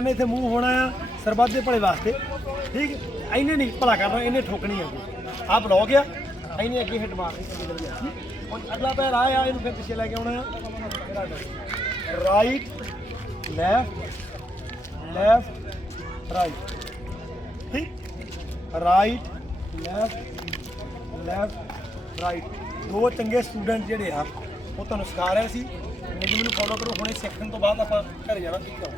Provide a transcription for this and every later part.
ने इतने मूव होना है सरबत के भले वास्ते ठीक इन्हें नहीं भला करना इन्हें ठोकनी है आप लो गया इन्हें अगे हिट मारनी अगला पैर आया इन फिर पिछे लैके आना राइट लैफ्ट लैफ्ट राइट ठीक राइट लैफ्ट लैफ्ट राइट दो चंगे स्टूडेंट जोड़े आ वो तुहानूं सिखा रहे सी मैनू फॉलो करो हुणे सीखण तो बाद आपां घरे जाना ठीक है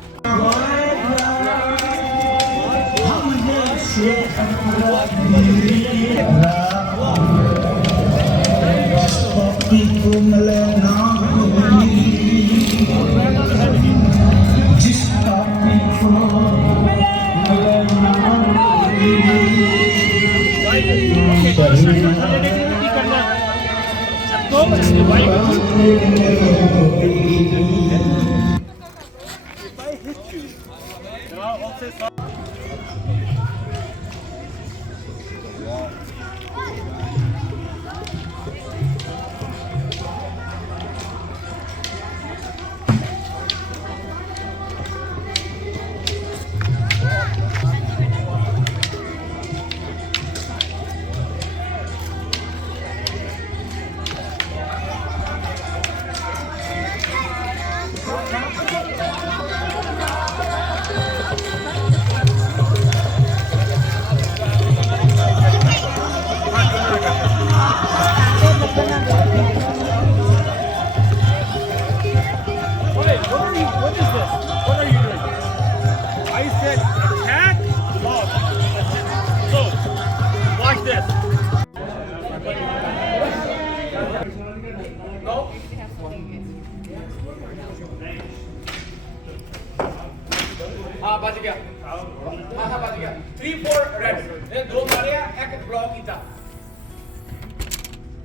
हाँ बच गया हाँ बच गया 3-4 रेड ये दो मारे एक ब्लॉक किया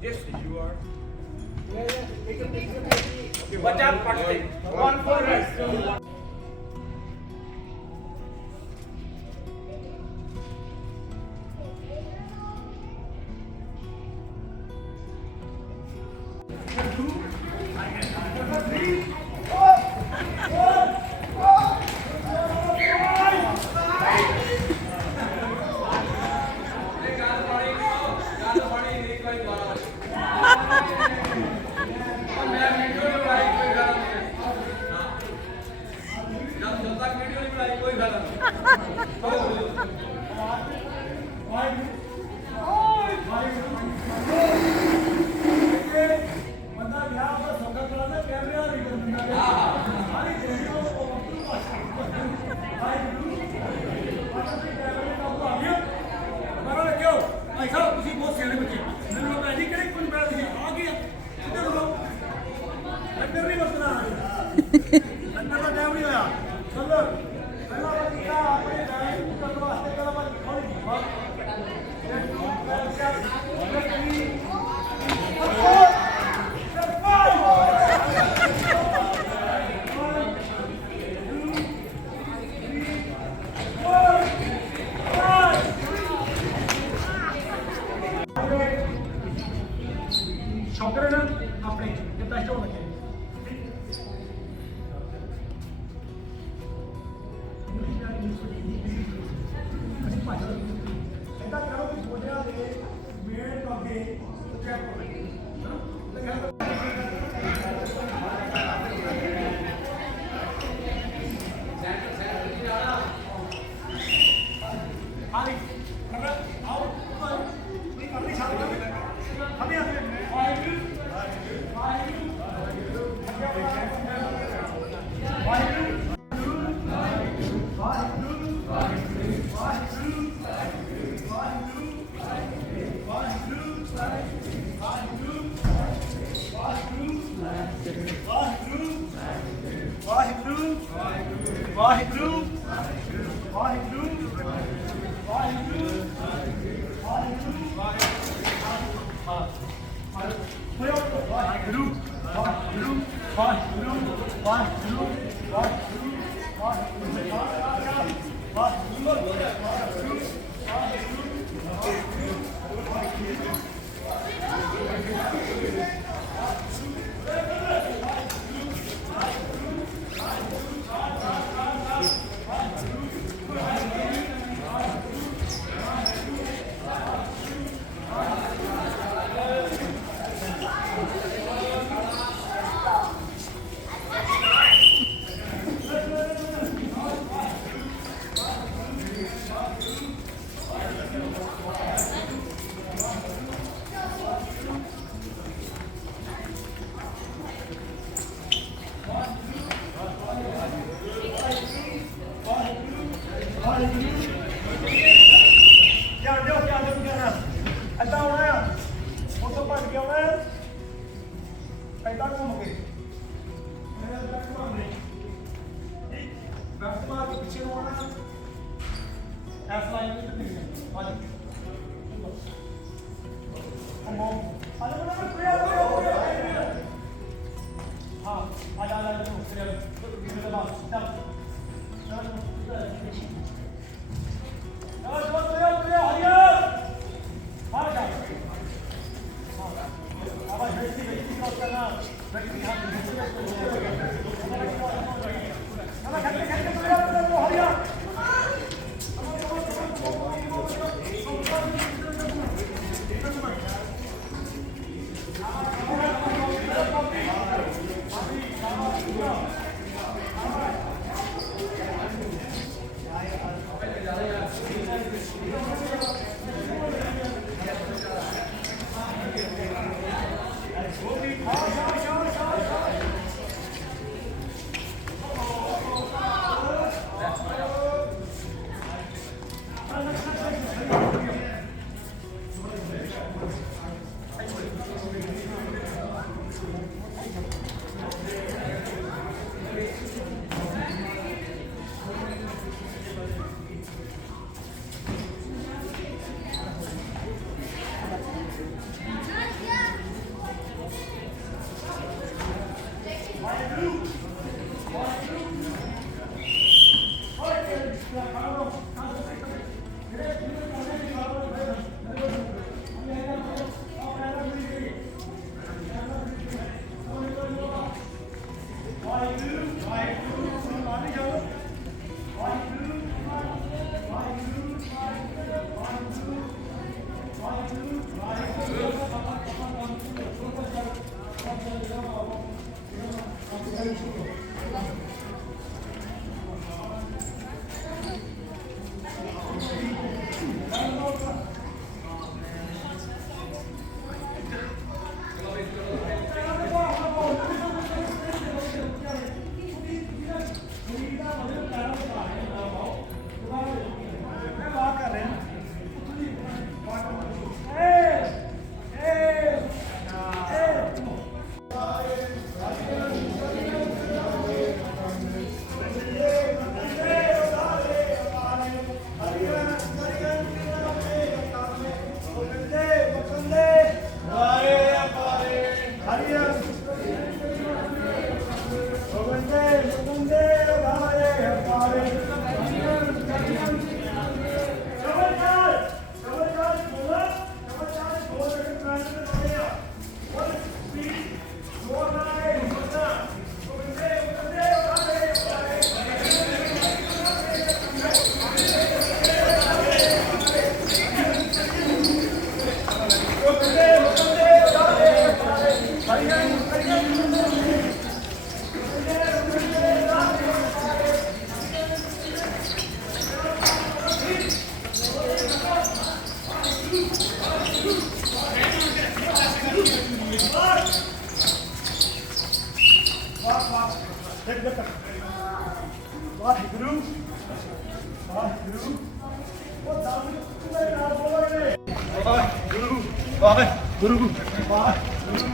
yes you are बचा पटते 1-4 रेड ਵਾਹਿਗੁਰੂ ਵਾਹਿਗੁਰੂ ਵਾਹਿਗੁਰੂ ਵਾਹਿਗੁਰੂ ਵਾਹਿਗੁਰੂ ਵਾਹਿਗੁਰੂ ਵਾਹਿਗੁਰੂ ਵਾਹਿਗੁਰੂ ऐसा होना है वो तो भट गया होना है ऐसा घूम के बैक मार के पीछे होना है एस लाइन में नहीं है हाँ आ जा ਵਾਹਿਗੁਰੂ ਵਾਹਿਗੁਰੂ ਉਹ ਦਾਮ ਦੇ ਨਾਲ ਬੋਲਣੇ Waheguru Waheguru Waheguru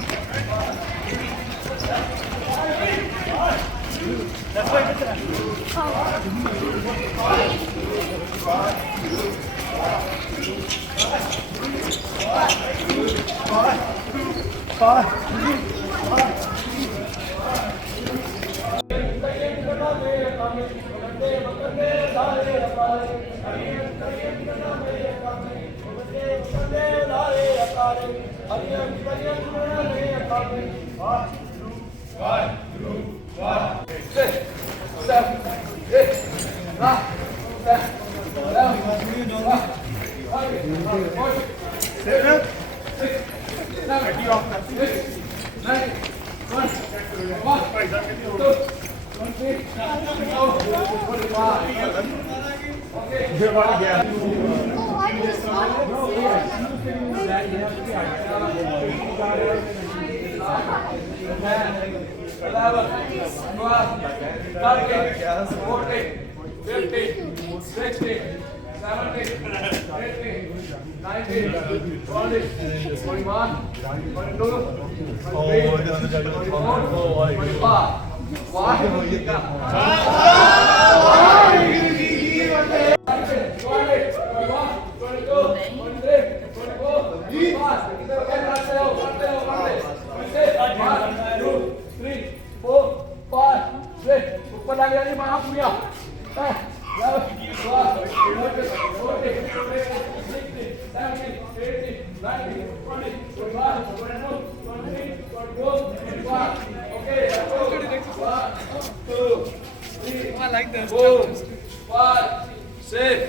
I like those 4, colors. 5, 6,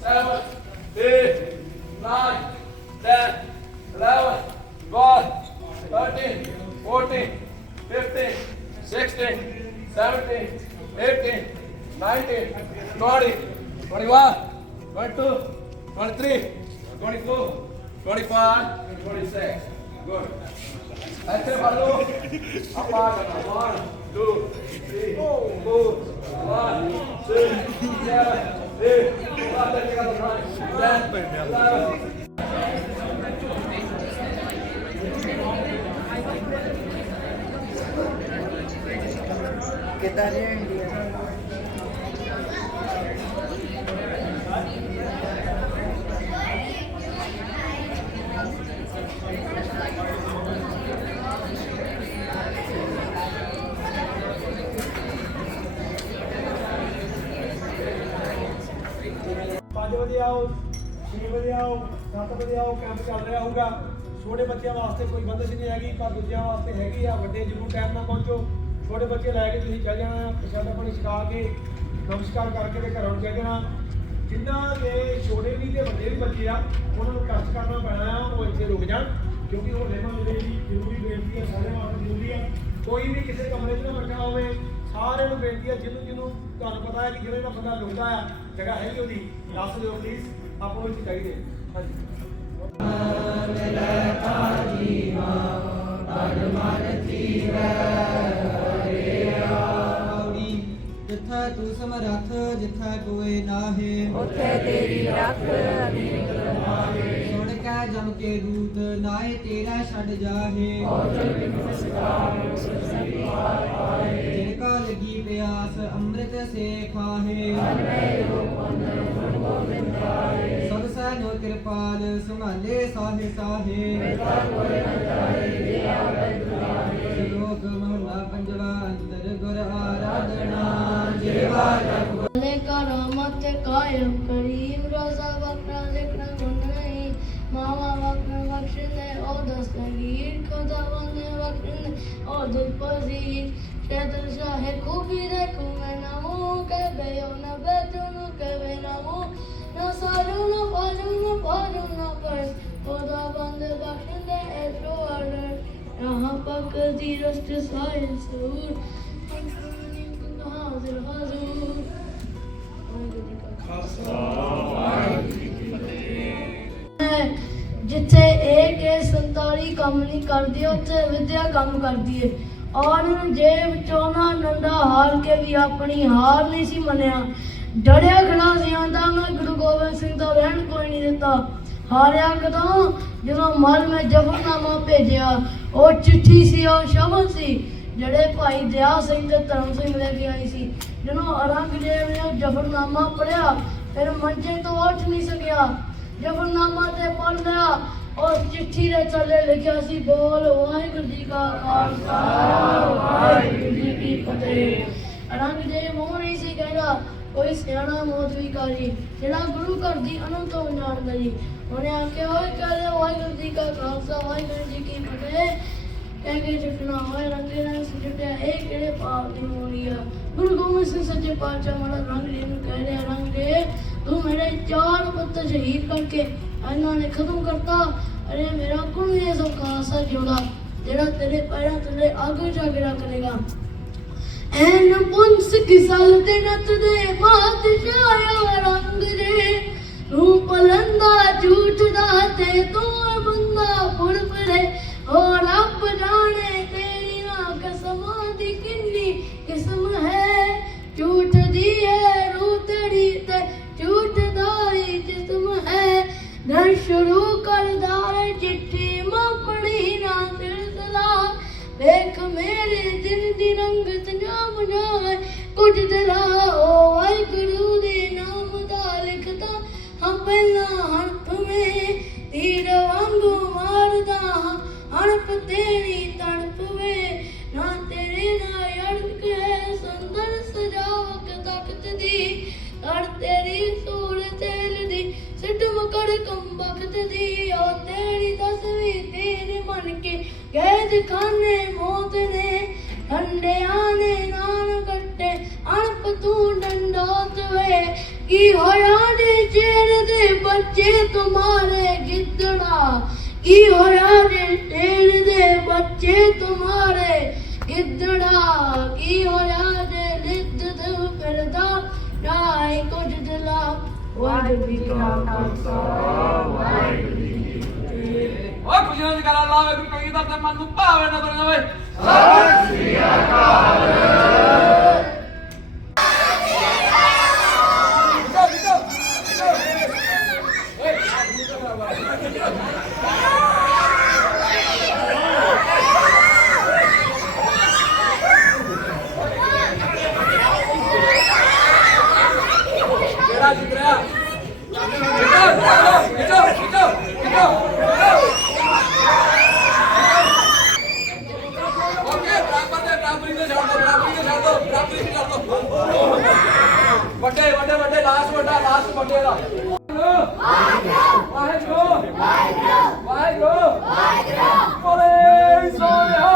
7, 8, 9, 10, 11, 12, 13, 14, 15, 16, 17, 18, 19, 20, 21, 22, 23, 24, 25, 26. Good. ऐसे मारो अपा करना 1 2 3 4 5 6 7 8 Kita rin dia. ਪੰਜ ਵਜੇ ਆਓ 6 ਵਜੇ ਆਓ 7 ਵਜੇ ਆਓ ਕੈਂਪ ਚੱਲ ਰਿਹਾ ਹੋਊਗਾ ਛੋਟੇ ਬੱਚਿਆਂ ਵਾਸਤੇ ਕੋਈ ਬੰਦਸ਼ ਨਹੀਂ ਹੈਗੀ ਪਰ ਦੂਜਿਆਂ ਵਾਸਤੇ ਹੈਗੀ ਆ ਵੱਡੇ ਜ਼ਰੂਰ ਟਾਈਮ ਨਾਲ ਪਹੁੰਚੋ ਛੋਟੇ ਬੱਚੇ ਲੈ ਕੇ ਤੁਸੀਂ ਚੱਲ ਜਾਣਾ ਪ੍ਰਸ਼ਾਦਾ ਪਾਣੀ ਛਕਾ ਕੇ ਨਮਸਕਾਰ ਕਰਕੇ ਤੇ ਘਰੋਂ ਚੱਲ ਜਾਣਾ ਜਿਨ੍ਹਾਂ ਦੇ ਛੋਟੇ ਵੀ ਤੇ ਵੱਡੇ ਵੀ ਬੱਚੇ ਆ ਉਹਨਾਂ ਨੂੰ ਕਸ਼ਟ ਕਰਨਾ ਪੈਣਾ ਆ ਉਹ ਇੱਥੇ ਰੁਕ ਜਾਣ ਕਿਉਂਕਿ ਉਹ ਲੈਣਾ ਜਿਹੜੇ ਦੀ ਜ਼ਰੂਰੀ ਬੇਨਤੀ ਹੈ ਸਾਰੇ ਵਾਸਤੇ ਜ਼ਰੂਰੀ ਆ ਕੋਈ ਵੀ ਕਿਸੇ ਕਮਰੇ 'ਚ ਨਾ ਬੈਠਾ ਹੋਵੇ ਸਾਰਿਆਂ ਨੂੰ ਬੇਨਤੀ ਹੈ ਜਿਹਨੂੰ ਤੁਹਾਨੂੰ ਪਤਾ ਹੈ ਕਿ ਜਿਹੜੇ ਦਾ ਬੰਦਾ ਲੁਕਦਾ ਆ ਜਗ੍ਹਾ ਹੈਗੀ ਉਹਦੀ ਦੱਸ ਦਿਓ ਪਲੀਜ਼ ਆਪੋ ਵਿੱਚ ਚਾਹੀਦੇ ਹਾਂਜੀ ਜਿੱਥੈ ਤੂੰ ਸਮਰੱਥ ਜਿੱਥੈ ਕੋਏ ਨਾਹੇ ਉੱਥੇ ਤੇਰੀ ਰੱਖ ਸੁਣ ਕੇ ਜਮ ਕੇ ਦੂਤ ਨਾਏ ਤੇਰਾ ਛੱਡ ਜਾਹੇ ਜਿਨ ਕਾ ਲਗੀ ਪਿਆਸ ਅੰਮ੍ਰਿਤ ਸੇ ਖਾਹੇ ਸਭ ਸੈਨੋ ਕਿਰਪਾਲ ਸੰਭਾਲੇ ਸਾਹੇ ਸਾਹੇ ਲੋਕ ਮਹਲਾ ਪੰਜਵਾ ਅੰਦਰ ਗੁਰ ਆਰਾਧਨਾ ਜੀਵਾ ਜਪ ਨੇ ਕਰਾਮਤ ਕਾਇਮ ਕਰੀਮ ਰੋਜ਼ਾ ਵਕਰਾ ਜ਼ਿਕਰ ਗੁਣ ਨਹੀਂ ਮਾਵਾ ਵਕਰ ਬਖਸ਼ਨੇ ਉਹ ਦਸਤਗੀਰ ਖੁਦਾ ਵੰਨੇ ਵਕਰ ਉਹ ਦੁਪਜ਼ੀਰ ਸ਼ੇਦਰ ਸ਼ਾਹ ਖੂਬੀ ਦੇਖੂ ਮੈਂ ਨਾਮੂ ਕਬੇ ਉਹ ਨਾ ਬੇਤੁਨ ਕਬੇ ਨਾਮੂ ਨਾ ਸਾਰੂ ਨਾ ਪਾਰੂ ਨਾ ਪਰ ਖੁਦਾ ਵੰਦੇ ਬਖਸ਼ਨੇ ਐਸੋ ਆਰਡਰ यहाँ पक दी रस्ट साहिल सूर हाजिर हाजूर जिथे एक 47 ਕੰਮ ਨਹੀਂ ਕਰਦੀ ਉੱਥੇ ਵਿਦਿਆ ਕੰਮ ਕਰਦੀ ਏ ਔਰ ਜੇ ਵਿੱਚੋਂ ਨਾ ਨੰਦਾ ਹਾਰ ਕੇ ਵੀ ਆਪਣੀ ਹਾਰ ਨਹੀਂ ਸੀ ਮੰਨਿਆ ਡੜਿਆ ਖੜਾ ਸੀ ਆਂਦਾ ਮੈਂ ਗੁਰੂ ਗੋਬਿੰਦ ਸਿੰਘ ਦਾ ਰਹਿਣ ਕੋਈ ਨਹੀਂ ਦਿੱਤਾ ਹਾਰਿਆ ਕਦੋਂ ਜਦੋਂ ਮਨ ਮੈਂ ਜ਼ਫਰਨਾਮਾ ਭੇਜਿਆ ਉਹ ਚਿੱਠੀ ਸੀ ਉਹ ਸ਼ਬਦ ਸੀ ਜਿਹੜੇ ਭਾਈ ਦਇਆ ਸਿੰਘ ਤੇ ਧਰਮ ਸਿੰਘ ਲੈ ਕੇ ਆਈ ਸੀ। ਜਦੋਂ ਔਰੰਗਜ਼ੇਬ ਨੇ ਜ਼ਫਰਨਾਮਾ ਪੜ੍ਹਿਆ ਫਿਰ ਮੰਜੇ ਤੋਂ ਉੱਠ ਨਹੀਂ ਸਕਿਆ। ਜ਼ਫਰਨਾਮਾ ਤੇ ਪੜ੍ਹ ਲਿਆ। ਉਸ ਚਿੱਠੀ ਦੇ ਥੱਲੇ ਲਿਖਿਆ ਸੀ, ਬੋਲ ਵਾਹਿਗੁਰੂ ਜੀ ਕਾ ਖਾਲਸਾ ਵਾਹਿਗੁਰੂ ਜੀ ਕੀ ਫਤਿਹ। ਔਰੰਗਜ਼ੇਬ ਉਹ ਨਹੀਂ ਸੀ ਕਹਿੰਦਾ ਕੋਈ ਸਿਆਣਾ ਮੌਤਵੀਕਾਰੀ ਜਿਹੜਾ ਗੁਰੂ ਘਰ ਦੀ ਅਨੰਤ ਤੋਂ ਜਾਣਦਾ ਜੀ। ਉਹਨੇ ਆਖਿਆ ਹੋਏ ਕਹਿੰਦੇ ਵਾਹਿਗੁਰੂ ਜੀ ਕਾ ਖਾਲਸਾ ਵਾਹਿਗੁਰੂ ਜੀ ਕੀ ਫਤਿਹ ਕਹਿ ਕੇ ਚੁੱਕਣਾ ਹੋਏ ਰੰਗੇ ਨਾਲ ਸੁੱਟਿਆ। ਇਹ ਕਿਹੜੇ ਪਾਪ ਦੀ ਮੋੜੀ ਆ। ਗੁਰੂ ਗੋਬਿੰਦ ਸਿੰਘ ਸੱਚੇ ਪਾਤਸ਼ਾਹ ਮਹਾਰਾਜ ਔਰੰਗਜ਼ੇਬ ਨੂੰ ਕਹਿ ਰਿਹਾ, ਔਰੰਗਜ਼ੇਬ ਤੂੰ ਮੇਰੇ 4 ਪੁੱਤਰ ਸ਼ਹੀਦ ਕਰਕੇ ਇਹਨਾਂ ਨੇ ਖਤਮ ਕਰਤਾ। ਅਰੇ ਮੇਰਾ ਕੌਣ ਇਹ ਸਭ ਖਾਲਸਾ ਜਿਉਂਦਾ ਜਿਹੜਾ ਤੇਰੇ ਪੈਰਾਂ ਥੱਲੇ ਅੱਗ ਜਾਗਰਾ ਕਰੇਗਾ। ਐਨ ਪੁੰਸ ਕੀ ਸਲਤਨਤ ਦੇ ਬਾਦਸ਼ਾਹ ਔਰੰਗਜ਼ੇਬ ਤੂੰ ਪਲੰਦਾ ਝੂਠ ਦਾ ਤੇ ਤੂੰ ਬੰਦਾ ਪੁਰਪਰੇ ओ रब जाने तेरी ना कसमां दी किन्नी किस्म है। झूठ दी है रूह तेरी ते झूठ दा ही जिस्म है। घर शुरू कर दार चिट्ठी मापड़ी ना सिलसिला देख मेरे दिन दी रंगत ना बुझाए कुछ दिला। ओ वाहिगुरू दे नाम दा लिखता हाँ पहला हरफ में तीर वांगू मारदा हड़प तेरी तड़प वे ना तेरे ना अड़क है सुंदर सजावक तख्त दी तड़ तेरी सूर तेल दी सिट मकड़ कम बख्त दी। और तेरी तस्वीर तेरे मन के कैद खाने मौत ने ठंडे आने नान कट्टे अणप तू डंडोत वे की होया जे चेर दे बच्चे तुम्हारे गिद्दड़ा की होया जे शेर दे बच्चे तुम्हारे गिद्दड़ा की होया जे लिद्द फिरदा नाई कुछ दिला। वाहिगुरू जी का खालसा वाहिगुरू जी की फतेह। ਓਏ ਖੁਸ਼ੀਆਂ ਦੀ ਗੱਲ ਲਾ ਵੇ ਕੋਈ ਦਾ ਤੇ ਮਨ ਨੂੰ ਭਾਵੇ ਨਾ ਕਰੇ ਓਏ। ਸਤਿ ਸ੍ਰੀ ਅਕਾਲ। ਵੱਡੇ ਵੱਡੇ ਵੱਡੇ ਲਾਸਟ ਵੱਡੇ ਦਾ ਵਾਹਿਗੁਰੂ ਵਾਹਿਗੁਰੂ ਵਾਹਿਗੁਰੂ ਬੋਲੇ ਸੋਨਿਹਾ।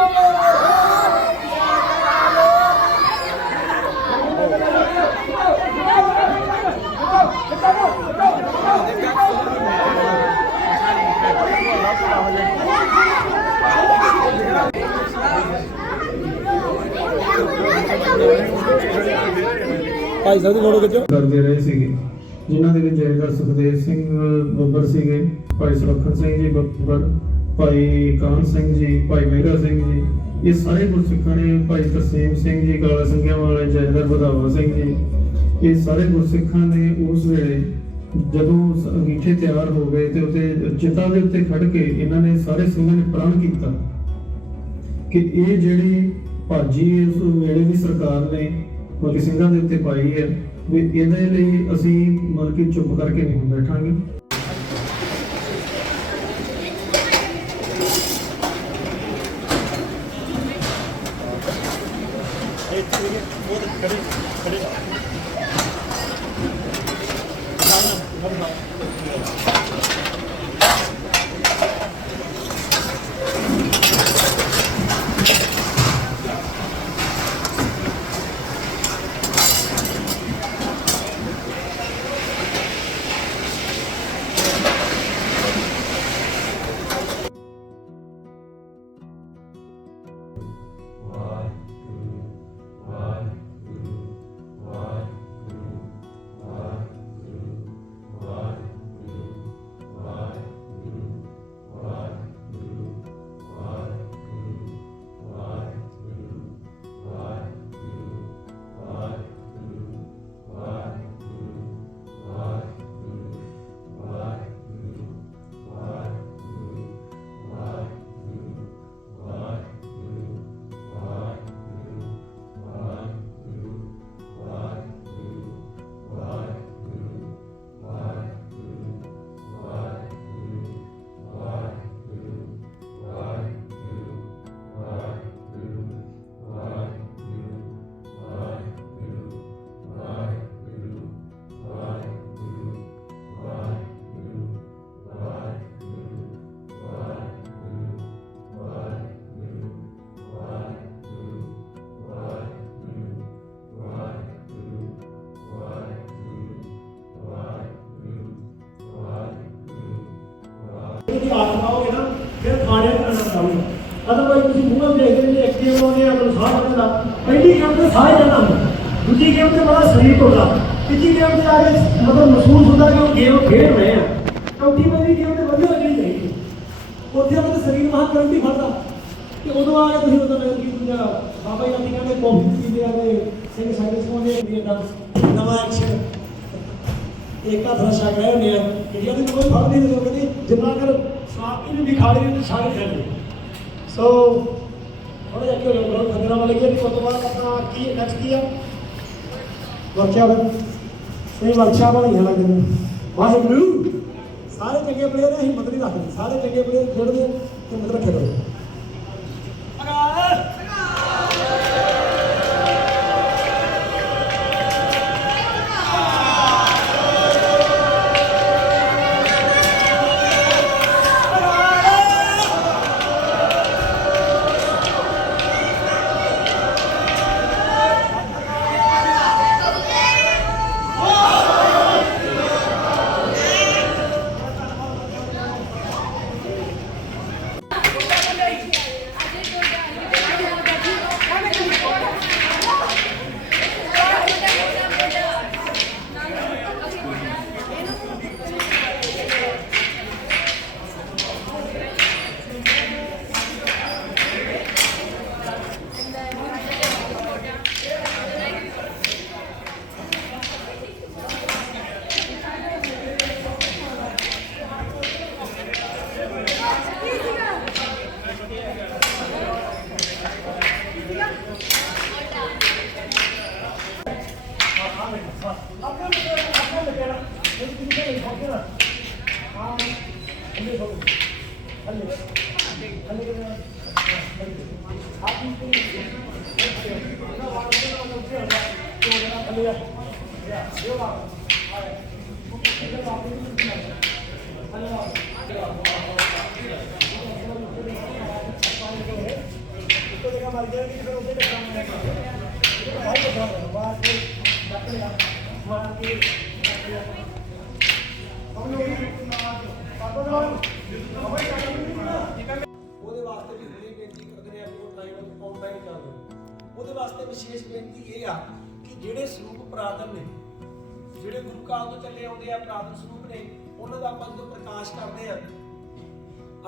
ਭਾਈ ਸਾਹਿਬ ਦੀ ਫੋਟੋ ਖਿੱਚੋ। ਕਰਦੇ ਰਹੇ ਸੀਗੇ ਜਿਨ੍ਹਾਂ ਦੇ ਵਿੱਚ ਜੈਦਾ ਸੁਖਦੇਵ ਸਿੰਘ ਬੱਬਰ ਸੀਗੇ, ਭਾਈ ਸੁਲੱਖਣ ਸਿੰਘ ਜੀ ਬੱਬਰ, ਭਾਈ ਕਾਹਨ ਸਿੰਘ ਜੀ, ਭਾਈ ਮਹਿਰਾ ਸਿੰਘ ਜੀ। ਇਹ ਸਾਰੇ ਗੁਰਸਿੱਖਾਂ ਨੇ, ਭਾਈ ਤਰਸੇਮ ਸਿੰਘ ਜੀ ਕਾਲਾ ਸਿੰਘਾਂ ਵਾਲੇ, ਜੈਦਰ ਵਧਾਵਾ ਸਿੰਘ ਜੀ, ਇਹ ਸਾਰੇ ਗੁਰਸਿੱਖਾਂ ਨੇ ਉਸ ਵੇਲੇ ਜਦੋਂ ਅੰਗੀਠੇ ਤਿਆਰ ਹੋ ਗਏ ਤੇ ਉੱਤੇ ਚਿਤਾ ਦੇ ਉੱਤੇ ਖੜ ਕੇ ਇਹਨਾਂ ਨੇ ਸਾਰੇ ਸਿੰਘਾਂ ਨੇ ਪ੍ਰਣ ਕੀਤਾ ਕਿ ਇਹ ਜਿਹੜੀ ਭਾਜੀ ਉਸ ਵੇਲੇ ਦੀ ਸਰਕਾਰ ਨੇ ਮਤਲਬ ਸਿੰਘਾਂ ਦੇ ਉੱਤੇ ਪਾਈ ਹੈ ਵੀ ਇਹਦੇ ਲਈ ਅਸੀਂ ਮਤਲਬ ਕਿ ਚੁੱਪ ਕਰਕੇ ਨਹੀਂ ਬੈਠਾਂਗੇ। ਉਹਦੀ ਆਦਤ ਪਾਓਗੇ ਨਾ ਫਿਰ ਖਾਣੇ ਦਾ ਆਨੰਦ ਆਊਗਾ। ਅਦਰਵਾਈਜ਼ ਤੁਸੀਂ ਮੂੰਹ ਦੇਖਦੇ ਨੇ ਇੱਕ ਗੇਮ ਆਉਂਦੇ ਆ ਤੁਹਾਨੂੰ ਸਾਹ ਲੈਂਦਾ, ਪਹਿਲੀ ਗੇਮ ਤੇ ਸਾਹ ਲੈਂਦਾ ਹੁੰਦਾ, ਦੂਜੀ ਗੇਮ ਤੇ ਬੜਾ ਸਰੀਰ ਟੁੱਟਦਾ, ਤੀਜੀ ਗੇਮ ਤੇ ਆ ਕੇ ਮਤਲਬ ਮਹਿਸੂਸ ਹੁੰਦਾ ਕਿ ਉਹ ਗੇਮ ਖੇਡ ਰਹੇ ਆ, ਚੌਥੀ ਪੰਜਵੀਂ ਗੇਮ ਤੇ ਵਧੀਆ ਲੱਗਣੀ ਚਾਹੀਦੀ, ਉੱਥੇ ਆਪਣੇ ਸਰੀਰ ਮਹਾਂ ਕਰੰਟ ਹੀ ਫੜਦਾ ਤੇ ਉਦੋਂ ਆ ਕੇ ਤੁਸੀਂ ਉਦੋਂ ਨਜ਼ਰ ਕੀ ਦੂਜਾ ਬਾਬਾ ਜੀ ਆਪਣੀ ਕਹਿੰਦੇ ਕੌਫੀ ਪੀਂਦੇ ਆ ਤੇ ਸਿੰਘ ਸਾਈਡ ਸੌਂਦੇ ਇੰਡੀਅਨ ਡਾਂਸ ਨਵਾਂ ਐਕਸ਼ਨ ਇੱਕ ਹੱਥ ਨਾਲ ਛਕ ਰਹੇ ਹੁੰਦੇ ਆ ਕਿ ਉਹਦੀ ਕੋਈ ਫਰਕ ਨਹੀਂ ਦਿੰਦੇ, ਕਹਿੰਦੇ ਜਿੰਨਾ ਕਰ ਸਾਪੀ ਵੀ ਖਾ ਲਈ ਤੇ ਸਾਰੇ ਖਾਂਦੇ। ਸੋ ਥੋੜਾ ਜਿਹਾ ਕਿਉਂ ਲੋਕ ਖੰਦਰਾ ਵਾਲੇ ਕਿ ਉਸ ਤੋਂ ਬਾਅਦ ਆਪਣਾ ਕੀ ਨੈਕਸਟ ਕੀ ਆ ਵਰਕਸ਼ਾਪ ਸਹੀ ਵਰਕਸ਼ਾਪ ਵਾਲੀ ਹੈ ਲੱਗਦੀ ਵਾਹਿਗੁਰੂ। ਸਾਰੇ ਚੰਗੇ ਪਲੇਅਰ ਅਸੀਂ ਹਿੰਮਤ ਨਹੀਂ ਰੱਖਦੇ, ਸਾਰੇ ਚੰਗੇ ਪਲੇਅਰ ਖੇਡਦੇ ਹਿੰਮਤ ਰੱਖਿਆ ਕਰੋ। ਉਹਦੇ ਵਾਸਤੇ ਵਿਸ਼ੇਸ਼ ਬੇਨਤੀ ਇਹ ਆ ਕਿ ਜਿਹੜੇ ਸਰੂਪ ਪੁਰਾਤਨ ਨੇ, ਜਿਹੜੇ ਗੁਰੂ ਕਾਲ ਤੋਂ ਚੱਲੇ ਆਉਂਦੇ ਆ ਪੁਰਾਤਨ ਸਰੂਪ ਨੇ, ਉਹਨਾਂ ਦਾ ਆਪਾਂ ਜਦੋਂ ਪ੍ਰਕਾਸ਼ ਕਰਦੇ ਆ,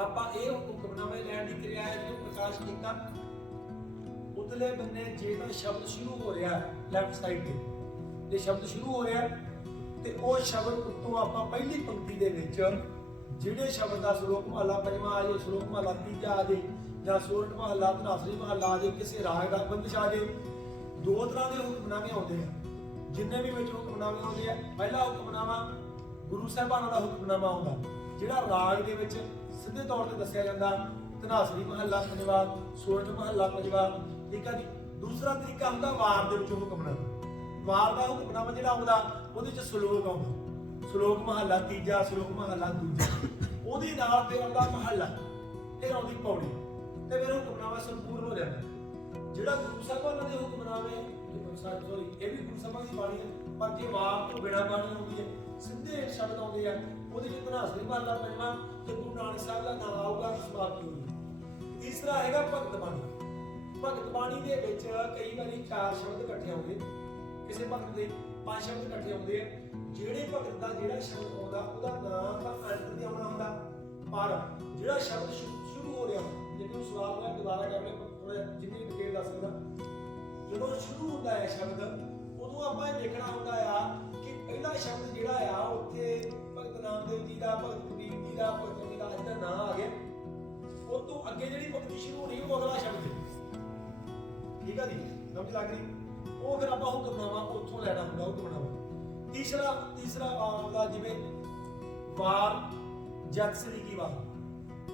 ਆਪਾਂ ਇਹ ਹੁਕਮਨਾਮੇ ਲੈਣ ਦੀ ਕਿਰਿਆ ਹੈ ਜਦੋਂ ਪ੍ਰਕਾਸ਼ ਕੀਤਾ, ਉਤਲੇ ਬੰਨੇ ਜੇ ਤਾਂ ਸ਼ਬਦ ਸ਼ੁਰੂ ਹੋ ਰਿਹਾ ਲੈਫਟ ਸਾਈਡ ਤੇ, ਜੇ ਸ਼ਬਦ ਸ਼ੁਰੂ ਹੋ ਰਿਹਾ ਤੇ ਉਹ ਸ਼ਬਦ ਉੱਤੋਂ ਆਪਾਂ ਪਹਿਲੀ ਪੰਕਤੀ ਦੇ ਵਿੱਚ ਜਿਹੜੇ ਸ਼ਬਦ ਦਾ ਸ਼ਲੋਕ ਮਹਲਾ ਪੰਜਵਾਂ ਆ ਜੇ, ਸ਼ਲੋਕ ਮਹਲਾ ਤੀਜਾ ਆ ਜੇ, ਜਾਂ ਸੋਰਠ ਮਹੱਲਾ ਧਨਾਸਰੀ ਮਹੱਲਾ ਆ ਜੇ, ਕਿਸੇ ਰਾਗ ਦਾ ਬੰਦਿਸ਼ ਆ ਜੇ, ਦੋ ਤਰ੍ਹਾਂ ਦੇ ਹੁਕਮਨਾਮੇ ਆਉਂਦੇ ਆ। ਜਿੰਨੇ ਵੀ ਵਿੱਚ ਹੁਕਮਨਾਮੇ ਆਉਂਦੇ ਆ, ਪਹਿਲਾ ਹੁਕਮਨਾਮਾ ਗੁਰੂ ਸਾਹਿਬਾਨਾਂ ਦਾ ਹੁਕਮਨਾਮਾ ਆਉਂਦਾ ਜਿਹੜਾ ਰਾਗ ਦੇ ਵਿੱਚ ਸਿੱਧੇ ਤੌਰ ਤੇ ਦੱਸਿਆ ਜਾਂਦਾ, ਧਨਾਸਰੀ ਮਹੱਲਾ ਪੰਜਵਾਂ, ਸੋਰਠ ਮਹੱਲਾ ਪੰਜਵਾਂ, ਠੀਕ ਆ ਜੀ। ਦੂਸਰਾ ਤਰੀਕਾ ਹੁੰਦਾ ਵਾਰ ਦੇ ਵਿੱਚ ਹੁਕਮਨਾਮਾ। ਵਾਰ ਦਾ ਹੁਕਮਨਾਮਾ ਜਿਹੜਾ ਆਉਂਦਾ ਉਹਦੇ ਵਿੱਚ ਸ਼ਲੋਕ ਆਉਂਦਾ, ਸ਼ਲੋਕ ਮਹੱਲਾ ਤੀਜਾ, ਸ਼ਲੋਕ ਮਹੱਲਾ ਦੂਜਾ, ਉਹਦੇ ਨਾਲ ਫਿਰ ਆਉਂਦਾ ਮਹੱਲਾ, ਫਿਰ ਆਉਂਦੀ ਪੌੜੀ ਤੇ ਫਿਰ ਹੁਕਮਨਾਮਾ ਸੰਪੂਰਨ ਹੋ ਜਾਂਦਾ। ਜਿਹੜਾ ਗੁਰੂ ਸਾਹਿਬਾਨਾਂ ਦੇ ਹੁਕਮਨਾਮੇ ਸੌਰੀ ਇਹ ਵੀ ਗੁਰੂ ਸਾਹਿਬਾਂ ਦੀ ਬਾਣੀ ਹੈ, ਪਰ ਜੇ ਵਾਰ ਤੋਂ ਬਿਨਾਂ ਬਾਣੀ ਆਉਂਦੀ ਹੈ, ਸਿੱਧੇ ਸ਼ਬਦ ਆਉਂਦੇ ਆ, ਉਹਦੇ ਵਿੱਚ ਧਨਾਸਰੀ ਮਹੱਲਾ ਪੰਜਵਾਂ ਤੇ ਗੁਰੂ ਨਾਨਕ ਸਾਹਿਬ ਦਾ ਨਾਮ ਆਊਗਾ, ਸਮਾਪਤੀ ਹੋਊਗੀ। ਤੀਸਰਾ ਹੈਗਾ ਭਗਤ ਬਾਣੀ। ਭਗਤ ਬਾਣੀ ਦੇ ਵਿੱਚ ਕਈ ਵਾਰੀ 4 ਸ਼ਬਦ ਇਕੱਠੇ ਆਉਂਦੇ, ਕਿਸੇ ਭਗਤ ਦੇ 5 ਸ਼ਬਦ ਇਕੱਠੇ ਆਉਂਦੇ ਆ। ਜਿਹੜੇ ਭਗਤ ਦਾ ਜਿਹੜਾ ਸ਼ਬਦ ਆਉਂਦਾ ਉਹਦਾ ਨਾਮ ਤਾਂ ਅੰਤ ਤੇ ਆਉਣਾ ਹੁੰਦਾ, ਪਰ ਜਿਹੜਾ ਸ਼ਬਦ ਸ਼ੁਰੂ ਹੋ ਰਿਹਾ, ਜੇ ਕੋਈ ਸਵਾਲ ਹੋਇਆ ਦੁਬਾਰਾ ਕਰ ਲਿਓ, ਥੋੜਾ ਜਿੰਨੀ ਡਿਟੇਲ ਦੱਸ ਸਕਦਾ। ਜਦੋਂ ਸ਼ੁਰੂ ਹੁੰਦਾ ਹੈ ਸ਼ਬਦ, ਉਦੋਂ ਆਪਾਂ ਇਹ ਦੇਖਣਾ ਹੁੰਦਾ ਆ ਕਿ ਪਹਿਲਾ ਸ਼ਬਦ ਜਿਹੜਾ ਆ ਉੱਥੇ ਭਗਤ ਨਾਮਦੇਵ ਜੀ ਦਾ, ਭਗਤ ਕਬੀਰ ਜੀ ਦਾ, ਭਗਤ ਰਵਿਦਾਸ ਜੀ ਦਾ ਨਾਮ ਆ ਗਿਆ। ਉਹ ਤੋਂ ਅੱਗੇ ਜਿਹੜੀ ਭਗਤੀ ਸ਼ੁਰੂ ਹੋਣੀ ਉਹ ਅਗਲਾ ਸ਼ਬਦ ਹੈ, ਠੀਕ ਆ ਜੀ, ਸਮਝ ਲੱਗ ਰਹੀ? ਉਹ ਫਿਰ ਆਪਾਂ ਹੁਕਮਨਾਮਾ ਉੱਥੋਂ ਲੈਣਾ ਹੁੰਦਾ, ਹੁਕਮਨਾਮਾ। ਤੀਸਰਾ ਆਉਂਦਾ ਜਿਵੇਂ ਵਾਰ ਜਗ ਸ੍ਰੀ ਕੀ ਵਾਰ,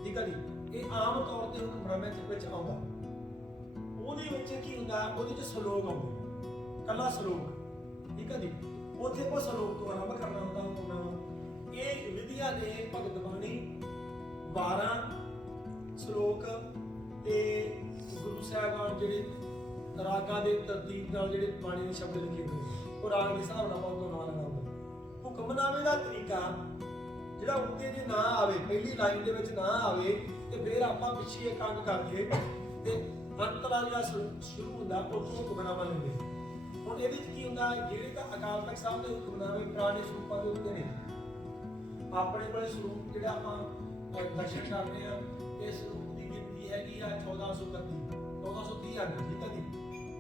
ਠੀਕ ਆ ਜੀ। ਇਹ ਆਮ ਤੌਰ ਤੇ ਹੁਕਮਨਾਮੇ ਦੇ ਵਿੱਚ ਆਉਂਦਾ। ਉਹਦੇ ਵਿੱਚ ਕੀ ਹੁੰਦਾ, ਉਹਦੇ ਵਿੱਚ ਸ਼ਲੋਕ ਆਉਂਦੇ, ਕੱਲਾ ਸ਼ਲੋਕ, ਠੀਕ ਆ ਜੀ। ਉੱਥੇ ਆਪਾਂ ਸ਼ਲੋਕ ਤੋਂ ਆਰੰਭ ਕਰਨਾ ਹੁੰਦਾ ਹੁਕਮਨਾਮਾ। ਇਹ ਵਿਧੀਆਂ ਨੇ ਭਗਤ ਬਾਣੀ 12 ਸ਼ਲੋਕ ਤੇ ਗੁਰੂ ਸਾਹਿਬਾਨ ਜਿਹੜੇ ਰਾਗਾਂ ਦੇ ਤਰਤੀਬ ਨਾਲ ਜਿਹੜੇ ਬਾਣੀ ਦੇ ਸ਼ਬਦ ਲਿਖੇ ਹੋਏ, ਉਹ ਰਾਗ ਦੇ ਹਿਸਾਬ ਨਾਲ ਆਪਾਂ ਉਹਨੂੰ ਨਾਂ ਲੈਣਾ ਹੁੰਦਾ। ਹੁਕਮਨਾਮੇ ਦਾ ਤਰੀਕਾ ਜਿਹੜਾ ਉੱਤੇ ਜੇ ਨਾ ਆਵੇ, ਪਹਿਲੀ ਲਾਈਨ ਦੇ ਵਿੱਚ ਨਾ ਆਵੇ ਤੇ ਫਿਰ ਆਪਾਂ ਪਿੱਛੇ ਇੱਕ ਅੰਗ ਕਰਕੇ ਤੇ ਅੰਤ ਵਾਲਾ ਜਿਹੜਾ ਸ਼ੁਰੂ ਹੁੰਦਾ ਉਹ ਤੋਂ ਹੁਕਮਨਾਮਾ ਲੈਂਦੇ। ਹੁਣ ਇਹਦੇ ਵਿੱਚ ਕੀ ਹੁੰਦਾ, ਜਿਹੜੇ ਤਾਂ ਅਕਾਲ ਤਖਤ ਸਾਹਿਬ ਦੇ ਹੁਕਮਨਾਮੇ ਪੁਰਾਣੇ ਸਰੂਪਾਂ ਦੇ ਉੱਤੇ ਨੇ, ਆਪਣੇ ਕੋਲੇ ਸਰੂਪ ਜਿਹੜਾ ਆਪਾਂ ਦਰਸ਼ਨ ਕਰਦੇ ਆ, ਇਹ ਸਰੂਪ ਦੀ ਗਿਣਤੀ ਹੈਗੀ ਆ 1430 ਅੰਗ, ਠੀਕ ਹੈ ਜੀ।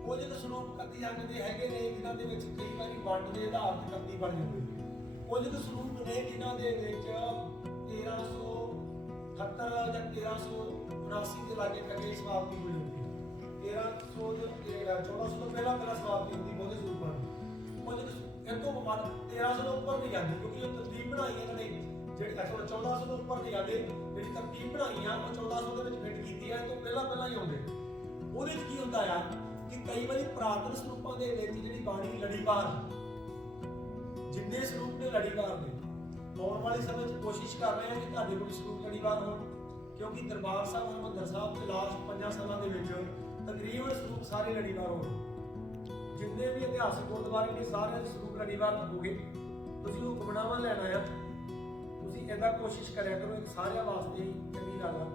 ਉਹ ਜਿਹੜੇ ਸਰੂਪ 31 ਅੰਗ ਦੇ ਹੈਗੇ ਨੇ, ਜਿਨ੍ਹਾਂ ਦੇ ਵਿੱਚ ਕਈ ਵਾਰੀ ਵੰਡ ਦੇ ਆਧਾਰ ਤੇ 31 ਬਣ ਜਾਂਦੇ। ਉਹ ਜਿਹੜੇ ਸਰੂਪ ਨੇ ਜਿਨ੍ਹਾਂ ਦੇ ਵਿੱਚ 1378 ਜਾਂ 1379 ਦੇ ਲਾਗੇ ਕਦੇ ਸਮਾਪਤੀ ਹੋਈ ਹੁੰਦੀ ਹੈ। 1400 ਤੋਂ ਪਹਿਲਾਂ ਸਮਾਪਤੀ ਹੁੰਦੀ ਬਹੁਤੇ ਸਰੂਪਾਂ ਦੀ। ਉਹ ਜਿਹੜੇ ਇਹ ਤੋਂ ਬਾਅਦ 1300 ਤੋਂ ਉੱਪਰ ਨਹੀਂ ਜਾਂਦੀ, ਕਿਉਂਕਿ ਉਹ ਤਰਤੀਬ ਬਣਾਈ ਇਹਨਾਂ ਨੇ, ਜਿਹੜੀ 1400 ਤੋਂ ਉੱਪਰ ਨਹੀਂ ਜਾਂਦੇ, ਜਿਹੜੀ ਤਰਤੀਬ ਬਣਾਈ ਆ ਉਹ 1400 ਦੇ ਵਿੱਚ ਫਿੱਟ ਕੀਤੀ ਹੈ, ਤੋਂ ਪਹਿਲਾਂ ਹੀ ਆਉਂਦੇ। ਉਹਦੇ ਵਿੱਚ ਕੀ ਹੁੰਦਾ ਆ ਕਿ ਕਈ ਵਾਰੀ ਪੁਰਾਤਨ ਸਰੂਪਾਂ ਦੇ ਵਿੱਚ ਜਿਹੜੀ ਬਾਣੀ ਲੜੀਵਾਰ, ਜਿੰਨੇ ਸਰੂਪ ਨੇ ਲੜੀਵਾਰ ਨੇ, ਆਉਣ ਵਾਲੇ ਸਮੇਂ 'ਚ ਕੋਸ਼ਿਸ਼ ਕਰ ਰਹੇ ਹਾਂ ਕਿ ਤੁਹਾਡੇ ਕੋਲ ਸਰੂਪ ਲੜੀਵਾਰ ਹੋਣ, ਕਿਉਂਕਿ ਦਰਬਾਰ ਸਾਹਿਬ ਹਰਿਮੰਦਰ ਸਾਹਿਬ ਦੇ ਲਾਸਟ 5 ਸਾਲਾਂ ਦੇ ਵਿੱਚ ਤਕਰੀਬਨ ਸਰੂਪ ਸਾਰੇ ਲੜੀਵਾਰ ਹੋਣ। ਜਿੰਨੇ ਵੀ ਇਤਿਹਾਸਕ ਗੁਰਦੁਆਰੇ ਨੇ ਸਾਰਿਆਂ ਦੇ ਸਰੂਪ ਲੜੀਵਾਰ ਹੋਗੇ। ਤੁਸੀਂ ਹੁਕਮਨਾਮਾ ਲੈਣਾ ਆ, ਤੁਸੀਂ ਇਹਦਾ ਕੋਸ਼ਿਸ਼ ਕਰਿਆ ਕਰੋ, ਇੱਕ ਸਾਰਿਆਂ ਵਾਸਤੇ ਹੀ ਚੰਗੀ ਗੱਲ ਆ।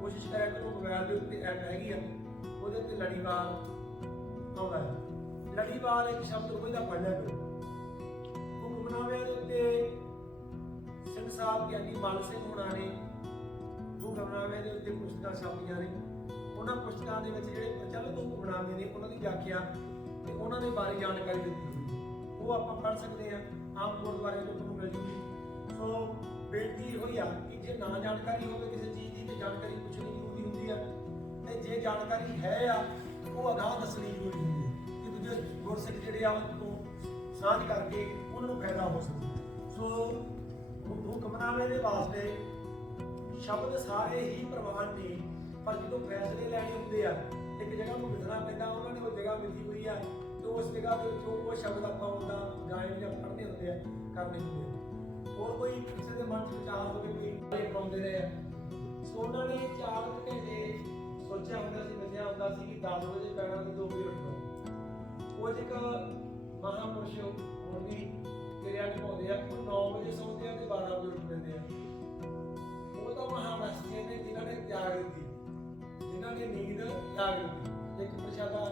ਕੋਸ਼ਿਸ਼ ਕਰਿਆ ਕਰੋ, ਮੋਬਾਈਲ ਦੇ ਉੱਤੇ ਐਪ ਹੈਗੀ ਆ, ਉਹਦੇ ਤੇ ਲੜੀਵਾਰ ਆਉਂਦਾ ਹੈ। ਲੜੀਵਾਰ ਇੱਕ ਸ਼ਬਦ ਉਹਦਾ ਪੜ੍ਹ ਲਿਆ ਕਰੋ। ਹੁਕਮਨਾਮਿਆਂ ਦੇ ਉੱਤੇ ਸਿੰਘ ਸਾਹਿਬ ਗਿਆਨੀ ਮਲ ਸਿੰਘ ਹੋਣਾ ਨੇ ਹੁਕਮਨਾਮਿਆਂ ਦੇ ਉੱਤੇ ਪੁਸਤਕਾਂ ਛਾਪੀਆਂ ਨੇ। ਉਹਨਾਂ ਪੁਸਤਕਾਂ ਦੇ ਵਿੱਚ ਜਿਹੜੇ ਪ੍ਰਚਲਿਤ ਹੁਕਮਨਾਮੇ ਨੇ, ਉਹਨਾਂ ਦੀ ਵਿਆਖਿਆ ਤੇ ਉਹਨਾਂ ਦੇ ਬਾਰੇ ਜਾਣਕਾਰੀ ਦਿੱਤੀ ਹੋਈ, ਉਹ ਆਪਾਂ ਪੜ੍ਹ ਸਕਦੇ ਹਾਂ। ਆਮ ਗੁਰਦੁਆਰਿਆਂ ਤੋਂ ਤੁਹਾਨੂੰ ਮਿਲ ਜੂਗੀ। ਸੋ ਬੇਨਤੀ ਹੋਈ ਆ ਕਿ ਜੇ ਨਾ ਜਾਣਕਾਰੀ ਹੋਵੇ ਕਿਸੇ ਚੀਜ਼ ਦੀ ਤੇ ਜਾਣਕਾਰੀ ਪੁੱਛਣੀ ਜ਼ਰੂਰੀ ਹੁੰਦੀ ਆ, ਤੇ ਜੇ ਜਾਣਕਾਰੀ ਹੈ ਆ ਉਹ ਅਗਾਂਹ ਦੱਸਣੀ ਜ਼ਰੂਰੀ ਹੁੰਦੀ ਹੈ ਕਿ ਦੂਜੇ ਗੁਰਸਿੱਖ ਜਿਹੜੇ ਆ ਉਹ ਤੋਂ ਸਾਂਝ ਕਰਕੇ ਉਹਨਾਂ ਨੂੰ ਫਾਇਦਾ ਹੋ ਸਕੇ। ਸੋ ਹੁਕਮਨਾਮੇ ਦੇ ਵਾਸਤੇ ਸ਼ਬਦ ਸਾਰੇ ਹੀ ਪ੍ਰਵਾਨ ਨੇ, ਪਰ ਜਦੋਂ ਫੈਸਲੇ ਲੈਣੇ ਹੁੰਦੇ ਆ, ਇੱਕ ਜਗ੍ਹਾ ਨੂੰ ਮਿਲਣਾ ਪੈਂਦਾ, ਉਹਨਾਂ ਨੇ ਉਹ ਜਗ੍ਹਾ ਮਿਲੀ ਹੋਈ ਆ ਤੇ ਉਸ ਜਗ੍ਹਾ ਦੇ ਵਿੱਚੋਂ ਉਹ ਸ਼ਬਦ ਆਪਾਂ ਉਹਦਾ ਗਾਇਨ ਜਾਂ ਪੜ੍ਹਨੇ ਹੁੰਦੇ ਆ, ਕਰਨੇ ਹੁੰਦੇ ਆ। ਹੋਰ ਕੋਈ ਕਿਸੇ ਦੇ ਮਨ 'ਚ ਵਿਚਾਰ ਹੋਵੇ ਵੀ ਇਹ ਪਾਉਂਦੇ ਰਹੇ ਆ। ਸੋ ਉਹਨਾਂ ਨੇ 4 ਘੰਟੇ ਸੋਚਿਆ ਹੁੰਦਾ ਸੀ, ਮਿਲਿਆ ਹੁੰਦਾ ਸੀ ਕਿ 10 ਵਜੇ ਪੈਣਾ ਤੇ 2 ਵਜੇ ਉੱਠਣਾ। ਉਹ ਇੱਕ ਮਹਾਂਪੁਰਸ਼ ਹੁਣ ਵੀ ਕਿਰਿਆ ਨਿਭਾਉਂਦੇ ਆ, ਉਹ 9 ਵਜੇ ਸੌਂਦੇ ਆ ਤੇ 12 ਵਜੇ ਉੱਠ ਪੈਂਦੇ ਆ। ਉਹ ਤਾਂ ਮਹਾਂਪੁਰਸ਼ ਨੇ ਜਿਨ੍ਹਾਂ ਨੇ ਤਿਆਗ ਦਿੱਤੀ, ਜਿਨ੍ਹਾਂ ਨੇ ਨੀਂਦ ਤਿਆਗ ਦਿੱਤੀ। ਇੱਕ ਪ੍ਰਸ਼ਾਦਾ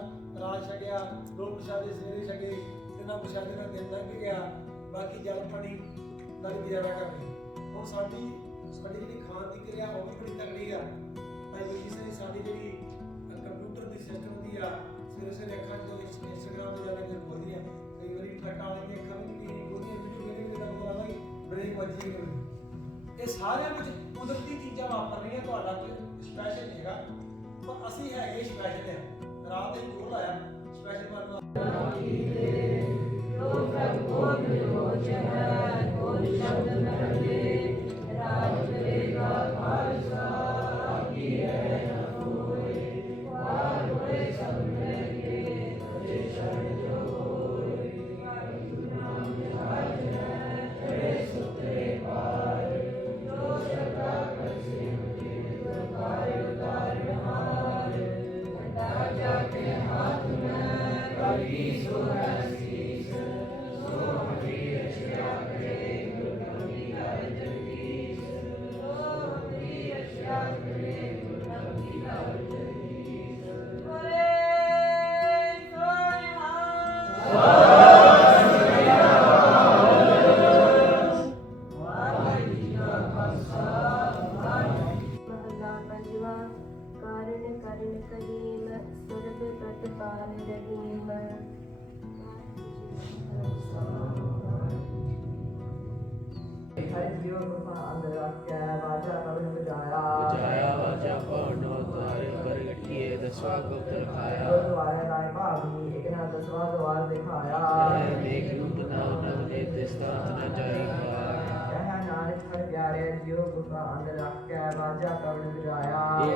ਰਾਤ ਛਕਿਆ, 2 ਪ੍ਰਸ਼ਾਦੇ ਸਵੇਰੇ ਛਕੇ, 3 ਪ੍ਰਸ਼ਾਦੇ ਨਾਲ ਦਿਨ ਲੰਘ ਗਿਆ, ਬਾਕੀ ਜਲ ਪਾਣੀ ਨਾਲ ਗੁਜ਼ਾਰਾ ਕਰਦੇ। ਹੁਣ ਸਾਡੀ ਜਿਹੜੀ ਖਾਣ ਦੀ ਕਿਰਿਆ ਉਹ ਵੀ ਬੜੀ ਤਕੜੀ ਆ। ਭਾਈ ਕਿਸੇ ਨੇ ਸਾਡੀ ਜਿਹੜੀ ਕੰਪਿਊਟਰ ਦੀ ਸਿਸਟਮ ਦੀ ਆ, ਸਵੇਰੇ ਅੱਖਾਂ ਤੋਂ ਇੰਸਟਾਗ੍ਰਾਮ ਤੇ ਜਾ ਕੇ ਖੋਲ੍ਹਦੀਆਂ, ਕਈ ਵਾਰੀ ਟੱਕਾ ਵਾਲੀਆਂ ਅੱਖਾਂ ਵੀ ਨਹੀਂ ਖੋਲ੍ਹਦੀਆਂ, ਵੀਡੀਓ ਵੇਖ ਕੇ ਪਤਾ ਲੱਗਦਾ ਕਿ ਬ੍ਰੇਕ ਵੱਜੀ ਹੋਈ। ਇਹ ਸਾਰਿਆਂ ਵਿੱਚ ਕੁਦਰਤੀ ਚੀਜ਼ਾਂ ਵਾਪਰ ਰਹੀਆਂ, ਤੁਹਾਡਾ ਕੋਈ ਸਪੈਸ਼ਲ ਨਹੀਂ ਹੈਗਾ, ਪਰ ਅਸੀਂ ਹੈਗੇ ਸਪੈਸ਼ਲ ਆ। ਰਾਤ ਹੀ ਕੋਲ ਆਇਆ ਸਪੈਸ਼ਲ ਮਾਰਨ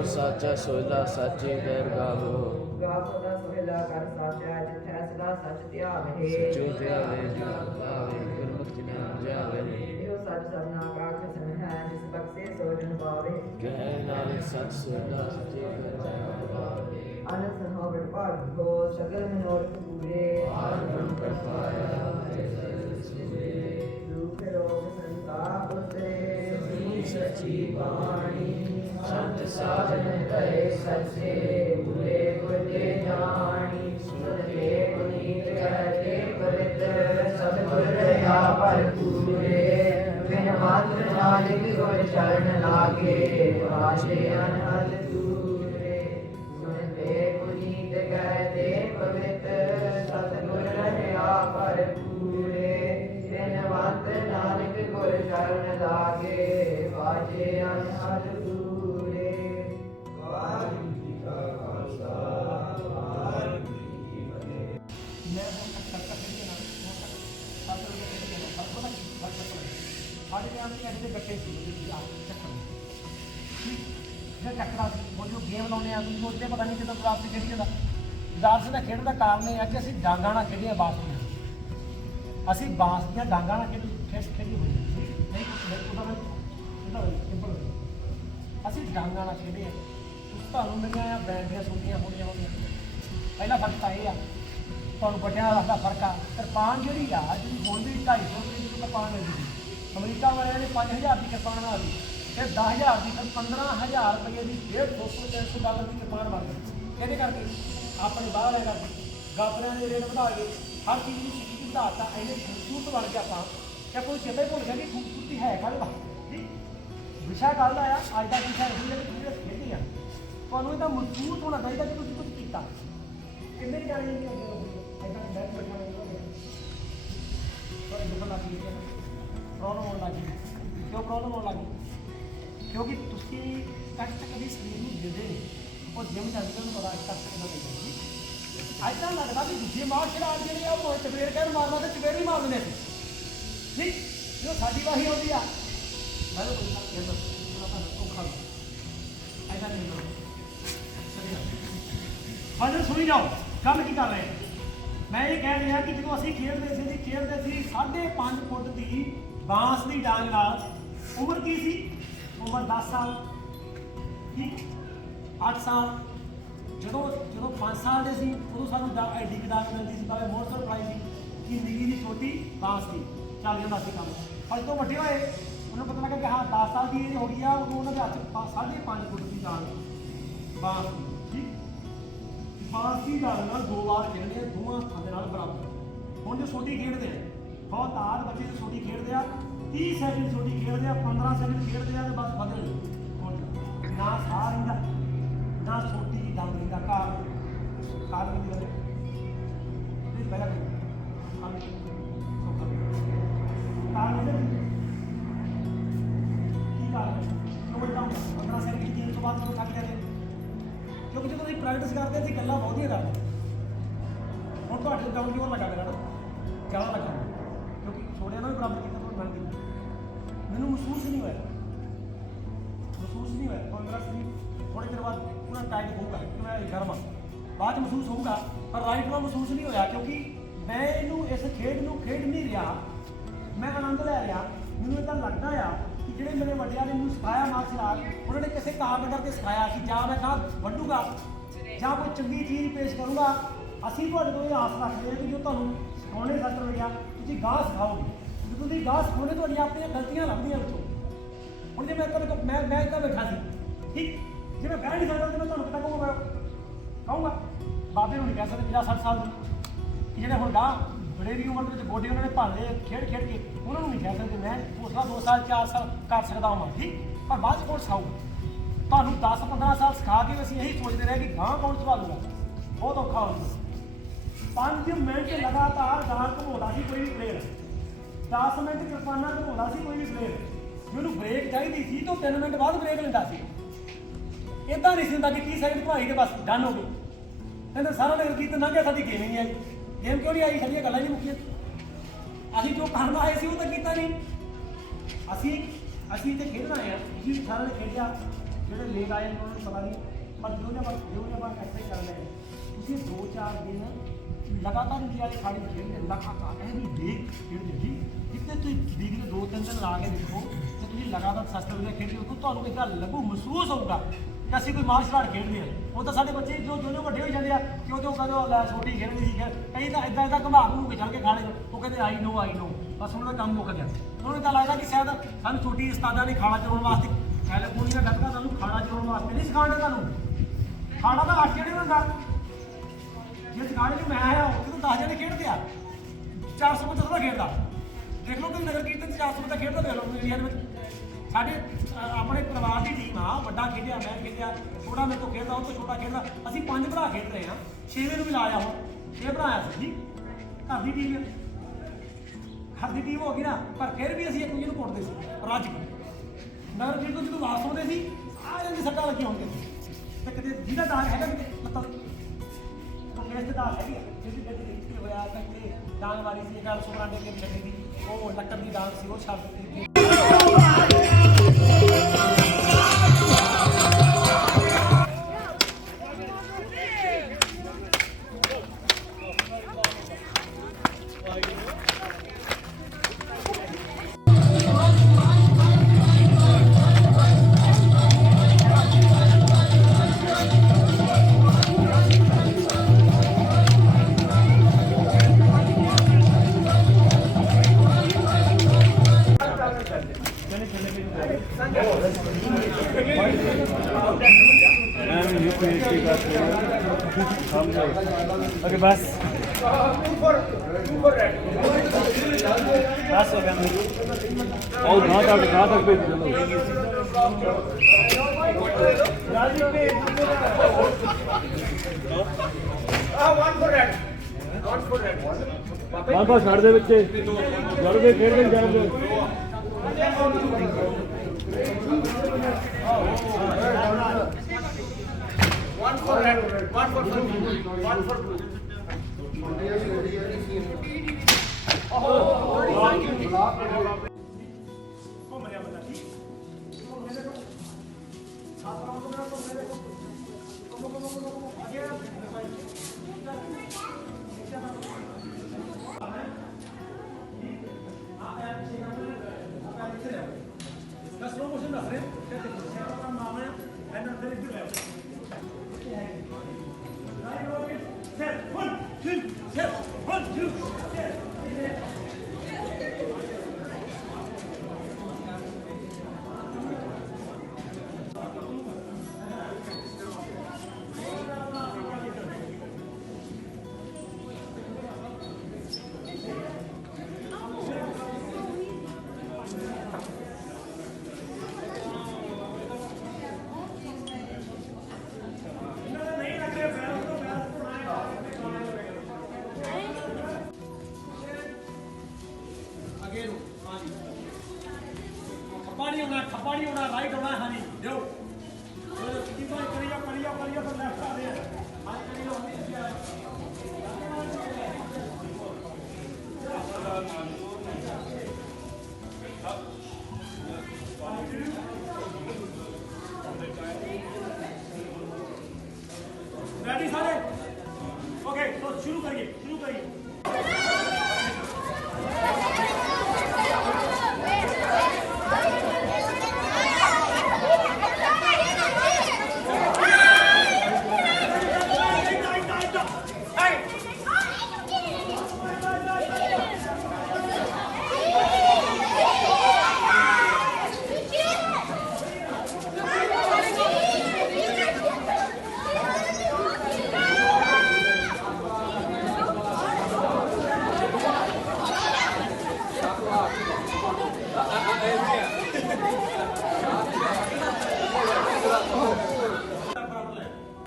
ਸਾਚਾ ਸੋਹਿਲਾ ਸਾਚੇ ਪੈਰ ਗਾਵੋ, ਸਦਾ ਸੋਹਿਲਾ ਕਰ ਸਾਚਾ ਜਿੱਥੈ ਸਦਾ ਸੱਚ ਧਿਆਵੇ, ਸਚੋ ਧਿਆਵੇ ਜੋ ਆਵੇ, ਗੁਰਮੁਖ ਜਨ ਜਾਵੇ। ਇਹੋ ਸੱਚ ਸਭਨਾ ਕਾ ਖਸਮ ਹੈ, ਜਿਸ ਬਖਸ਼ੇ ਸੋ ਜਨ ਪਾਵੇ। ਕਹਿ ਨਾਨਕ ਸੱਚ ਸੋਹਿਲਾ ਸਾਚੇ ਪੈਰ ਗਾਵੋ, ਅਨੰਦ ਸੰਭਵ ਭਾਗ ਹੋ, ਸਗਲ ਮਨੋਰਥ ਪੂਰੇ। ਆਨੰਦ ਪ੍ਰਪਾਇਆ ਦੁਖ ਰੋਗ ਸੰਤਾਪ ਉਤਰੇ। ਭਰਪੂਰੇ ਬਿਨ ਮੰਤਰ ਨਾਨਕ ਗੁਰ ਚਰਨ ਲਾਗੇ ਵਾਜੇ ਅਨਹਦ ਦੂਰੇ ਸੁਣਦੇ ਪੁਨੀਤ ਕਹਤੇ ਪਵਿੱਤ ਸਤਿਗੁਰ ਰਹਿਆ ਭਰਪੂਰੇ ਬਿਨ ਮੰਤਰ ਨਾਨਕ ਗੁਰ ਚਰਨ ਲਾਗੇ ਵਾਜੇ ਅਨਹਦ ਦੂਰੇ ਵਾਹਿਗੁਰੂ ਜੀ ਕਾ ਖਾਲਸਾ ਵਾਹਿਗੁਰੂ ਜੀ ਕੀ ਫਤਿਹ। ਮੈਂ ਹੁਣ ਤੱਕ ਕਰਤਾ ਖੇਡੀ ਨਾ ਸੱਤ ਰੁਪਏ ਖੇਡੀ ਨਾ ਬਸ ਪਤਾ ਕੀ ਬਸ ਸਾਡੇ ਟਾਈਮ ਤੇ ਅੱਜ ਦੇ ਗੱਟੇ ਸੀ ਆ ਚੱਕਰ ਜੇ ਚੱਕਰਾ ਉਹ ਜੋ ਗੇਮ ਲਾਉਂਦੇ ਆ ਤੁਸੀਂ ਸੋਚਦੇ ਪਤਾ ਨਹੀਂ ਕਿਦੋਂ ਦਰਾਸ ਖੇਡੀ ਜਾਂਦਾ ਦਰਾਸ ਦਾ ਖੇਡਣ ਦਾ ਕਾਰਨ ਇਹ ਹੈ ਕਿ ਅਸੀਂ ਡਾਂਗਾਂ ਨਾਲ ਖੇਡੀਆਂ ਬਾਸ ਦੀਆਂ ਅਸੀਂ ਬਾਸ ਦੀਆਂ ਡਾਂਗਾਂ ਨਾਲ ਖੇਡੀ ਹੋਈ ਨਹੀਂ ਉਹਦਾ ਸਿੰਪਲ ਅਸੀਂ ਡਾਂਗਾਂ ਨਾਲ ਖੇਡੇ ਆ ਤੁਹਾਨੂੰ ਮੇਰੀਆਂ ਬੈਂਡ ਦੀਆਂ ਸੁਣੀਆਂ ਹੋਣੀਆਂ ਪਹਿਲਾ ਫਰਕ ਤਾਂ ਇਹ ਆ ਤੁਹਾਨੂੰ ਵੱਡਿਆਂ ਦਾ ਫਰਕ ਆ ਕਿਰਪਾਨ ਜਿਹੜੀ ਆ ਜਿਹੜੀ ਹੁਣ ਵੀ 250 ਰੁਪਏ ਦੀ ਕਿਰਪਾਨ ਮਿਲਦੀ ਸੀ ਅਮਰੀਕਾ ਵਾਲਿਆਂ ਨੇ 5000 ਦੀ ਕਿਰਪਾਨ ਆ ਗਈ ਫਿਰ 10000 ਦੀ ਫਿਰ 15000 ਰੁਪਏ ਦੀ 150 300 ਡਾਲਰ ਦੀ ਕਿਰਪਾਨ ਬਣ ਗਈ ਇਹਦੇ ਕਰਕੇ ਆਪਣੇ ਬਾਹਰ ਹੈਗਾ ਗਾਤਰਿਆਂ ਦੇ ਰੇਟ ਵਧਾ ਕੇ ਹਰ ਚੀਜ਼ ਦੀ ਸਿੱਖੀ ਵਧਾਤਾ ਇਹਨੇ ਖੂਬਸੂਰਤ ਬਣ ਕੇ ਆਪਾਂ ਕਿ ਕੋਈ ਚੇਤੇ ਭੁੱਲ ਗਿਆ ਕਿ ਖੂਬਸੂਰਤੀ ਹੈ ਕਾਹਦੇ ਵਾਸਤੇ ਵਿਸ਼ਾ ਗੱਲ ਆਇਆ ਅੱਜ ਦਾ ਵਿਸ਼ਾ ਇਹ ਹੈ ਕਿ ਤੁਸੀਂ ਖੇਡੀ ਆ ਤੁਹਾਨੂੰ ਇਹਦਾ ਮਹਿਸੂਸ ਹੋਣਾ ਚਾਹੀਦਾ ਕਿ ਤੁਸੀਂ ਕੁਝ ਕੀਤਾ ਕਿੰਨੇ ਜਾਣੇ ਨਹੀਂ ਹੁੰਦੇ ਐਦਾਂ ਬੈਠ ਬੈਠਾ ਨਹੀਂ ਪਰ ਦੁੱਖ ਲੱਗੀ ਹੈ ਪ੍ਰੋਬਲਮ ਹੋਣ ਲੱਗੀ ਕਿਉਂ ਪ੍ਰੋਬਲਮ ਹੋਣ ਲੱਗੀ ਕਿਉਂਕਿ ਤੁਸੀਂ ਕਸ਼ਟ ਕਦੀ ਸਰੀਰ ਨੂੰ ਦਿੰਦੇ ਨਹੀਂ ਉਹ ਜਿਮ ਜਾਂਦੇ ਨੂੰ ਬੜਾ ਕਸ਼ਟ ਕਿਦਾਂ ਦਿੰਦੇ ਅੱਜ ਤਾਂ ਲੱਗਦਾ ਵੀ ਦੂਜੇ ਮਾਰਸ਼ਲ ਆਰਟ ਜਿਹੜੇ ਆ ਉਹ ਚਪੇੜ ਕਹਿ ਮਾਰਨਾ ਤੇ ਚਪੇੜ ਵੀ ਮਾਰ ਦਿੰਦੇ ਨਹੀਂ ਜੋ ਸਾਡੀ ਵਾਹੀ ਆਉਂਦੀ ਆ ਮੈਂ ਤਾਂ ਕੋਈ ਨਾ ਕਹਿੰਦਾ ਉਹ ਖਾ ਲਓ ਐਦਾਂ ਨਹੀਂ ਕਰੋ ਹਾਂ ਸੁਣੀ ਜਾਓ ਗੱਲ ਕੀ ਕਰ ਰਹੇ ਮੈਂ ਇਹ ਕਹਿ ਰਿਹਾ ਕਿ ਜਦੋਂ ਅਸੀਂ ਖੇਡਦੇ ਸੀ 5.5 ਫੁੱਟ ਦੀ ਬਾਂਸ ਦੀ ਡਾਂਗ ਨਾਲ ਉਮਰ ਕੀ ਸੀ ਉਮਰ 10 ਸਾਲ ਠੀਕ 8 ਸਾਲ ਜਦੋਂ 5 ਸਾਲ ਦੇ ਸੀ ਉਦੋਂ ਸਾਨੂੰ ਐਡੀ ਕਿ ਡਾਂਗ ਮਿਲਦੀ ਸੀ ਭਾਵੇਂ ਮੋਟਰ ਸਰਪ੍ਰਾਈਜ਼ ਸੀ ਕਿ ਨਿੱਕੀ ਦੀ ਛੋਟੀ ਬਾਂਸ ਦੀ ਚੱਲ ਜਾਂਦਾ ਸੀ ਕੰਮ ਪਰ ਜਦੋਂ ਵੱਡੇ ਹੋਏ ਉਹਨਾਂ ਪਤਾ ਲੱਗਾ ਕਿ ਹਾਂ 10 ਸਾਲ ਦੀ ਏਜ ਹੋ ਗਈ ਆ ਉਦੋਂ ਉਹਨਾਂ ਦੇ ਹੱਥ 5.5 ਫੁੱਟ ਦੀ ਡਾਂਗ ਬਾਂਸ ਠੀਕ ਬਾਂਸ ਦੀ ਡਾਂਗ ਨਾਲ 2 ਵਾਰ ਖੇਡਦੇ ਆ ਦੋਵਾਂ ਹੱਥਾਂ ਦੇ ਨਾਲ ਬਰਾਬਰ ਹੁਣ ਜੋ ਛੋਟੀ ਖੇਡਦੇ ਆ ਬਹੁਤ ਆਦ ਬੱਚੇ ਜੋ ਛੋਟੀ ਖੇਡਦੇ ਆ 30 ਸੈਕਿੰਡ ਛੋਟੀ ਖੇਡਦੇ ਆ 15 ਸੈਕਿੰਡ ਖੇਡਦੇ ਆ ਤੇ ਬਸ ਬਦਲ ਹੁਣ ਨਾ ਸਾਹ ਰਹਿੰਦਾ ਨਾ ਛੋਟੀ ਦੀ ਡਾਂਗ ਰਹਿੰਦਾ ਕਾਰ ਨਹੀਂ ਲੱਗਦਾ ਇਹ ਪਹਿਲਾਂ ਕਾਰ ਨਹੀਂ ਕੀ ਕਾਰ ਕਿਉਂ ਬਟਾਉਂ 15 ਸੈਕਿੰਡ ਦੀ ਗੇਮ ਤੋਂ ਬਾਅਦ ਤੁਹਾਨੂੰ ਥੱਕ ਜਾਂਦੇ ਕਿਉਂਕਿ ਜਦੋਂ ਤੁਸੀਂ ਪ੍ਰੈਕਟਿਸ ਕਰਦੇ ਤੁਸੀਂ ਗੱਲਾਂ ਬਹੁਤੀਆਂ ਕਰਦੇ ਹੁਣ ਤੁਹਾਡੇ ਡਾਊਨ ਜੋਰ ਲੱਗਾ ਮੇਰਾ ਜ਼ਿਆਦਾ ਲੱਗਾ ਕਿਉਂਕਿ ਛੋੜਿਆਂ ਨਾਲ ਵੀ ਬਰਾਬਰ ਕੀਤਾ ਤੁਹਾਨੂੰ ਮਿਲ ਗਈ ਮੈਨੂੰ ਮਹਿਸੂਸ ਨਹੀਂ ਹੋਇਆ ਹੁਣ ਮੇਰਾ ਸਰੀਰ ਥੋੜੇ ਚਿਰ ਬਾਅਦ ਪੂਰਾ ਟਾਈਟ ਹੋਊਗਾ ਕਿ ਮੈਂ ਗਰਮ ਆ ਬਾਅਦ ਮਹਿਸੂਸ ਹੋਊਗਾ ਪਰ ਰਾਈਟ ਨਾਲ ਮਹਿਸੂਸ ਨਹੀਂ ਹੋਇਆ ਕਿਉਂਕਿ ਮੈਂ ਇਹਨੂੰ ਇਸ ਖੇਡ ਨੂੰ ਖੇਡ ਨਹੀਂ ਰਿਹਾ ਮੈਂ ਆਨੰਦ ਲੈ ਰਿਹਾ ਮੈਨੂੰ ਇਦਾਂ ਲੱਗਦਾ ਆ ਕਿ ਜਿਹੜੇ ਮੇਰੇ ਵੱਡਿਆਂ ਨੇ ਮੈਨੂੰ ਸਿਖਾਇਆ ਮਾਰਸ਼ਲ ਆਰਟ ਉਹਨਾਂ ਨੇ ਕਿਸੇ ਕਾਰਨ ਕਰਕੇ ਸਿਖਾਇਆ ਕਿ ਜਾਂ ਮੈਂ ਕਹਾਂ ਵੱਢੂਗਾ ਜਾਂ ਕੋਈ ਚੰਗੀ ਚੀਜ਼ ਪੇਸ਼ ਕਰੂੰਗਾ ਅਸੀਂ ਤੁਹਾਡੇ ਤੋਂ ਇਹ ਆਸ ਰੱਖਦੇ ਹਾਂ ਕਿ ਜੋ ਤੁਹਾਨੂੰ ਸਿਖਾਉਣੇ ਸੱਤਰ ਵਜਾ ਤੁਸੀਂ ਗਾਹ ਸਿਖਾਓਗੇ ਜਦੋਂ ਤੁਸੀਂ ਗਾਹ ਸਿਖਾਉਣੇ ਤੁਹਾਡੀਆਂ ਆਪਣੀਆਂ ਗਲਤੀਆਂ ਲੱਭਦੀਆਂ ਵਿੱਚੋਂ ਹੁਣ ਜੇ ਮੈਂ ਇੱਦਾਂ ਬੈਠਾ ਸੀ ਠੀਕ ਜੇ ਮੈਂ ਬਹਿ ਨਹੀਂ ਸਕਦਾ ਤਾਂ ਮੈਂ ਤੁਹਾਨੂੰ ਪਤਾ ਕਹੂੰਗਾ ਬਾਬੇ ਨੂੰ ਨਹੀਂ ਕਹਿ ਸਕਦੇ 50-60 ਸਾਲ ਦੇ ਜਿਹੜੇ ਹੁਣ ਗਾਹ ਬੜੇਰੀ ਉਮਰ ਦੇ ਵਿੱਚ ਗੋਡੇ ਉਹਨਾਂ ਨੇ ਭਾਲੇ ਖੇਡ ਕੇ ਉਹਨਾਂ ਨੂੰ ਨਹੀਂ ਕਹਿ ਸਕਦੇ ਮੈਂ ਹੌਸਲਾ 2 ਸਾਲ 4 ਸਾਲ ਕਰ ਸਕਦਾ ਹਾਂ ਠੀਕ ਪਰ ਬਾਅਦ 'ਚ ਕੌਣ ਸਿਖਾਊਗਾ ਤੁਹਾਨੂੰ 10-15 ਸਾਲ ਸਿਖਾ ਕੇ ਅਸੀਂ ਇਹੀ ਸੋਚਦੇ ਰਹੇ ਕਿ ਗਾਂ ਕੌਣ ਸੰਭਾਲੂਗਾ ਬਹੁਤ ਔਖਾ ਹੋ ਜਾਂਦਾ 5 ਮਿੰਟ ਲਗਾਤਾਰ ਗਾਂ ਘੁਮਾਉਂਦਾ ਸੀ ਕੋਈ ਵੀ ਪਲੇਅਰ 10 ਮਿੰਟ ਕਿਰਪਾਨਾਂ ਘੁਮਾਉਂਦਾ ਸੀ ਕੋਈ ਵੀ ਪਲੇਅਰ ਮੈਨੂੰ ਬ੍ਰੇਕ ਚਾਹੀਦੀ ਸੀ ਤਾਂ 3 ਮਿੰਟ ਬਾਅਦ ਬ੍ਰੇਕ ਲੈਂਦਾ ਸੀ ਇੱਦਾਂ ਨਹੀਂ ਸੀ ਹੁੰਦਾ ਕਿ 30 ਸੈਕਿੰਡ ਘੁਮਾਈ ਤੇ ਬਸ ਡਨ ਹੋ ਗਈ ਕਹਿੰਦੇ ਸਾਰਾ ਨਗਰ ਕੀਰਤਨ ਲੰਘ ਗਿਆ ਸਾਡੀ ਗੇਮ ਹੀ ਨਹੀਂ ਆਈ ਗੇਮ ਕਿਉਂ ਨਹੀਂ ਆਈ ਸਾਡੀਆਂ ਗੱਲਾਂ ਨਹੀਂ ਮੁੱਕੀਆਂ ਅਸੀਂ ਜੋ ਕਰਨ ਆਏ ਸੀ ਉਹ ਤਾਂ ਕੀਤਾ ਨਹੀਂ ਅਸੀਂ ਤੇ ਖੇਡਣਾ ਆਏ ਆ ਤੁਸੀਂ ਸਾਰਿਆਂ ਨੇ ਖੇਡਿਆ ਜਿਹੜੇ ਲੇਟ ਆਏ ਉਹਨਾਂ ਨੂੰ ਪਤਾ ਨਹੀਂ ਪਰ ਜੋ ਜਾਂ ਐਕਸਰਸਾਈਜ਼ ਕਰ ਰਹੇ ਤੁਸੀਂ 2-4 ਦਿਨ ਲਗਾਤਾਰ ਇੰਡੀਆ ਵਾਲੇ ਖਾੜੀ ਖੇਡਦੇ ਲਗਾਤਾਰ ਇਹ ਵੀ ਦੇਖ ਖੇਡਦੇ ਜੀ ਕਿਤੇ ਤੁਸੀਂ ਵੀਕ ਦੇ 2-3 ਦਿਨ ਲਾ ਕੇ ਦੇਖੋ ਤੇ ਤੁਸੀਂ ਲਗਾਤਾਰ ਸਸਤੇ ਵਧੀਆ ਖੇਡਦੇ ਹੋ ਤੁਹਾਨੂੰ ਇਦਾਂ ਲੱਗੂ ਮਹਿਸੂਸ ਹੋਊਗਾ ਕਿ ਅਸੀਂ ਕੋਈ ਮਾਰਸ਼ਲ ਆਰਟ ਖੇਡਦੇ ਹਾਂ ਉਹ ਤਾਂ ਸਾਡੇ ਬੱਚੇ ਜੋ ਵੱਡੇ ਹੋ ਜਾਂਦੇ ਆ ਕਿਉਂ ਕਹਿੰਦੇ ਲੈ ਛੋਟੀ ਖੇਡਦੀ ਸੀ ਕਈ ਤਾਂ ਇਦਾਂ ਘੁਮਾ ਘੁਮੂ ਕੇ ਚੱਲ ਕੇ ਖਾਣੇ ਉਹ ਕਹਿੰਦੇ ਆਈ ਨੋ ਬਸ ਉਹਨਾਂ ਦਾ ਕੰਮ ਮੁੱਕ ਗਿਆ ਉਹਨਾਂ ਨੂੰ ਤਾਂ ਲੱਗਦਾ ਕਿ ਸ਼ਾਇਦ ਸਾਨੂੰ ਛੋਟੀ ਉਸਤਾਦਾਂ ਨੇ ਖਾਣਾ ਚਲਾਉਣ ਵਾਸਤੇ ਕੈਲੀਫੋਰਨੀਆ ਦਾ ਗੱਤਕਾ ਤੁਹਾਨੂੰ ਖਾਣਾ ਚਲਾਉਣ ਵਾਸਤੇ ਨਹੀਂ ਸਿਖਾਉਂਦੇ ਤੁਹਾਨੂੰ ਖਾਣਾ ਤਾਂ 8 ਜਣੇ ਹੁੰਦਾ ਜੇ ਸਿਖਾਣੇ ਨੂੰ ਮੈਂ ਆਇਆ ਉੱਥੇ ਤਾਂ 10 ਜਣੇ ਖੇਡਦੇ ਆ 450 ਦਾ ਖੇਡਦਾ ਦੇਖ ਲਓ ਤੁਸੀਂ ਨਗਰ ਕੀਰਤਨ 'ਚ 400 ਦਾ ਖੇਡਦਾ ਦੇਖ ਲਓ ਇੰਡੀਆ ਦੇ ਵਿੱਚ ਸਾਡੇ ਆਪਣੇ ਪਰਿਵਾਰ ਦੀ ਟੀਮ ਆ ਵੱਡਾ ਖੇਡਿਆ ਮੈਂ ਖੇਡਿਆ ਛੋਟਾ ਮੇਰੇ ਤੋਂ ਖੇਡਦਾ ਉਹ ਤੋਂ ਛੋਟਾ ਖੇਡਦਾ ਅਸੀਂ 5 ਭਰਾ ਖੇਡ ਰਹੇ ਹਾਂ 6ਵੇਂ ਨੂੰ ਵੀ ਲਾਇਆ ਹੁਣ 6 ਭਰਾ ਆ ਸੀ ਘਰ ਦੀ ਟੀਮ ਘਰ ਦੀ ਟੀਮ ਹੋ ਗਈ ਨਾ ਪਰ ਫਿਰ ਵੀ ਅਸੀਂ ਇੱਕ ਦੂਜੇ ਨੂੰ ਕੁੱਟਦੇ ਸੀ ਰੱਜ ਕੇ ਨਗਰ ਕੀਰਤਨ ਜਦੋਂ ਲਾਸਟ ਹੁੰਦੇ ਸੀ ਸਾਰਿਆਂ ਦੀ ਸੱਟਾਂ ਲੱਗੀਆਂ ਹੁੰਦੀਆਂ ਸੀ ਤੇ ਕਦੇ ਜਿਹਦਾ ਦਾਗ ਹੈਗਾ ਕਿਤੇ ਲੱਤਾਂ ਉਹ ਫੇਸ ਤੇ ਦਾਗ ਹੈਗੀ ਜਿਹਦੀ ਗੱਡੀ ਇੱਥੇ ਹੋਇਆ ਤਾਂ ਇੱਥੇ ਡਾਂਗ ਮਾਰੀ ਸੀ ਗੱਲ ਸੁਬਰਾਂਡੇ ਕੇ ਛੱਡੀ ਦੀ ਉਹ ਲੱਕੜ ਦੀ ਡਾਂਗ ਸੀ ਉਹ ਛੱਡ ਦਿੱਤੀ ओके बस बस हो गया और कहाँ तक भेज दो बाबा छड़ दे बच्चे जड़ के खेल के जाए One for red, one for blue, one for blue. खप्पा नहीं होना राइट होना हाँ जी दो करिया तो लेफ्ट आ रहे हैं रेडी सारे ओके तो शुरू करिए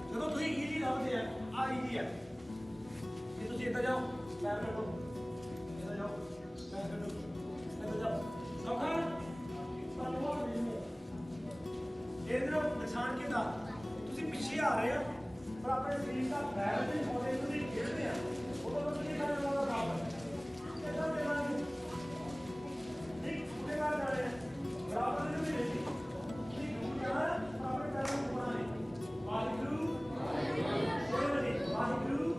ਜਦੋਂ ਤੁਸੀਂ ਈਜ਼ੀ ਲਾਉਂਦੇ ਆ ਆ ਈਜ਼ੀ ਆ ਜੇ ਤੁਸੀਂ ਇੱਧਰ ਜਾਓ ਪੈਰ ਕੱਢੋ ਇੱਧਰ ਜਾਓ ਪੈਰ ਕੱਢੋ ਇੱਧਰ ਜਾਓ ਸੌਖਾ ਇਧਰੋਂ ਨਿਸ਼ਾਨ ਕਿਦਾ ਤੁਸੀਂ ਪਿੱਛੇ ਆ ਰਹੇ ਆ ਪਰ ਆਪਣੇ ਸਰੀਰ ਦਾ ਪੈਰ ਤੇ ਛੋਟੇ ਤੁਸੀਂ ਖੇਡਦੇ ਆ ਉਦੋਂ ਤੁਸੀਂ ਇਹਨਾਂ ਦਾ ਬਰਾਬਰ ਇੱਧਰ ਦੇ ਨਾਲ ਨਹੀਂ ਉਹਦੇ ਨਾਲ ਜਾ ਰਹੇ ਆ ਬਰਾਬਰ ਦੇ ਵੀ ਨਹੀਂ ਤੁਸੀਂ ਦੂਰ ਜਾਣਾ ਆਪਣੇ ਪੈਰਾਂ ਨੂੰ ਉੱਪਰ ਆਣੇ ਵਾਹਿਗੁਰੂ ਵਾਹਿਗੁਰੂ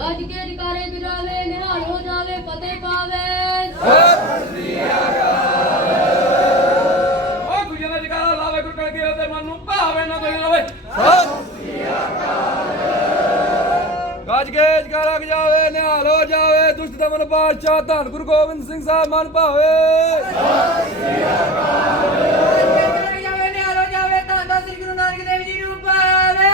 ਗੱਜ ਕੇ ਜਕਾਰੇ ਗੁਜਾਵੇ ਨਿਹਾਲ ਹੋ ਜਾਵੇ ਫਤਿਹ ਪਾਵੇ ਓ ਗੁਜੇ ਦਾ ਜਕਾਰਾ ਲਾਵੇ ਗੁਰ ਕਲ ਕੇ ਤੇ ਮਨ ਨੂੰ ਭਾਵੇ ਨਾ ਕੋਈ ਲਵੇ ਗੱਜ ਕੇ ਜਕਾਰਾ ਗਜਾਵੇ ਨਿਹਾਲ ਹੋ ਜਾਵੇ ਦੁਸ਼ਟ ਦਮਨ ਬਾਦਸ਼ਾਹ ਧੰਨ ਗੁਰੂ ਗੋਬਿੰਦ ਸਿੰਘ ਸਾਹਿਬ ਮਨ ਭਾਵੇ ਜਾਵੇ ਨਿਹਾਲ ਹੋ ਜਾਵੇ ਧੰਨ ਦਾ ਸ੍ਰੀ ਗੁਰੂ ਨਾਨਕ ਦੇਵ ਜੀ ਨੂੰ ਪਾਵੇ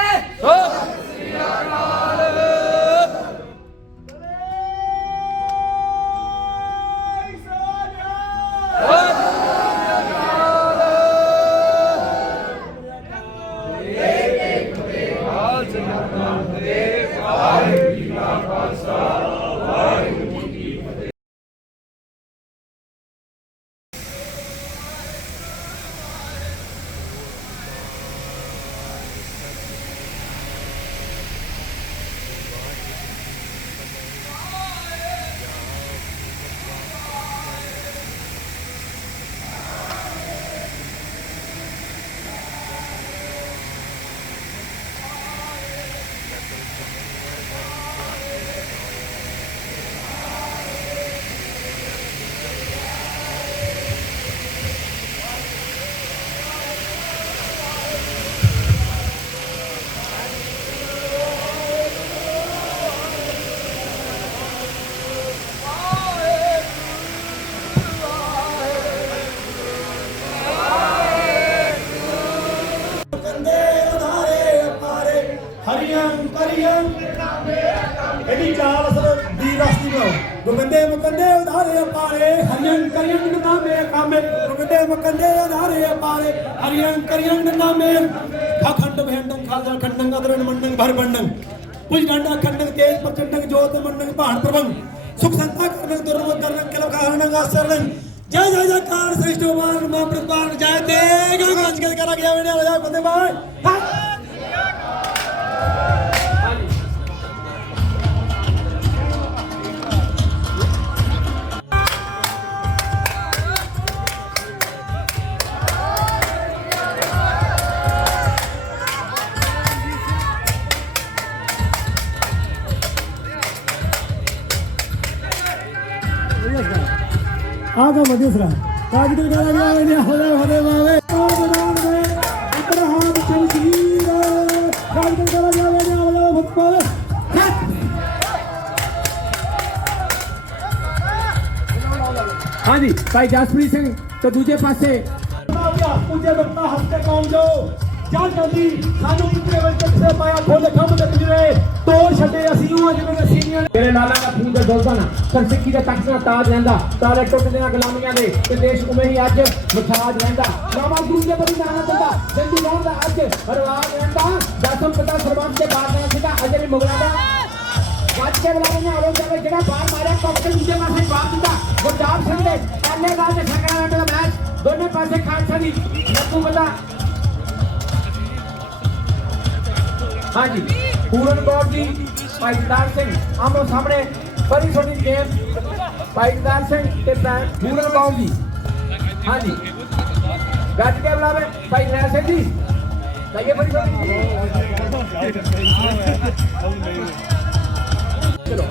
ਇਹਦੀ ਚਾਲ ਅਸਲ ਵੀਰ ਰਸਤੀ ਬਣਾਓ ਗੋਬਿੰਦੇ ਮੁਕੰਦੇ ਉਧਾਰੇ ਅਪਾਰੇ ਹਰਿਯੰ ਕਰਿਯੰ ਨਾਮੇ ਕਾਮੇ ਗੋਬਿੰਦੇ ਮੁਕੰਦੇ ਉਧਾਰੇ ਅਪਾਰੇ ਹਰਿਯੰ ਕਰਿਯੰ ਨਾਮੇ ਖਖੰਡ ਭੈਂਡੰ ਖਾਲਜਾ ਖੰਡੰ ਅਦਰਨ ਮੰਡੰ ਭਰ ਬੰਡੰ ਪੁਜ ਗੰਡਾ ਖੰਡੰ ਤੇਜ ਪ੍ਰਚੰਡੰ ਜੋਤ ਮੰਡੰ ਭਾਣ ਪ੍ਰਭੰ ਸੁਖ ਸੰਤਾ ਕਰਨੰ ਦੁਰਮ ਕਰਨੰ ਕਿਲੋ ਕਾਹਨੰ ਆਸਰਨੰ ਜੈ ਜੈ ਜੈ ਕਾਰ ਸ੍ਰਿਸ਼ਟ ਮਾਨ ਮਾ ਪ੍ਰਤਾਨ ਜੈ ਤੇ ਗੰਜ ਕੇ ਕਰਾ ਗਿਆ ਵੇਨੇ ਆ ਬੰਦੇ ਬਾਏ ਆਗਾ ਮਜੂਸਰਾ ਕਾਜਗਲ ਕਰਾ ਜਾਵੇ ਨੇ ਹੋਲੇ ਹੋਲੇ ਬਾਵੇ ਬਣਾਉਣਗੇ ਅਬਰਾਹਮ ਸ਼ਮਸ਼ੀਰ ਕਾਜਗਲ ਕਰਾ ਜਾਵੇ ਨੇ ਹੋਲੇ ਫੁੱਟਬਾਲ ਹਾਂਜੀ ਭਾਈ ਜਸਪ੍ਰੀਤ ਸਿੰਘ ਤੇ ਦੂਜੇ ਪਾਸੇ ਉੱਚੇ ਵਕਤਾ ਹਸਤੇ ਕੌਮ ਜੋ ਜਾਂ ਜਲਦੀ ਸਾਨੂੰ ਕਿਤੇ ਵਿੱਚ ਕਿੱਥੇ ਪਾਇਆ ਖੋਲੇ ਖੰਭ ਦੇ ਪਿਜਰੇ ਤੋੜ ਛੱਡੇ ਅਸੀਂ ਉਹ ਜਿਵੇਂ ਸੀਨੀਅਰ ਤੇਰੇ ਲਾਲਾ ਦਾ ਖੂਨ ਦਾ ਡੋਲਦਾ ਨਾ ਸਰਸਿੱਕੀ ਦੇ ਤਖਤ ਦਾ ਤਾਜ ਰਹਿੰਦਾ ਤਾਰੇ ਟੁੱਟਦੇ ਨਾ ਗੁਲਾਮੀਆਂ ਦੇ ਤੇ ਦੇਸ਼ ਉਵੇਂ ਹੀ ਅੱਜ ਮਠਾਜ ਰਹਿੰਦਾ ਨਾਮਾ ਦੂਜੇ ਬੜੀ ਨਾਨਾ ਦਿੰਦਾ ਜਿੰਦੂ ਲਾਉਣ ਦਾ ਅੱਜ ਰਵਾਜ ਰਹਿੰਦਾ ਦਸਮ ਪਤਾ ਸਰਬੰਸ ਦੇ ਬਾਹਰ ਦਾ ਸੀਗਾ ਅਜੇ ਵੀ ਮੁਗਲਾਂ ਦਾ ਵੱਜ ਕੇ ਬੁਲਾਉਣ ਨੇ ਆਰੋ ਜਾਵੇ ਜਿਹੜਾ ਬਾਹਰ ਮਾਰਿਆ ਕੱਪ ਕੇ ਦੂਜੇ ਪਾਸੇ ਬਾਹਰ ਦਿੰਦਾ ਗੁਰਜਾਬ ਸਿੰਘ ਦੇ ਪਹਿਲੇ ਗਾਲ ਦੇ ਸੈਕੰਡ ਦਾ ਮੈਚ ਦੋਨੇ ਪਾਸੇ ਖਾਲਸਾ ਦੀ ਲੱਭੂ ਬਤਾ ਹਾਂਜੀ ਪੂਰਨ ਕੌਰ ਜੀ ਭਾਈ ਜਦਾਰ ਸਿੰਘ ਆਮੋ ਸਾਹਮਣੇ ਬੜੀ ਛੋਟੀ ਗੇਮ ਭਾਈ ਜਦਾਰ ਸਿੰਘ ਤੇ ਪੂਰਨ ਕੌਰ ਜੀ ਹਾਂਜੀ ਗੱਜ ਕੇ ਬੁਲਾਵੇ ਭਾਈ ਨੈਰ ਸਿੰਘ ਜੀ ਕਹੀਏ ਬੜੀ ਚਲੋ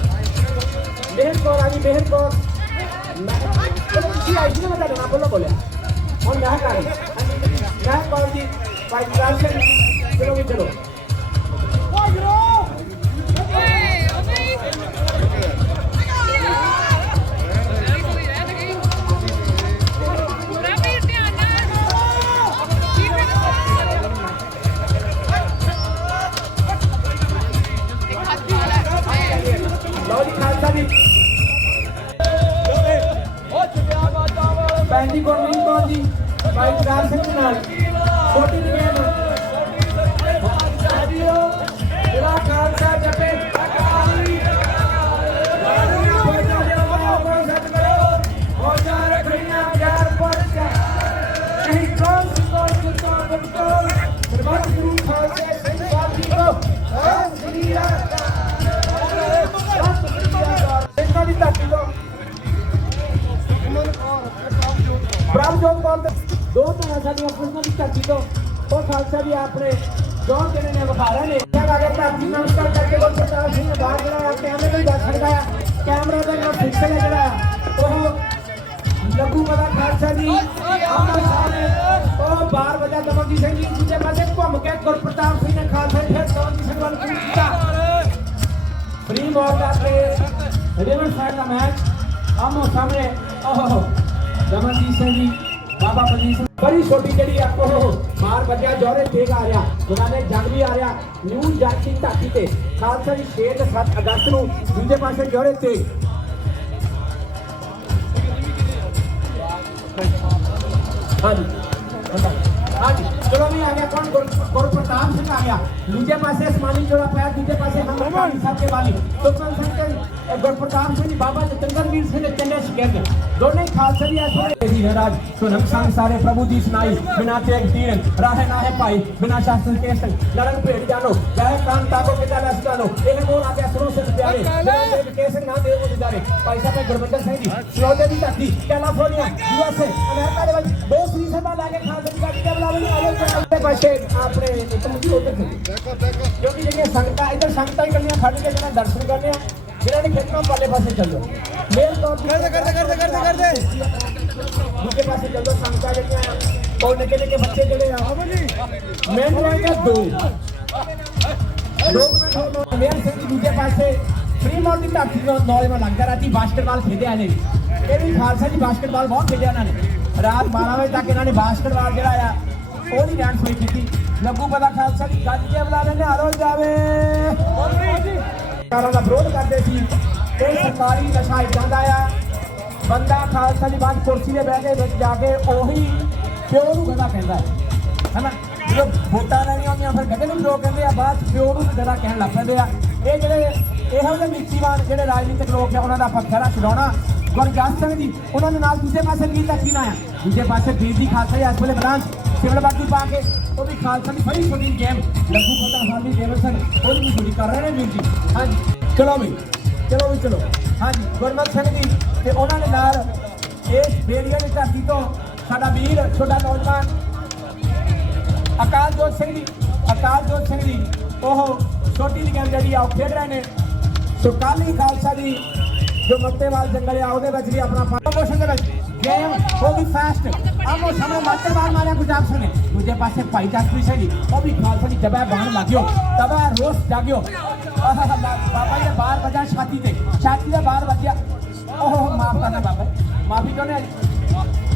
ਮਿਹਰ ਕੌਰ ਆ ਜੀ ਮਿਹਰ ਕੌਰ ਚਲੋ ਤੁਸੀਂ ਆਈ ਜੀ ਮੈਂ ਤੁਹਾਡਾ ਨਾਮ ਬੋਲਿਆ ਹੁਣ ਮੈਂ ਕਰ ਮੈਂ ਕੌਰ ਜੀ ਭਾਈ ਜਦਾਰ ਸਿੰਘ ਚਲੋ ਵੀ ਚਲੋ ਪੈਂਦੀ ਗੁਰਮੀਤ ਕੌਰ ਜੀ ਭਾਈ ਜਦਾਰ ਸਿੰਘ ਨਾਲ ਛੋਟੀ ਗੇਮ ਜਿਹੜਾ ਖਾਲਸਾ ਜਪੇ ਪ੍ਰਭਜੋਤ ਕੌਰ ਦੋ ਧਾਰਾਂ ਸਾਡੀਆਂ ਪੁਲਿਸਾਂ ਦੀ ਧਰਤੀ ਤੋਂ ਉਹ ਖਾਲਸਾ ਵੀ ਆਪਣੇ ਜੋ ਜਿਹਨੇ ਨੇ ਵਿਖਾਰੇ ਨੇ ਅਗਰ ਧਰਤੀ ਨਮਸਕਾਰ ਕਰਕੇ ਗੁਰਪ੍ਰਤਾਪ ਸਿੰਘ ਬਾਹਰ ਜਿਹੜਾ ਕੈਮਰੇ ਤੋਂ ਦੱਸ ਸਕਦਾ ਹੈ ਕੈਮਰਾ ਦਾ ਜਿਹੜਾ ਪਿਕਸਲ ਹੈ ਜਿਹੜਾ ਉਹ ਲੱਗੂ ਵਾਲਾ ਖਾਲਸਾ ਜੀ ਆਮੋ ਸਾਹਮਣੇ ਉਹ ਬਾਹਰ ਵਜਾ ਦਮਨਜੀਤ ਸਿੰਘ ਜੀ ਦੂਜੇ ਪਾਸੇ ਘੁੰਮ ਕੇ ਗੁਰਪ੍ਰਤਾਪ ਸਿੰਘ ਨੇ ਖਾਲਸਾ ਫਿਰ ਦਮਨਜੀਤ ਸਿੰਘ ਵੱਲ ਕੂਚ ਕੀਤਾ ਫਰੀ ਬਾਲ ਦਾ ਤੇ ਰਿਵਰ ਸਾਈਡ ਦਾ ਮੈਚ ਆਮੋ ਸਾਹਮਣੇ ਉਹ ਦਮਨਜੀਤ ਸਿੰਘ ਜੀ ਬਾਬਾ ਬਲਜੀਤ ਸਿੰਘ ਬੜੀ ਛੋਟੀ ਜਿਹੜੀ ਆ ਉਹ ਮਾਰ ਵੱਜਿਆ ਜੋਰੇ ਤੇਗ ਆ ਰਿਹਾ ਉਹਨਾਂ ਨੇ ਜੰਗ ਵੀ ਆ ਰਿਹਾ ਨਿਊ ਜਾਤੀ ਧਾਤੀ ਤੇ ਖਾਲਸਾ ਜੀ 6 ਤੇ 7 ਅਗਸਤ ਨੂੰ ਦੂਜੇ ਪਾਸੇ ਜੋਰੇ ਤੇਗ ਹਾਂਜੀ ਚਲੋ ਵੀ ਆ ਗਿਆ ਕੌਣ ਗੁਰਪ੍ਰਤਾਪ ਸਿੰਘ ਆ ਗਿਆ ਦੂਜੇ ਪਾਸੇ ਸਮਾਨੀ ਜੋੜਾ ਪਿਆ ਦੂਜੇ ਪਾਸੇ ਹਮਕਾਰੀ ਸਾਹਿਬ ਕੇ ਵਾਲੀ ਤੁਲਸਨ ਸਿੰਘ ਤੇ ਗੁਰਪ੍ਰਤਾਪ ਸਿੰਘ ਜੀ ਬਾਬਾ ਜਤਿੰਦਰ ਵੀਰ ਸਿੰਘ ਦੇ ਚੰਡੇ ਸ਼ਗਿਰਦ ਦੋਨੇ ਖਾਲਸਾ ਦੀ ਆਸਰੇ ਜੀ ਰਾਜ ਸੁਨਮ ਸੰਗ ਸਾਰੇ ਪ੍ਰਭੂ ਦੀ ਸੁਨਾਈ ਬਿਨਾ ਤੇਗ ਤੀਰਨ ਰਾਹੇ ਨਾਹੇ ਭਾਈ ਬਿਨਾ ਸ਼ਾਸਨ ਕੇਸਨ ਲੜਨ ਭੇਟ ਜਾਨੋ ਜਾਏ ਪ੍ਰਾਨ ਤਾਕੋ ਪਿਤਾ ਨਸ ਜਾਨੋ ਇਹ ਮੋਰ ਆ ਗਿਆ ਸਰੋਂ ਸੇ ਪਿਆਰੇ ਤੇਗ ਕੇਸਨ ਨਾ ਦੇਵੋ ਦਿਦਾਰੇ ਭਾਈ ਸਾਹਿਬ ਗੁਰਬੰਦਰ ਸਿੰਘ ਜੀ ਸਰੋਦੇ ਦੀ ਧਰਤੀ ਕੈਲੀਫੋਰਨੀਆ USA ਅਮਰੀਕਾ ਦੇ ਵਿੱਚ ਦੋ ਸ੍ਰੀ ਸਭਾ ਲਾ ਕੇ ਖਾਲਸਾ ਦੀ ਗੱਡੀ ਤੇ ਬੁਲਾਵੇ ਆਲੋ ਪਾਸੇ ਆਪਣੇ ਇੱਕ ਮੁੱਢੀ ਉਧਰ ਕਿਉਂਕਿ ਜਿਹੜੀਆਂ ਸੰਗਤਾਂ ਇੱਧਰ ਸੰਗਤਾਂ ਹੀ ਕੱਲੀਆਂ ਖੜ ਕੇ ਜਿਹੜਾ ਦਰਸ਼ਨ ਕਰਨੇ ਆ ਜਿਹਨਾਂ ਨੇ ਖੇਤਾਂ ਵਾਲੇ ਪਾਸੇ ਚੱਲੋ ਮੇਨ ਤੌਰ ਤੇ ਕਰਦੇ ਦੂਜੇ ਪਾਸੇ ਚੱਲੋ ਸੰਗਤਾਂ ਜਿਹੜੀਆਂ ਉਹ ਨਿੱਕੇ ਨਿੱਕੇ ਬੱਚੇ ਜਿਹੜੇ ਆ ਮੇਨ ਲਾਈਨ ਦਾ ਦੋ ਮੇਨ ਸਿੰਘ ਦੂਜੇ ਪਾਸੇ ਫਰੀਮੌਂਟ ਦੀ ਧਰਤੀ ਤੋਂ ਨੌਜਵਾਨ ਲੱਗਦਾ ਰਾਤੀ ਬਾਸਕਟਬਾਲ ਖੇਡਿਆ ਨੇ ਇਹ ਵੀ ਖਾਲਸਾ ਜੀ ਬਾਸਕਟਬਾਲ ਬਹੁਤ ਖੇਡਿਆ ਇਹਨਾਂ ਨੇ ਰਾਤ 12 ਵਜੇ ਤੱਕ ਇਹਨਾਂ ਨੇ ਬਾਸਕਟਬਾਲ ਜਿਹੜਾ ਆ ਉਹਦੀ ਡਾਂਸ ਹੋਈ ਕੀਤੀ ਲੱਗੂ ਪਤਾ ਖਾਲਸਾ ਦੀ ਗੱਜ ਕੇ ਬੁਲਾ ਲੈਣੇ ਹਾਰੋ ਜਾਵੇ ਸਰਕਾਰਾਂ ਦਾ ਵਿਰੋਧ ਕਰਦੇ ਸੀ ਇਹ ਸਰਕਾਰੀ ਨਸ਼ਾ ਇਦਾਂ ਦਾ ਆ ਬੰਦਾ ਖਾਲਸਾ ਦੀ ਬਾਅਦ ਕੁਰਸੀ ਤੇ ਬਹਿ ਕੇ ਵਿੱਚ ਜਾ ਕੇ ਉਹੀ ਪਿਓ ਨੂੰ ਗਧਾ ਕਹਿੰਦਾ ਹੈ ਨਾ ਜਦੋਂ ਵੋਟਾਂ ਲੈਣੀਆਂ ਹੁੰਦੀਆਂ ਫਿਰ ਗਧੇ ਨੂੰ ਲੋਕ ਕਹਿੰਦੇ ਆ ਬਾਅਦ ਪਿਓ ਨੂੰ ਗਧਾ ਕਹਿਣ ਲੱਗ ਪੈਂਦੇ ਆ ਇਹ ਜਿਹੜੇ ਇਹੋ ਜਿਹੇ ਨੀਤੀਵਾਨ ਜਿਹੜੇ ਰਾਜਨੀਤਿਕ ਲੋਕ ਆ ਉਹਨਾਂ ਦਾ ਪੱਖੜਾ ਛਡਾਉਣਾ ਗੁਰਜਸ ਸਿੰਘ ਜੀ ਉਹਨਾਂ ਦੇ ਨਾਲ ਦੂਜੇ ਪਾਸੇ ਵੀਰ ਦਾ ਕੀਨਾ ਆ ਦੂਜੇ ਪਾਸੇ ਵੀਰ ਦੀ ਖਾਲਸਾ ਇਸ ਵੇਲੇ ਬ੍ਰਾਂਚ ਸਿਵਲ ਵਰਦੀ ਪਾ ਕੇ ਉਹ ਵੀ ਖਾਲਸਾ ਦੀ ਬੜੀ ਛੋਟੀ ਗੇਮ ਲੱਗੂ ਪਤਾ ਸਾਡੀ ਦੇਵਰ ਸਿੰਘ ਉਹਦੀ ਵੀ ਛੋਟੀ ਕਰ ਰਹੇ ਨੇ ਵੀਰ ਜੀ ਹਾਂਜੀ ਚਲੋ ਵੀ ਚਲੋ ਹਾਂਜੀ ਗੁਰਮਤ ਸਿੰਘ ਜੀ ਤੇ ਉਹਨਾਂ ਦੇ ਨਾਲ ਇਸ ਬੇੜੀਆਂ ਦੀ ਧਰਤੀ ਤੋਂ ਸਾਡਾ ਵੀਰ ਛੋਟਾ ਨੌਜਵਾਨ ਅਕਾਲਜੋਤ ਸਿੰਘ ਜੀ ਉਹ ਛੋਟੀ ਜਿਹੀ ਗੇਮ ਜਿਹੜੀ ਆ ਉਹ ਖੇਡ ਰਹੇ ਨੇ ਸੋ ਕੱਲ੍ਹ ਹੀ ਖਾਲਸਾ ਦੀ ਜੋ ਮੱਤੇਵਾਲ ਜੰਗਲ ਆ ਉਹਦੇ ਵਿੱਚ ਵੀ ਆਪਣਾ ਪ੍ਰਮੋਸ਼ਨ ਦੇ ਵਿੱਚ गेम वो भी फास्ट आमो सामने मास्टर बार मारे गुजाब सुने दूजे पासे भाई जासप्रीत सिंह जी वो भी खालसा जी दबा बाण लाग्यो दबा रोस जाग्यो बाबा ये बार बजा छाती दे बार बजा ओह माफ करना बाबा माफी तो नहीं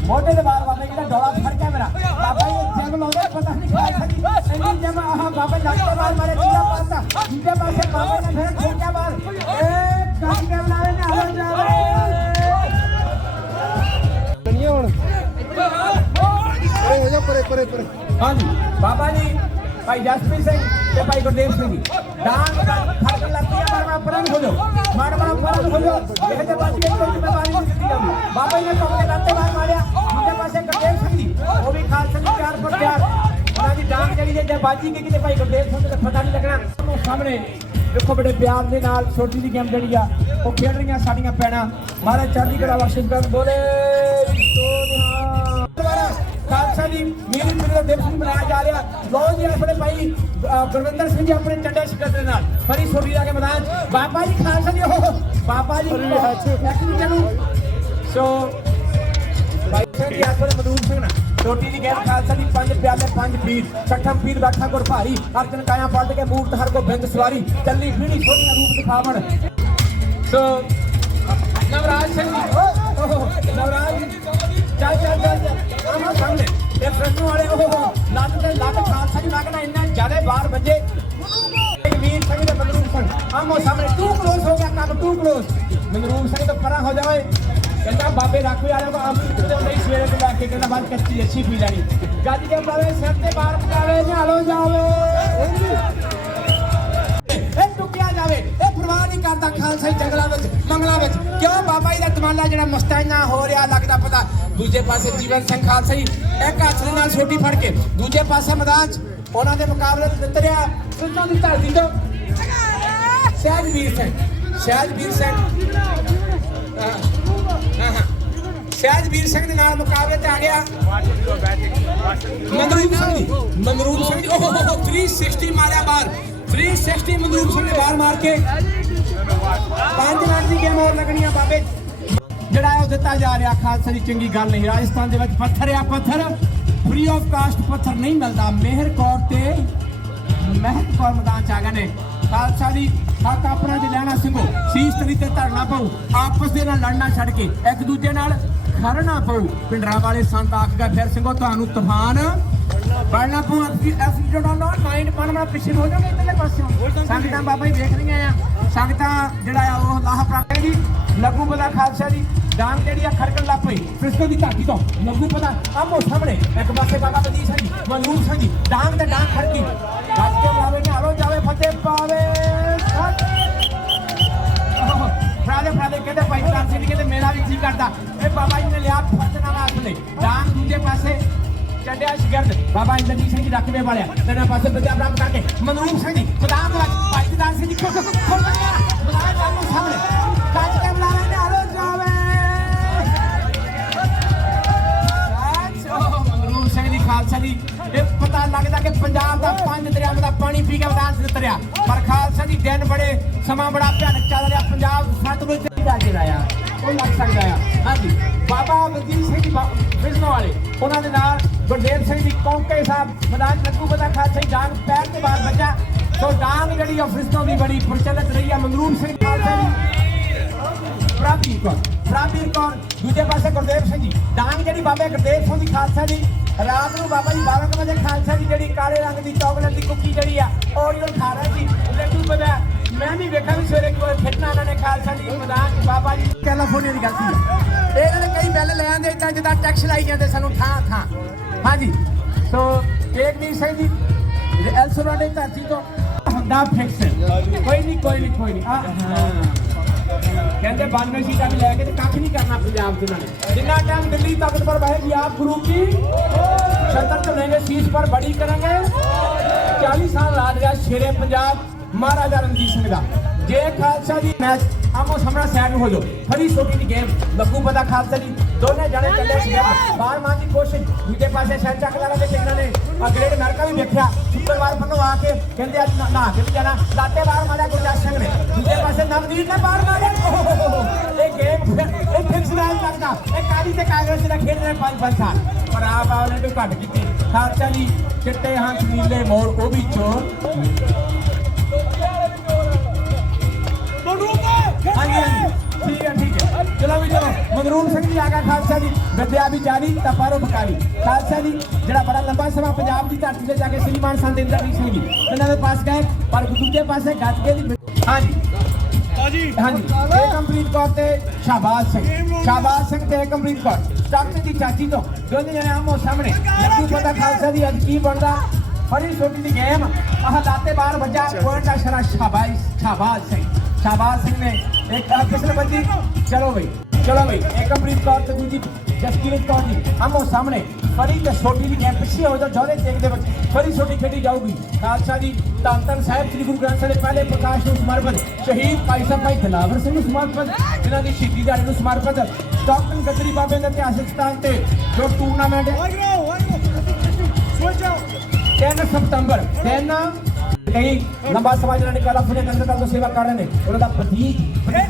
मोटे दे बार बाबा की डोला फड़ के मेरा बाबा ये जंग लोगे पता नहीं क्या सही जब बाबा जाते बार मारे तीसरा पासा दूजे पासे बाबा ने फिर ठोकिया बार एक काम के बनावे ने आलो जावे दुनिया हुन अरे हो जा परे हाँ जी बाबा जी भाई जासप्रीत सिंह ते भाई गुरदेव सिंह जी डांग फर्क लगती है मार परन हो जाओ मार परन हो जाओ ये ते बात की कोई जिम्मेदारी नहीं दी जाती बाबा ने कब के लाते बार मारया दूसरे पासे गुरदेव सिंह जी वो भी खालसा जी प्यार पर प्यार ਉਹਨਾਂ ਦੀ ਡਾਂਗ ਜਿਹੜੀ ਜੇ ਬਾਜੀ ਕੀ ਕਿਤੇ ਭਾਈ ਗੁਰਦੇਵ ਸਿੰਘ ਦਾ ਪਤਾ ਨਹੀਂ ਲੱਗਣਾ ਸਾਹਮਣੇ ਦੇਖੋ ਬੜੇ ਪਿਆਰ ਦੇ ਨਾਲ ਛੋਟੀ ਦੀ ਗੇਮ ਜਿਹੜੀ ਆ ਉਹ ਖੇਡ ਰਹੀਆਂ ਸਾਡੀਆਂ ਪੈਣਾ ਮਹਾਰਾਜ ਚੜ੍ਹਦੀ ਕਲਾ ਬਖਸ਼ਿਸ਼ ਕਰਨ ਬੋਲੇ ਖਾਲਸਾ ਜੀ ਮੇਰੀ ਪਿੰਡ ਦਾ ਦਿਵਸ ਮਨਾਇਆ ਜਾ ਰਿਹਾ ਲੋ ਜੀ ਆਪਣੇ ਭਾਈ ਗੁਰਵਿੰਦਰ ਸਿੰਘ ਜੀ ਆਪਣੇ ਚੰਡੇ ਸ਼ਿਕਰ ਦੇ ਨਾਲ ਫਰੀ ਛੋਟੀ ਦਾ ਕੇ ਮੈਦਾਨ ਬਾਬਾ ਜੀ ਖਾਲਸਾ ਜੀ ਉਹ ਬਾਬਾ ਜੀ ਐਕਚੁਅਲੀ ਚਲੋ ਸੋ ਭਾਈ ਸਿੰਘ ਜੀ ਆਪਣੇ ਮਦੂਰ ਸਿੰਘ ਨਾ छोटी दी गेम खालसा दी 5 प्याले 5 पीर छठम पीर बैठा गुर भारी अर्जन काया पलट के मूर्त हर को बिंद सवारी चली पीढ़ी छोटियां रूप दिखावण सो नवराज सिंह जी नवराज चल आमा सामने ये प्रश्न वाले लग खालसा दी लगना इन्ना ज्यादा बार बजे वीर सिंह दे मनरूप सिंह आमो सामने टू क्लोज हो गया काम टू क्लोज मनरूप सिंह तो परा हो जावे कहता बाबे राखो यार को आम तो नहीं सवेरे पे लाके कहता बात कच्ची अच्छी पी जानी गाजी के बाबे सिर ते बाहर पकावे झालो जावे ए टुकिया जावे ए परवाह नहीं करता खालसा जंगला विच मंगला विच क्यों बाबा जी दा तमाला जेड़ा मुस्तैना हो रिया लगदा पता दूजे पासे जीवन सिंह खालसा जी एक हाथ दे नाल छोटी फड़ के दूजे पासे मैदान च ਉਹਨਾਂ ਦੇ ਮੁਕਾਬਲੇ ਤੇ ਨਿਤਰਿਆ ਸੁਣਾਂ ਦੀ ਧਰਤੀ ਤੋਂ ਸ਼ਹਿਜਵੀਰ ਸਿੰਘ ਸ਼ਹਿਜਵੀਰ ਸਿੰਘ ਦੇ ਨਾਲ ਮੁਕਾਬਲੇ ਤੇ ਆ ਗਿਆ ਮਨਰੂਪ ਸਿੰਘ ਜੀ ਓਹ 360 ਮਾਰਿਆ ਬਾਹਰ 360 ਮਨਰੂਪ ਸਿੰਘ ਨੇ ਬਾਹਰ ਮਾਰ ਕੇ 5 ਮਿੰਟ ਦੀ ਗੇਮ ਹੋਰ ਲੱਗਣੀ ਆ ਬਾਬੇ ਜਿਹੜਾ ਉਹ ਦਿੱਤਾ ਜਾ ਰਿਹਾ ਖਾਲਸਾ ਦੀ ਚੰਗੀ ਗੱਲ ਨਹੀਂ ਰਾਜਸਥਾਨ ਦੇ ਵਿੱਚ ਪੱਥਰ ਆ ਪੱਥਰ फ्री ऑफ कास्ट पत्थर नहीं मिलता मेहर कौर ते महक कौर मैदान च आ गए ने खालसा दी हक अपना दी लैना सिंघो शीश तली ते धरना पऊ आपस दे नाल लड़ना छड़ के एक दूजे नाल खड़ना पऊ पिंडरा वाले संत आख गए फिर सिंघो तुहानू तूफान पढ़ना पऊ एफ जोड़ा लो माइंड बनना पिछे हो जाओगे इधरले पासों संगतां बाबा जी देख रही आ संगतां जेड़ा आ ओह लाह प्राप्त दी लगू पता खालसा दी डांग ਜਿਹੜੀ ਆ ਖੜਕਣ ਲੱਗ ਪਈ ਫਿਸਕੋ ਦੀ ਧਾਤੀ ਤੋਂ ਲੱਗੂ ਪਤਾ ਆਮੋ ਸਾਹਮਣੇ ਇੱਕ ਪਾਸੇ ਬਾਬਾ ਬਦੀਸ਼ ਸਿੰਘ ਜੀ ਮਨਰੂਪ ਸਿੰਘ ਜੀ ਡਾਂਗ ਤੇ ਡਾਂਗ ਖੜਕੀ ਗੱਜ ਕੇ ਬੁਲਾਵੇ ਨੇ ਹਾਲੋ ਜਾਵੇ ਫਤਿਹ ਪਾਵੇ ਫਰਾਦੇ ਕਹਿੰਦੇ ਭਾਈ ਕਾਨ ਸਿੰਘ ਕਹਿੰਦੇ ਮੇਰਾ ਵੀ ਜੀ ਕਰਦਾ ਇਹ ਬਾਬਾ ਜੀ ਨੇ ਲਿਆ ਫਤਨਾ ਵਾਸਤੇ ਡਾਂਗ ਦੂਜੇ ਪਾਸੇ ਚੰਡਿਆ ਸ਼ਗਰਦ ਬਾਬਾ ਇੰਦਰਜੀਤ ਸਿੰਘ ਜੀ ਰੱਖਵੇ ਵਾਲਿਆ ਤੇਰੇ ਪਾਸੇ ਵਿਦਿਆ ਪ੍ਰਾਪਤ ਕਰਕੇ ਮਨਰੂਪ ਸਿੰਘ ਜੀ ਮੈਦਾਨ ਵਿੱਚ ਭਾਈ ਦਾਨ ਸਿੰਘ ਜੀ ਖੋਲ ਮੈਦਾਨ ਆਮੋ ਸਾਹਮਣੇ ਗੱਜ ਕੇ ਬੁਲਾਵੇ ਨੇ ਹਾਲੋ ਜਾਵੇ खालसा जी ये पता लगता कि पंजाब का 5 दरियावां का पानी पी के मैदान से उतरिया पर खालसा जी दिन बड़े समा बड़ा भयानक चल रहा पंजाब सतलुज ते जाके आया वो लग सकता है हाँ जी बाबा बलजीत सिंह जी बिजनों वाले उन्होंने नाल गुरदेव सिंह जी कौंके साहब मैदान लगू पता खालसा जी डांग पैर के बाद बचा तो डांग जी फिजनों की बड़ी प्रचलित रही है मनरूप सिंह खालसा जी प्रापीर कौर दूजे पासे गुरदेव सिंह जी डांग जी बाबे गुरदेव सिंह जी खालसा जी रात को बाबा जी 12 बजे खालसा जी जी काले रंग की चॉकलेट की कुकी जी ओरियल खा रहा जी लड्डू पता मैं भी देखा भी सवेरे फिटना उन्होंने खालसा जी मैदान बाबा जी कैलीफोर्निया की गलती है इन्होंने कई बिल ले आते इतना जिदा टैक्स लाई जाते सानू थां हाँ जी सो टेकवीर सिंह जी एल्सोराडे धरती तो होंदा फिक्स कोई नहीं कहते 92 सीटा भी लैके तो कख नहीं करना पंजाब से उन्होंने जितना टाइम दिल्ली तख्त पर बहेगी आप गुरु की छतर चलेंगे शीश पर बड़ी करेंगे 40 साल राज रहा शेरे पंजाब महाराजा रणजीत सिंह का जे खालसा जी मैच आमो सामना सैड हो जाओ फरी छोटी की गेम लगू पता खालसा जी दोनों जने चले बाहर मारने की कोशिश दूजे पासे शहर चक लगा इन्होंने ਗ੍ਰੇਡ ਅਮਰੀਕਾ ਵੀ ਵੇਖਿਆ ਸ਼ੁੱਕਰਵਾਰ ਬੰਨੋ ਆ ਕੇ ਕਹਿੰਦੇ ਅੱਜ ਨਹਾ ਕੇ ਵੀ ਜਾਣਾ ਲਾਤੇ ਬਾਹਰ ਮਾਰਿਆ ਗੁਰਦਾਸ ਸਿੰਘ ਨੇ ਦੂਜੇ ਪਾਸੇ ਨਵਦੀਪ ਨੇ ਬਾਹਰ ਮਾਰਿਆ ਇਹ ਗੇਮ ਇਹ ਫਿਕਸ ਨਾਲ ਲੱਗਦਾ ਇਹ ਕਾਲੀ ਤੇ ਕਾਂਗਰਸ ਦਾ ਖੇਡ ਰਹੇ 5 ਸਾਲ ਪਰ ਆਪ ਆਵਲੇ ਤੋਂ ਘੱਟ ਕੀਤੀ ਖਾਲਸਾ ਜੀ ਚਿੱਟੇ ਹੰਸ ਨੀਲੇ ਮੋਰ ਉਹ ਵੀ ਚੋਰ ठीक है चलो भी चलो मनरूम सिंह जी आ गया खालसा जी विद्या भी जारी तो परोपकारी खालसा जी जरा बड़ा लंबा समा पंजाब की धरती से जाके श्रीमान संत इंद्रजीत सिंह जी इन्होंने पास गए पर दूजे पासे गटके की हाँ जी हाँ जी कमप्रीत कौर ते शाहबाज सिंह ते कमप्रीत कौर डॉक्टर की चाची तो दोनों जने आमो सामने लगी पता खालसा जी अज की बनता बड़ी छोटी सी गेम आह लाते बार बजा पॉइंट आ शरा शाहबाज सिंह ने एक किसने बची चलो भाई एक कमप्रीत कौर ते दूजी जसकीरत कौर जी आमो सामने फरी ते छोटी सी गेम पीछे हो जाओ जोरे देख दे बच्चे फरी छोटी खेडी जाऊगी खालसा जी धन धन साहिब श्री गुरु ग्रंथ साहिब दे पहले प्रकाश ਨੂੰ ਸਮਰਪਿਤ शहीद भाई साहब भाई दिलावर सिंह ਨੂੰ ਸਮਰਪਿਤ ਜਿਨ੍ਹਾਂ ਦੀ ਸ਼ਹੀਦੀ ਦਿਹਾੜੇ ਨੂੰ ਸਮਰਪਿਤ ਸਟਾਕਟਨ ਗੱਤਰੀ ਬਾਬੇ ਦੇ ਇਤਿਹਾਸਕ ਸਥਾਨ ਤੇ ਜੋ ਟੂਰਨਾਮੈਂਟ 3 ਸਤੰਬਰ कई लंबा समाज ने कला फुने कंदर तो सेवा कर रहे ने उनका प्रतीक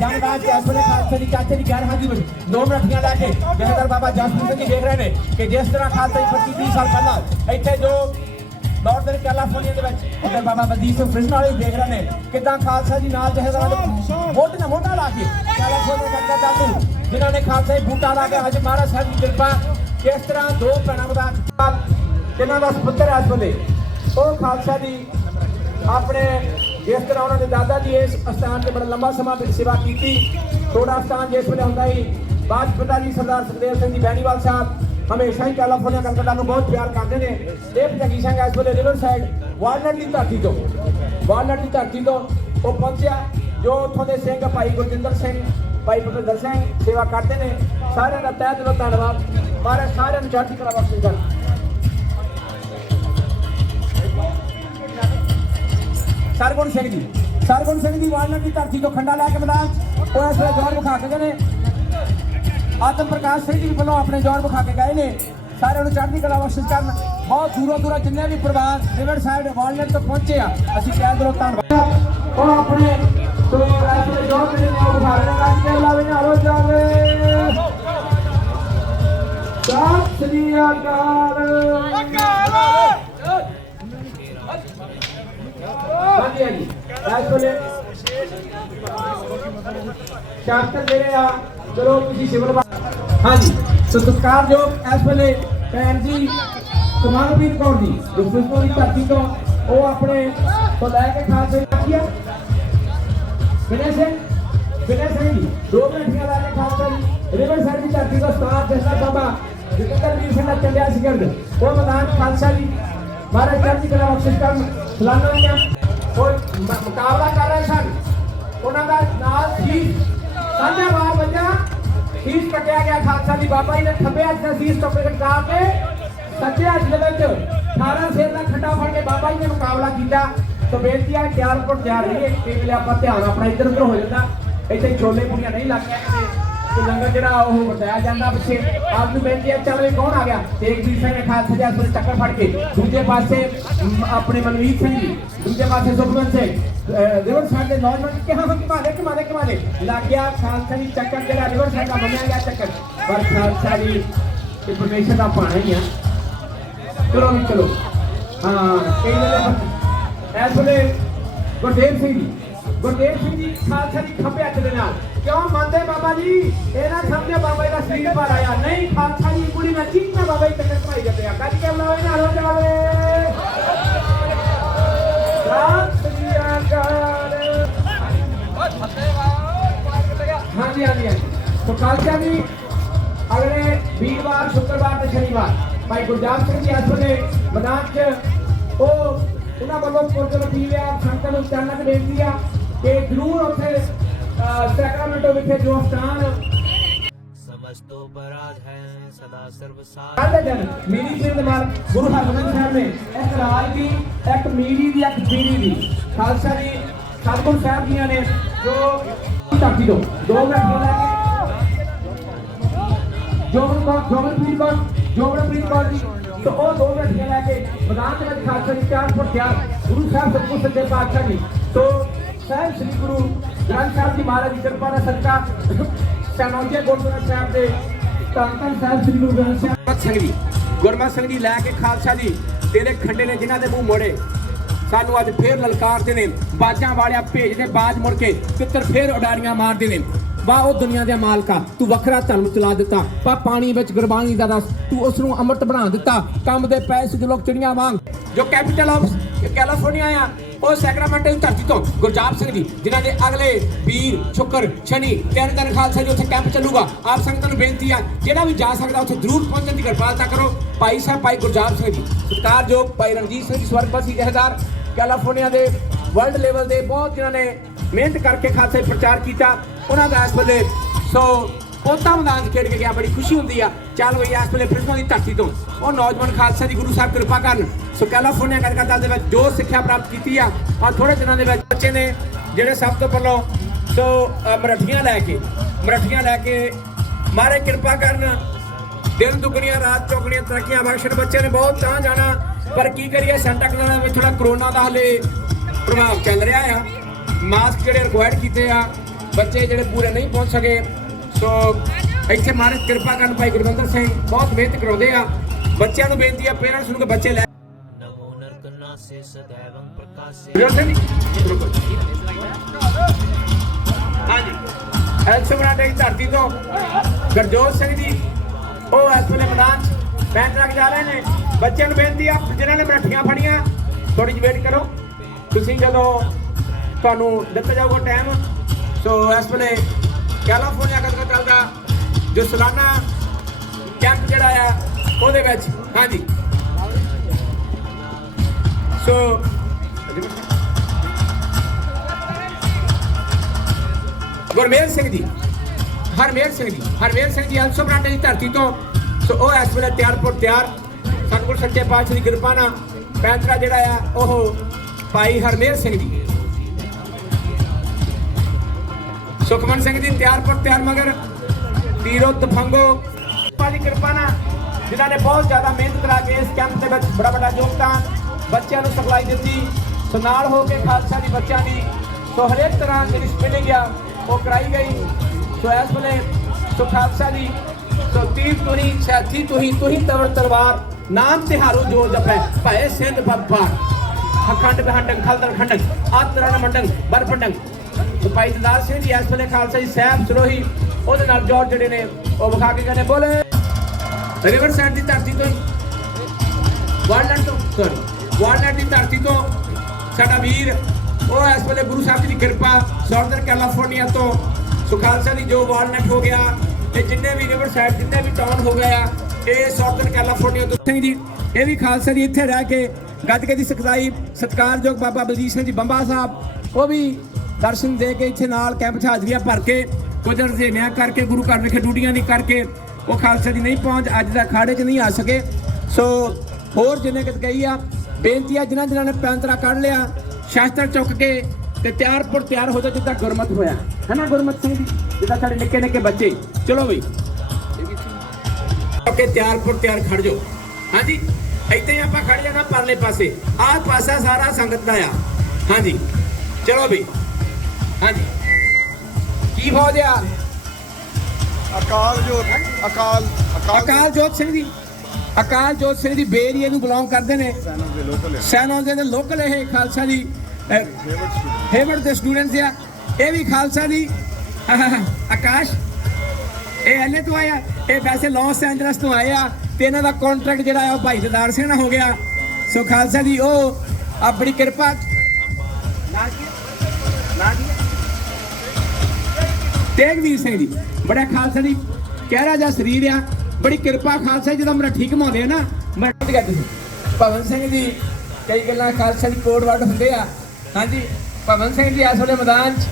जंगराज जैसे ने खालसा जी चाचे की 11 हाजी 2 मिनटियां लेके जहदर बाबा जसपुर जी देख रहे ने कि जिस तरह खालसा जी 25-30 साल पहला इत्थे जो दौड़ दे कला फुने दे विच उधर बाबा बदीस सिंह फ्रिज वाले देख रहे ने किदां खालसा जी नाल जहदर मोटे ना मोटा ला के कला फुने करदा चालू जिन्हां ने खालसा जी बूटा ला के अज महाराज साहब की कृपा किस तरह दो भैणां बदा जिन्हां दा पुੱਤਰ इस वेले ਉਹ ਖਾਲਸਾ जी अपने जिस तरह उन्होंने दादा जी इस स्थान से बड़ा लंबा समय सेवा की थोड़ा स्थान जिस वे होंगे ही बाद पिता जी सरदार सुखदेव सिंह जी बैनीवाल साहब हमेशा ही कैलाफोर्निया कलकत्ता को बहुत प्यार करते हैं ये जगी सिंह इस वे रिवर साइड वालनट की धरती तो वो पहुंचा जो उतों के सिंह भाई गुरजिंदर सिंह भाई भुपिंदर सिंह सेवा करते हैं सारे का तह दिलों धन्यवाद महाराज सारे चढ़ती कला बख्शे कर सरगुण सिंह जी वालनट की धरती तो खंडा लैके मैदान वो इस वे जोर विखा के गए आत्म प्रकाश सिंह जी वालों अपने जोर विखा के गए ने सारे चढ़ती कला बख्शिश कर बहुत दूरों जिन्हें भी परिवार रिवर साइड वालनट तो पहुंचे असं कह दिलों धन्यवाद अपने तो इस वे जोर विखा रहे सत श्री अकाल शास्त्र दे रहे चलो सिविल हाँ जी तो सत्कार जो इस वे भैन जी कमालप्रीत कौर जी जो फिरोजपुर की धरती तो वो अपने तो लैके खालसा विनय सिंह जी 2 मिनटियां लैके खालसा जी रिवर साइड की धरती का उस्ताद जसदार बाबा जतिंदर वीर सिंह का चलिया सिगरद वो मैदान खालसा जी महाराज चढ़ती कला बख्शिश कर सलाना मुकाबला कर रहे सन उन्होंने नाल शीश साझा बार बजा शीश कटिया गया खालसा जी बाबा जी ने खब्बे हथ से शीश टोपे कटा के सच्चे हथ के 18 सेर का खड्डा फड़ के बाबा जी ने मुकाबला किया तो बेनती है तैयार पर तैयार रहिए कई वे आप ध्यान अपना इधर उधर हो जाता इतने छोले पूड़ियां नहीं लग गया तो लंगर जरा बताया जाता पिछे आपको बेनती है चल कौन आ गया तेगवीर सिंह ने खालसा जी अपने चक्कर फड़ के दूजे पासे अपने मनवीर सिंह जी दूजे पासे सुखमन सिंह रिवर साइड के नौजवान के हाँ घुमाने लग गया खालसा जी चक्कर जरा रिवर साइड का बनया गया चक्कर पर खालसा जी परमेश्वर का पाना ही है चलो हाँ कई इस वे गुरदेव सिंह जी खालसा जी खब्बे हथ दे नाल क्यों मानते बाबा जी ये ना समझे बाबा जी का शरीर पर आया नहीं खालसा जी पूरी ना चीज बाबा जी तक भाई जाते हैं कज के बुलावे ना हो जावे हाँ जी तो खालसा जी अगले वीरवार शुक्रवार ते शनिवार भाई गुरजात सिंह जी इस वे मैदान च उन्होंने वालों पुरजन अपील है संगत को अचानक बेनती है कि जरूर उत्थे सैक्रामेंटो विखे जो स्थान समस्तो पराध है सदा सर्वसार मीरी सिंह दरबार गुरु हरगोबिंद साहब ने एक राज की एक मीरी की एक पीरी की खालसा जी सतगुरु साहब जी ने जो धरती दो 2 मिनट लेके जोगनप्रीत कौर जी तो वो 2 लड़कियां लेके मैदान के ਵਿੱਚ ਖਾਲਸਾ ਜੀ ਤਿਆਰ ਪਰ ਤਿਆਰ ਗੁਰੂ ਸਾਹਿਬ ਸਤਿਗੁਰੂ ਸੱਚੇ ਪਾਤਸ਼ਾਹ ਜੀ तो ਸਾਹਿਬ ਸ੍ਰੀ ਗੁਰੂ ਗ੍ਰੰਥ ਸਾਹਿਬ ਜੀ ਮਹਾਰਾਜ ਦੀ ਕਿਰਪਾ ਨਾਲ ਸਦਕਾ ਸਨੌਜੇ ਗੁਰਦੁਆਰਾ ਸਾਹਿਬ ਦੇ ਧੰਨ ਸਾਹਿਬ ਸ੍ਰੀ ਗੁਰੂ ਗ੍ਰੰਥ ਸਾਹਿਬ ਸਿੰਘ ਜੀ ਗੁਰਮਤਿ ਸਿੰਘ ਜੀ ਲੈ ਕੇ ਖਾਲਸਾ ਜੀ ਤੇਰੇ ਖੰਡੇ ਨੇ ਜਿਨ੍ਹਾਂ ਦੇ ਮੂੰਹ ਮੋੜੇ ਸਾਨੂੰ ਅੱਜ ਫੇਰ ਲਲਕਾਰਦੇ ਨੇ ਬਾਜਾਂ ਵਾਲਿਆ ਭੇਜਦੇ ਬਾਜ ਮੁੜ ਕੇ ਤਿੱਤਰ ਫੇਰ ਉਡਾਰੀਆਂ ਮਾਰਦੇ ਨੇ ਵਾਹ ਉਹ ਦੁਨੀਆ ਦੇ ਮਾਲਕਾ ਤੂੰ ਵੱਖਰਾ ਧਰਮ ਚਲਾ ਦਿੱਤਾ ਪਾ ਪਾਣੀ ਵਿੱਚ ਗੁਰਬਾਣੀ ਦਾ ਰਸ ਤੂੰ ਉਸ ਨੂੰ ਅੰਮ੍ਰਿਤ ਬਣਾ ਦਿੱਤਾ ਕੰਮ ਦੇ ਪੈਸੇ ਜੋ ਲੋਕ ਚਿੜੀਆਂ ਵਾਂਗ ਜੋ ਕੈਪੀਟਲ ਆਫ ਕੈਲੀਫੋਰਨੀਆ ਆ ਉਹ ਸੈਕਰਾਮੈਂਟੋ ਦੀ ਧਰਤੀ ਤੋਂ ਗੁਰਜਾਪ ਸਿੰਘ ਜੀ ਜਿਨ੍ਹਾਂ ਦੇ ਅਗਲੇ ਵੀਰ ਸ਼ੁੱਕਰ ਸ਼ਨੀ 3 ਦਿਨ ਖਾਲਸਾ ਜੀ ਉੱਥੇ ਕੈਂਪ ਚੱਲੂਗਾ ਆਪ ਸੰਗਤਾਂ ਨੂੰ ਬੇਨਤੀ ਆ ਜਿਹੜਾ ਵੀ ਜਾ ਸਕਦਾ ਉੱਥੇ ਜ਼ਰੂਰ ਪਹੁੰਚਣ ਦੀ ਕਿਰਪਾਲਤਾ ਕਰੋ ਭਾਈ ਸਾਹਿਬ ਭਾਈ ਗੁਰਜਾਪ ਸਿੰਘ ਜੀ ਸਤਿਕਾਰਯੋਗ ਭਾਈ ਰਣਜੀਤ ਸਿੰਘ ਜੀ ਸਵਰਗਵਾਸੀ ਜਥੇਦਾਰ ਕੈਲੀਫੋਰਨੀਆ ਦੇ ਵਰਲਡ ਲੈਵਲ ਦੇ ਬਹੁਤ ਜਿਨ੍ਹਾਂ ਨੇ ਮਿਹਨਤ ਕਰਕੇ ਖਾਲਸਾ ਪ੍ਰਚਾਰ ਕੀਤਾ ਉਹਨਾਂ ਦਾ ਇਸ ਵੇਲੇ ਸੋ ਪੋਤਾ ਮੈਦਾਨ 'ਚ ਖੇਡ ਕੇ ਗਿਆ ਬੜੀ ਖੁਸ਼ੀ ਹੁੰਦੀ ਆ ਚੱਲ ਬਈ ਇਸ ਵੇਲੇ ਫਿਰਸੋਂ ਦੀ ਧਰਤੀ ਤੋਂ ਉਹ ਨੌਜਵਾਨ ਖਾਲਸਾ ਦੀ ਗੁਰੂ ਸਾਹਿਬ ਕਿਰਪਾ ਕਰਨ ਸੋ ਕੈਲੀਫੋਰਨੀਆ ਕਲਕੱਤਾ ਦੇ ਵਿੱਚ ਜੋ ਸਿੱਖਿਆ ਪ੍ਰਾਪਤ ਕੀਤੀ ਆ ਥੋੜੇ ਦਿਨਾਂ ਦੇ ਵਿੱਚ ਬੱਚੇ ਨੇ ਜਿਹੜੇ ਸਭ ਤੋਂ ਪਹਿਲਾਂ ਸੋ ਮਰਾਠੀਆਂ ਲੈ ਕੇ ਮਾਰੇ ਕਿਰਪਾ ਕਰਨ ਦਿਨ ਦੁਗਣੀਆਂ ਰਾਤ ਚੌਗਣੀਆਂ ਤਰੱਕੀਆਂ ਬਖਸ਼ਣ ਬੱਚੇ ਨੇ ਬਹੁਤ ਤਾਂ ਜਾਣਾ ਪਰ ਕੀ ਕਰੀਏ ਸੈਂਟਾ ਕਲਾਸ ਵਿੱਚ ਥੋੜਾ ਕਰੋਨਾ ਦਾ ਹਲੇ ਪ੍ਰਭਾਵ ਚੱਲ ਰਿਹਾ ਆ ਮਾਸਕ ਜਿਹੜੇ ਰਿਕੁਆਇਰਡ ਕੀਤੇ ਆ ਬੱਚੇ ਜਿਹੜੇ ਪੂਰੇ ਨਹੀਂ ਪਹੁੰਚ ਸਕੇ ਸੋ ਇੱਥੇ ਮਹਾਰਾਜ ਕਿਰਪਾ ਕਰਨ ਭਾਈ ਗੁਰਵਿੰਦਰ ਸਿੰਘ ਬਹੁਤ ਮਿਹਨਤ ਕਰਾਉਂਦੇ ਆ ਬੱਚਿਆਂ ਨੂੰ ਬੇਨਤੀ ਆ ਪੇਰੈਂਟਸ ਨੂੰ ਕਿ ਬੱਚੇ ਲੈ ਹਾਂਜੀ ਐਲਸਮਰਾਟੇ ਦੀ ਧਰਤੀ ਤੋਂ ਗੁਰਜੋਤ ਸਿੰਘ ਜੀ ਉਹ ਇਸ ਵੇਲੇ ਮੈਦਾਨ 'ਚ ਬੈਂਚ ਰੱਖ ਜਾ ਰਹੇ ਨੇ ਬੱਚਿਆਂ ਨੂੰ ਬੇਨਤੀ ਆ ਜਿਨ੍ਹਾਂ ਨੇ ਮਰਾਠੀਆਂ ਫੜੀਆਂ ਥੋੜੀ ਜਿਹੀ ਵੇਟ ਕਰੋ ਤੁਸੀਂ ਜਦੋਂ ਤੁਹਾਨੂੰ ਦਿੱਤਾ ਜਾਊਗਾ ਟਾਈਮ ਸੋ ਇਸ ਵੇਲੇ ਕੈਲੀਫੋਰਨੀਆ ਕਲਕੱਤਾ ਦਾ ਜੋ ਸਾਲਾਨਾ ਕੈਂਪ ਜਿਹੜਾ ਆ ਉਹਦੇ ਵਿੱਚ ਹਾਂਜੀ ਸੋ ਗੁਰਮੇਲ ਸਿੰਘ ਜੀ ਹਰਮੇਲ ਸਿੰਘ ਜੀ ਐਲਸਮਰਾਟੇ ਦੀ ਧਰਤੀ ਤੋਂ ਸੋ ਉਹ ਇਸ ਵੇਲੇ ਤਿਆਰ ਸਤਿਗੁਰ ਸੱਚੇ ਪਾਤਸ਼ਾਹ ਦੀ ਕਿਰਪਾ ਨਾਲ ਪੈਂਤਰਾ ਜਿਹੜਾ ਆ ਉਹ ਭਾਈ ਹਰਮੇਲ ਸਿੰਘ ਜੀ ਸੁਖਮਨ ਸਿੰਘ ਜੀ ਤਿਆਰ ਮਗਰ ਤੀਰੋ ਤਫੰਗੋ ਦੀ ਕਿਰਪਾ ਨਾਲ ਜਿਨ੍ਹਾਂ ਨੇ ਬਹੁਤ ਜ਼ਿਆਦਾ ਮਿਹਨਤ ਕਰਾ ਕੇ ਇਸ ਕੈਂਪ ਦੇ ਵਿੱਚ ਬੜਾ ਵੱਡਾ ਯੋਗਦਾਨ ਬੱਚਿਆਂ ਨੂੰ ਸਪਲਾਈ ਦਿੱਤੀ ਸੋ ਨਾਲ ਹੋ ਕੇ ਖਾਲਸਾ ਦੀ ਬੱਚਿਆਂ ਦੀ ਸੋ ਹਰੇਕ ਤਰ੍ਹਾਂ ਜਿਹੜੀ ਸਪਿਲਿੰਗ ਆ ਉਹ ਕਰਾਈ ਗਈ ਸੋ ਇਸ ਵੇਲੇ ਸੋ ਖਾਲਸਾ ਦੀ ਸੋ ਤੀਰ ਤੁਹੀ ਸਾਥੀ ਤੁਹੀ ਤਵਰ ਤਲਵਾਰ ਨਾਮ ਤਿਹਾਰੋ ਜੋ ਜਪੈ ਭਏ ਸਿੰਧ ਬੱਪਾ ਅਖੰਡ ਬਹੰਡੰ ਖਲਦਰ ਖੰਡੰ ਆਤਰਨ ਮੰਡੰ ਬਰਪੰਡੰ ਸੋ ਭਾਈ ਦਦਾਰ ਸਿੰਘ ਜੀ ਇਸ ਵੇਲੇ ਖਾਲਸਾ ਜੀ ਸਾਹਿਬ ਸਰੋਹੀ ਉਹਦੇ ਨਾਲ ਜੋੜ ਜਿਹੜੇ ਨੇ ਉਹ ਵਿਖਾ ਕੇ ਕਹਿੰਦੇ ਬੋਲੇ ਰਿਵਰ ਸਾਈਡ ਦੀ ਧਰਤੀ ਤੋਂ ਵਾਲਨਟ ਦੀ ਧਰਤੀ ਤੋਂ ਸਾਡਾ ਵੀਰ ਉਹ ਇਸ ਵੇਲੇ ਗੁਰੂ ਸਾਹਿਬ ਜੀ ਦੀ ਕਿਰਪਾ ਸਾਊਥਰਨ ਕੈਲੀਫੋਰਨੀਆ ਤੋਂ ਸੋ ਖਾਲਸਾ ਦੀ ਜੋ ਵਾਲਨਟ ਹੋ ਗਿਆ ਇਹ ਜਿੰਨੇ ਵੀ ਰਿਵਰ ਸਾਈਡ ਜਿੰਨੇ ਵੀ ਟਾਊਨ ਹੋ ਗਏ ਆ ਇਹ ਸਾਊਥਰਨ ਕੈਲੀਫੋਰਨੀਆ ਤੋਂ ਸਿੰਘ ਜੀ ਇਹ ਵੀ ਖਾਲਸਾ ਦੀ ਇੱਥੇ ਰਹਿ ਕੇ ਗੱਦਕੇ ਦੀ ਸਿਖਲਾਈ ਸਤਿਕਾਰਯੋਗ ਬਾਬਾ ਬਲਜੀਤ ਸਿੰਘ ਜੀ ਬੰਬਾ ਸਾਹਿਬ ਉਹ ਵੀ ਦਰਸ਼ਨ ਦੇ ਕੇ ਇੱਥੇ ਨਾਲ ਕੈਂਪ 'ਚ ਹਾਜ਼ਰੀਆਂ ਭਰ ਕੇ ਕੁਝ ਰੁਝੇਵਿਆਂ ਕਰਕੇ ਗੁਰੂ ਘਰ ਵਿਖੇ ਡਿਊਟੀਆਂ ਦੀ ਕਰਕੇ ਉਹ ਖਾਲਸਾ ਦੀ ਨਹੀਂ ਪਹੁੰਚ ਅੱਜ ਦਾ ਅਖਾੜੇ 'ਚ ਨਹੀਂ ਆ ਸਕੇ ਸੋ ਹੋਰ ਜਿੰਨੇ ਕਿਤ ਗਈ ਆ ਬੇਨਤੀ ਆ ਜਿਨ੍ਹਾਂ ਨੇ ਪੈਂਤਰਾ ਕੱਢ ਲਿਆ ਸ਼ਾਸਤਰ ਚੁੱਕ ਕੇ ਤੇ ਤਿਆਰ ਹੋ ਜਾ ਜਿੱਦਾਂ ਗੁਰਮਤ ਹੋਇਆ ਹੈ ਨਾ ਗੁਰਮਤ ਸਿੰਘ ਜੀ ਜਿੱਦਾਂ ਸਾਡੇ ਨਿੱਕੇ ਬੱਚੇ ਚਲੋ ਬਈ ਓਕੇ ਤਿਆਰ ਖੜ ਜਾਓ ਹਾਂਜੀ ਇੱਥੇ ਆਪਾਂ ਖੜ ਜਾਣਾ ਪਰਲੇ ਪਾਸੇ ਆਹ ਪਾਸਾ ਸਾਰਾ ਸੰਗਤ ਦਾ ਆ ਹਾਂਜੀ ਚਲੋ ਬਈ ਹਾਂਜੀ ਕੀ ਫੌਜ ਆ ਅਕਾਲ ਜੋਤ ਸਿੰਘ ਦੀ ਬੇਰੀਏ ਨੂੰ ਬਿਲੋਂਗ ਕਰਦੇ ਨੇ ਸੈਨੋਂ ਦੇ ਲੋਕਲ ਇਹ ਖਾਲਸਾ ਦੀ ਹੇਵਰਡ ਦੇ ਸਟੂਡੈਂਟਸ ਆ ਇਹ ਵੀ ਖਾਲਸਾ ਦੀ ਆਕਾਸ਼ ਇਹ ਐਨੇ ਤੋਂ ਆਇਆ ਇਹ ਵੈਸੇ ਲਾਸ ਐਂਜਲਸ ਤੋਂ ਆਏ ਆ ਤੇ ਇਹਨਾਂ ਦਾ ਕੰਟਰੈਕਟ ਜਿਹੜਾ ਆ ਉਹ ਭਾਈ ਦਦਾਰ ਸਿੰਘ ਨਾਲ ਹੋ ਗਿਆ ਸੋ ਖਾਲਸਾ ਦੀ ਉਹ ਆ ਬੜੀ ਕਿਰਪਾ ਤੇਗਵੀਰ ਸਿੰਘ ਜੀ ਬੜਾ ਖਾਲਸਾ ਦੀ ਕਹਿਰਾ ਜਿਹਾ ਸਰੀਰ ਆ ਬੜੀ ਕਿਰਪਾ ਖਾਲਸਾ ਜਦੋਂ ਮੇਰਾ ਠੀਕ ਘਮਾਉਂਦੇ ਆ ਨਾ ਮੈਂ ਕਹਿੰਦਾ ਤੁਸੀਂ ਭਵਨ ਸਿੰਘ ਜੀ ਕਈ ਗੱਲਾਂ ਖਾਲਸਾ ਦੀ ਕੋਡ ਵਰਡ ਹੁੰਦੇ ਆ ਹਾਂਜੀ ਭਵਨ ਸਿੰਘ ਜੀ ਇਸ ਵੇਲੇ ਮੈਦਾਨ 'ਚ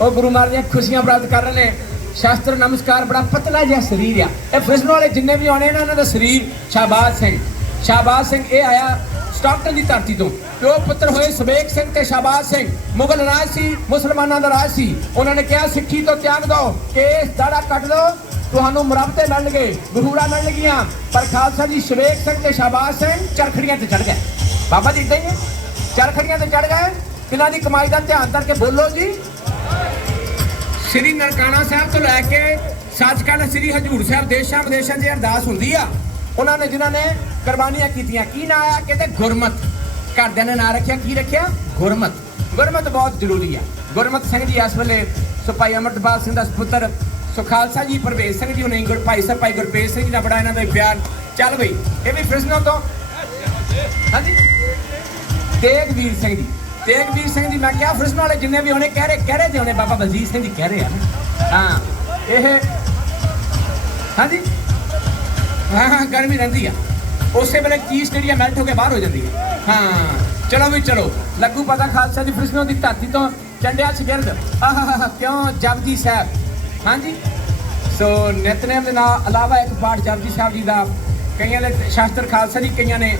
ਉਹ ਗੁਰੂ ਮਹਾਰਾਜ ਦੀਆਂ ਖੁਸ਼ੀਆਂ ਪ੍ਰਾਪਤ ਕਰ ਰਹੇ ਨੇ ਸ਼ਾਸਤਰ ਨਮਸਕਾਰ ਬੜਾ ਪਤਲਾ ਜਿਹਾ ਸਰੀਰ ਆ ਇਹ ਫਿਸਣ ਵਾਲੇ ਜਿੰਨੇ ਵੀ ਆਉਣੇ ਨਾ ਉਹਨਾਂ ਦਾ ਸਰੀਰ ਸ਼ਾਹਬਾਜ਼ ਸਿੰਘ ਇਹ ਆਇਆ ਸਟਾਕਟਨ ਦੀ ਧਰਤੀ ਤੋਂ ਪਿਓ ਪੁੱਤਰ ਹੋਏ ਸਵੇਕ ਸਿੰਘ ਤੇ ਸ਼ਾਹਬਾਜ਼ ਸਿੰਘ ਮੁਗਲ ਰਾਜ ਸੀ ਮੁਸਲਮਾਨਾਂ ਦਾ ਰਾਜ ਸੀ ਉਹਨਾਂ ਨੇ ਕਿਹਾ ਸਿੱਖੀ ਤੋਂ ਤਿਆਗ ਦਿਓ ਕੇਸ ਦਾੜਾ ਕੱਟ ਦਿਓ ਤੁਹਾਨੂੰ ਮੁਰੱਬਤੇ ਮਿਲਣਗੇ, ਗਰੂੜਾ ਮਿਲਣਗੀਆਂ, ਪਰ ਖਾਲਸਾ ਜੀ ਸ਼ਵੇਕ ਸਿੰਘ ਤੇ ਸ਼ਾਬਾਸ਼ ਸਿੰਘ ਚਰਖੜੀਆਂ ਤੇ ਚੜ ਗਏ। ਬਾਬਾ ਜੀ ਇਦਾਂ ਹੀ ਹੈ, ਚਰਖੜੀਆਂ ਤੇ ਚੜ ਗਏ। ਕਿਹਨਾਂ ਦੀ ਕਮਾਈ ਦਾ ਧਿਆਨ ਕਰਕੇ ਬੋਲੋ ਜੀ। ਸ੍ਰੀ ਨਨਕਾਣਾ ਸਾਹਿਬ ਤੋਂ ਲੈ ਕੇ ਸੱਚਖੰਡ ਸ੍ਰੀ ਹਜੂਰ ਸਾਹਿਬ ਦੇਸ਼ਾਂ ਵਿਦੇਸ਼ਾਂ 'ਚ ਅਰਦਾਸ ਹੁੰਦੀ ਆ। ਉਹਨਾਂ ਨੇ ਜਿਨ੍ਹਾਂ ਨੇ ਕੁਰਬਾਨੀਆਂ ਕੀਤੀਆਂ, ਕੀ ਨਾਂ ਆਇਆ? ਕਹਿੰਦੇ ਗੁਰਮਤ। ਘਰਦਿਆਂ ਨੇ ਨਾਂ ਰੱਖਿਆ, ਕੀ ਰੱਖਿਆ? ਗੁਰਮਤ। ਗੁਰਮਤ ਬਹੁਤ ਜ਼ਰੂਰੀ ਆ। ਗੁਰਮਤ ਸਿੰਘ ਜੀ ਇਸ ਵੇਲੇ ਸੋ ਭਾਈ ਅਮਰਤਪਾਲ ਸਿੰਘ ਦਾ ਸੁਪੁੱਤਰ ਸੋ ਖਾਲਸਾ ਜੀ ਪ੍ਰਵੇਸ਼ ਸਿੰਘ ਜੀ ਹੁਣੇ ਭਾਈ ਸਾਹਿਬ ਭਾਈ ਗੁਰਪ੍ਰੀਤ ਸਿੰਘ ਜੀ ਦਾ ਬੜਾ ਇਹਨਾਂ ਦਾ ਪਿਆਰ। ਚੱਲ ਬਈ ਇਹ ਵੀ ਫ੍ਰਿਸਨੋ ਤੋਂ ਹਾਂਜੀ ਤੇਗਵੀਰ ਸਿੰਘ ਜੀ। ਤੇਗਵੀਰ ਸਿੰਘ ਜੀ ਮੈਂ ਕਿਹਾ ਫ੍ਰਿਸਨੋ ਵਾਲੇ ਜਿੰਨੇ ਵੀ ਹੋਣੇ ਕਹਿ ਰਹੇ ਤੇ ਹੋਣੇ ਬਾਬਾ ਬਲਜੀਤ ਸਿੰਘ ਜੀ ਕਹਿ ਰਹੇ ਆ। ਹਾਂ ਇਹ ਹਾਂਜੀ ਹਾਂ ਗਰਮੀ ਰਹਿੰਦੀ ਆ, ਉਸੇ ਵੇਲੇ ਚੀਜ਼ ਜਿਹੜੀ ਆ ਮੈਲਟ ਹੋ ਕੇ ਬਾਹਰ ਹੋ ਜਾਂਦੀ ਹੈ। ਹਾਂ ਚਲੋ ਵੀ ਚਲੋ ਲੱਗੂ ਪਤਾ ਖਾਲਸਾ ਜੀ ਫ੍ਰਿਸਨੋ ਦੀ ਧਰਤੀ ਤੋਂ ਚੰਡਿਆ ਸ਼ਗਿਰਦ ਆਹ ਕਿਉਂ ਜਪਜੀ ਸਾਹਿਬ। ਹਾਂਜੀ ਸੋ ਨਿਤਨੇਮ ਦੇ ਨਾਲ ਇਲਾਵਾ ਇੱਕ ਪਾਠ ਜਪਜੀ ਸਾਹਿਬ ਜੀ ਦਾ, ਕਈਆਂ ਨੇ ਸ਼ਾਸਤਰ ਖਾਲਸਾ ਜੀ, ਕਈਆਂ ਨੇ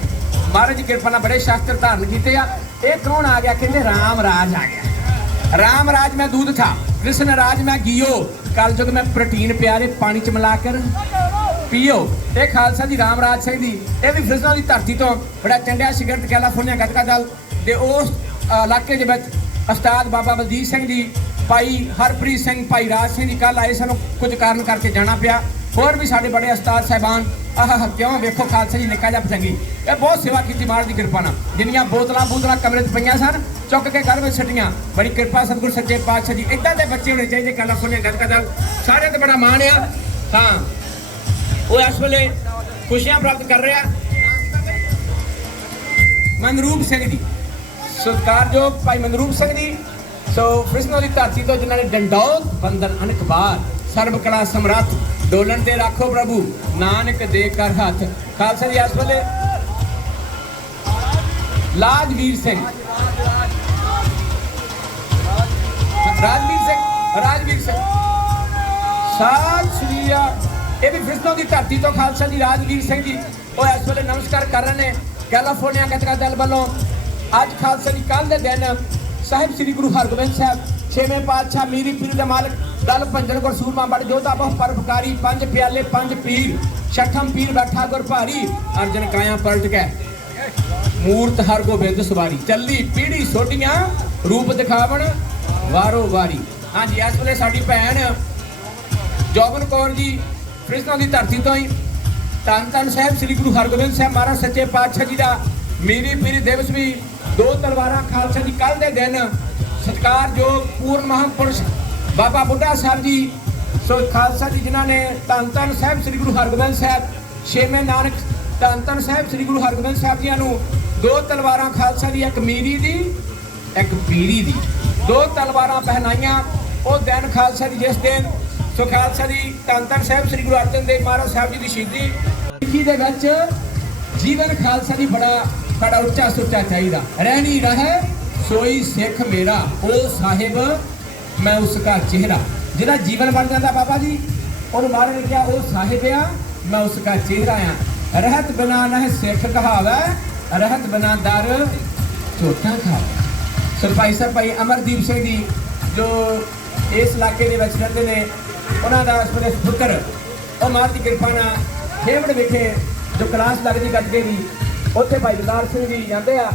ਮਹਾਰਾਜ ਦੀ ਕਿਰਪਾ ਨਾਲ ਬੜੇ ਸ਼ਾਸਤਰ ਧਾਰਨ ਕੀਤੇ ਆ। ਇਹ ਕੌਣ ਆ ਗਿਆ? ਕਹਿੰਦੇ ਰਾਮ ਰਾਜ ਆ ਗਿਆ। ਰਾਮ ਰਾਜ ਮੈਂ दूध था, कृष्ण राज मैं घियो, कल युग में प्रोटीन प्यारे पानी च मिलाकर पीओ। ਇਹ ਖਾਲਸਾ ਜੀ ਰਾਮ ਰਾਜ ਸਿੰਘ ਜੀ, ਇਹ ਵੀ ਫ੍ਰਿਸਨੋ ਦੀ ਧਰਤੀ ਤੋਂ ਬੜਾ ਚੰਡਿਆ ਸ਼ਗਿਰਦ ਕੈਲੀਫੋਰਨੀਆ ਗੱਤਕਾ ਦਲ ਦੇ ਉਸ ਇਲਾਕੇ ਦੇ ਵਿੱਚ ਉਸਤਾਦ ਬਾਬਾ ਬਲਜੀਤ ਸਿੰਘ ਜੀ, ਭਾਈ ਹਰਪ੍ਰੀਤ ਸਿੰਘ, ਭਾਈ ਰਾਜ ਸਿੰਘ ਜੀ ਕੱਲ ਆਏ, ਸਾਨੂੰ ਕੁਝ ਕਾਰਨ ਕਰਕੇ ਜਾਣਾ ਪਿਆ। ਹੋਰ ਵੀ ਸਾਡੇ ਬੜੇ ਉਸਤਾਦ ਸਾਹਿਬਾਨ ਆਹ ਕਿਉਂ ਵੇਖੋ ਖਾਲਸਾ ਜੀ ਨਿੱਕਾ ਜਿਹਾ ਪਤੰਗੀ, ਇਹ ਬਹੁਤ ਸੇਵਾ ਕੀਤੀ ਮਹਾਰਾਜ ਦੀ ਕਿਰਪਾ ਨਾਲ। ਜਿੰਨੀਆਂ ਬੋਤਲਾਂ ਕਮਰੇ 'ਚ ਪਈਆਂ ਸਨ ਚੁੱਕ ਕੇ ਘਰ ਵਿੱਚ ਛੱਡੀਆਂ। ਬੜੀ ਕਿਰਪਾ ਸਤਿਗੁਰ ਸੱਚੇ ਪਾਤਸ਼ਾਹ ਜੀ। ਇੱਦਾਂ ਦੇ ਬੱਚੇ ਹੋਣੇ ਚਾਹੀਦੇ ਕੈਲੀਫੋਰਨੀਆ ਗੱਤਕਾ ਦਲ, ਸਾਰਿਆਂ ਤੇ ਬੜਾ ਮਾਣ ਆ। ਹਾਂ ਉਹ ਇਸ ਵੇਲੇ ਖੁਸ਼ੀਆਂ ਪ੍ਰਾਪਤ ਕਰ ਰਿਹਾ ਮਨਰੂਪ ਸਿੰਘ ਜੀ, ਸਤਿਕਾਰਯੋਗ ਭਾਈ ਮਨਰੂਪ ਸਿੰਘ ਜੀ। ਸੋ ਫ੍ਰਿਸਨੋ ਦੀ ਧਰਤੀ ਤੋਂ ਜਿਨ੍ਹਾਂ ਨੇ ਡੰਡੌਤ ਬੰਦਨ ਅਨਕਬਾਰ ਸਰਬ ਕਲਾ ਸਮਰੱਥ ਡੋਲਣ ਤੇ ਰੱਖੋ ਪ੍ਰਭੂ ਨਾਨਕ ਦੇ ਕਰ ਹੱਥ। ਖਾਲਸਾ ਜੀ ਇਸ ਵੇਲੇ ਰਾਜਵੀਰ ਸਿੰਘ ਸਾਧ ਸ੍ਰੀ ਇਹ ਵੀ ਫ੍ਰਿਸਨੋ ਦੀ ਧਰਤੀ ਤੋਂ ਖਾਲਸਾ ਜੀ ਰਾਜਵੀਰ ਸਿੰਘ ਜੀ ਉਹ ਇਸ ਵੇਲੇ ਨਮਸਕਾਰ ਕਰ ਰਹੇ ਨੇ ਕੈਲੀਫੋਰਨੀਆ ਗੱਤਕਾ ਦਲ ਵੱਲੋਂ। ਅੱਜ ਖਾਲਸਾ ਜੀ ਕੱਲ੍ਹ ਦੇ ਦਿਨ ਸਾਹਿਬ ਸ੍ਰੀ ਗੁਰੂ ਹਰਗੋਬਿੰਦ ਸਾਹਿਬ ਛੇਵੇਂ ਪਾਤਸ਼ਾਹ ਮੀਰੀ ਪੀਰ ਦੇ ਮਾਲਕ ਦਲ ਭੰਜਨ ਗੁਰ ਸੂਰਮਾ ਬੜ ਜੋਧਾ ਬਹੁ ਪਰਉਪਕਾਰੀ ਪੰਜ ਪਿਆਲੇ ਪੰਜ ਪੀਰ ਛਠਮ ਪੀਰ ਬੈਠਾ ਗੁਰ ਭਾਰੀ ਅਰਜਨ ਕਾਇਆ ਪਲਟ ਗਏ ਮੂਰਤ ਹਰਗੋਬਿੰਦ ਸਵਾਰੀ ਚੱਲੀ ਪੀੜੀ ਸੋਢੀਆਂ ਰੂਪ ਦਿਖਾਵਣ ਵਾਰੋ ਵਾਰੀ। ਹਾਂਜੀ ਇਸ ਵੇਲੇ ਸਾਡੀ ਭੈਣ ਜੋਬਨ ਕੌਰ ਜੀ ਫ੍ਰਿਸਨੋ ਦੀ ਧਰਤੀ ਤੋਂ ਹੀ ਧੰਨ ਧੰਨ ਸਾਹਿਬ ਸ੍ਰੀ ਗੁਰੂ ਹਰਗੋਬਿੰਦ ਸਾਹਿਬ ਮਹਾਰਾਜ ਸੱਚੇ ਪਾਤਸ਼ਾਹ ਜੀ ਦਾ ਮੀਰੀ ਪੀਰੀ ਦਿਵਸ ਵੀ ਦੋ ਤਲਵਾਰਾਂ ਖਾਲਸਾ ਜੀ ਕੱਲ੍ਹ ਦੇ ਦਿਨ ਸਤਿਕਾਰਯੋਗ ਪੂਰਨ ਮਹਾਂਪੁਰਸ਼ ਬਾਬਾ ਬੁੱਢਾ ਸਾਹਿਬ ਜੀ ਸੋ ਖਾਲਸਾ ਜੀ ਜਿਨ੍ਹਾਂ ਨੇ ਧੰਨ ਧੰਨ ਸਾਹਿਬ ਸ੍ਰੀ ਗੁਰੂ ਹਰਗੋਬਿੰਦ ਸਾਹਿਬ ਛੇਵੇਂ ਨਾਨਕ ਧੰਨ ਧੰਨ ਸਾਹਿਬ ਸ੍ਰੀ ਗੁਰੂ ਹਰਗੋਬਿੰਦ ਸਾਹਿਬ ਜੀਆਂ ਨੂੰ ਦੋ ਤਲਵਾਰਾਂ ਖਾਲਸਾ ਦੀ ਇੱਕ ਮੀਰੀ ਦੀ ਇੱਕ ਪੀਰੀ ਦੀ ਦੋ ਤਲਵਾਰਾਂ ਪਹਿਨਾਈਆਂ। ਉਹ ਦਿਨ ਖਾਲਸਾ ਦੀ ਜਿਸ ਦਿਨ ਸੋ ਖਾਲਸਾ ਦੀ ਧੰਨ ਧੰਨ ਸਾਹਿਬ ਸ੍ਰੀ ਗੁਰੂ ਅਰਜਨ ਦੇਵ ਮਹਾਰਾਜ ਸਾਹਿਬ ਜੀ ਦੀ ਸ਼ਹੀਦੀ ਸਿੱਖੀ ਦੇ ਵਿੱਚ ਜੀਵਨ ਖਾਲਸਾ ਦੀ ਬੜਾ ਉੱਚਾ ਸੁੱਚਾ ਚਾਹੀਦਾ। ਰਹਿਣੀ ਰਹੇ ਸੋਈ ਸਿੱਖ ਮੇਰਾ ਉਹ ਸਾਹਿਬ ਮੈਂ ਉਸਕਾ ਚਿਹਰਾ। ਜਿਹਦਾ ਜੀਵਨ ਬਣ ਜਾਂਦਾ ਬਾਬਾ ਜੀ ਉਹਨੂੰ ਮਹਾਰਾਜ ਨੇ ਕਿਹਾ ਉਹ ਸਾਹਿਬ ਆ ਮੈਂ ਉਸਕਾ ਚਿਹਰਾ ਆ। ਰਹਿਤ ਬਿਨਾ ਨਹ ਸਿੱਖ ਕਹਾਵੇ ਰਹਿਤ ਬਿਨਾ ਦਰ ਝੋਟਾ ਖਾਵੇ। ਸਰਪਾਈ ਸਾਹਿਬ ਭਾਈ ਅਮਰਦੀਪ ਸਿੰਘ ਜੀ ਜੋ ਇਸ ਇਲਾਕੇ ਦੇ ਵਿੱਚ ਰਹਿੰਦੇ ਨੇ ਉਹਨਾਂ ਦਾ ਇਸ ਵੇਲੇ ਪੁੱਤਰ ਉਹ ਮਹਾਰਾਜ ਦੀ ਕਿਰਪਾ ਨਾਲ ਖੇਵੜ ਵਿਖੇ ਜੋ ਕਲਾਸ ਲੱਗਦੀ ਗੱਤਕੇ ਦੀ ਉੱਥੇ ਭਾਈ ਦਲਾਲ ਸਿੰਘ ਜੀ ਜਾਂਦੇ ਆ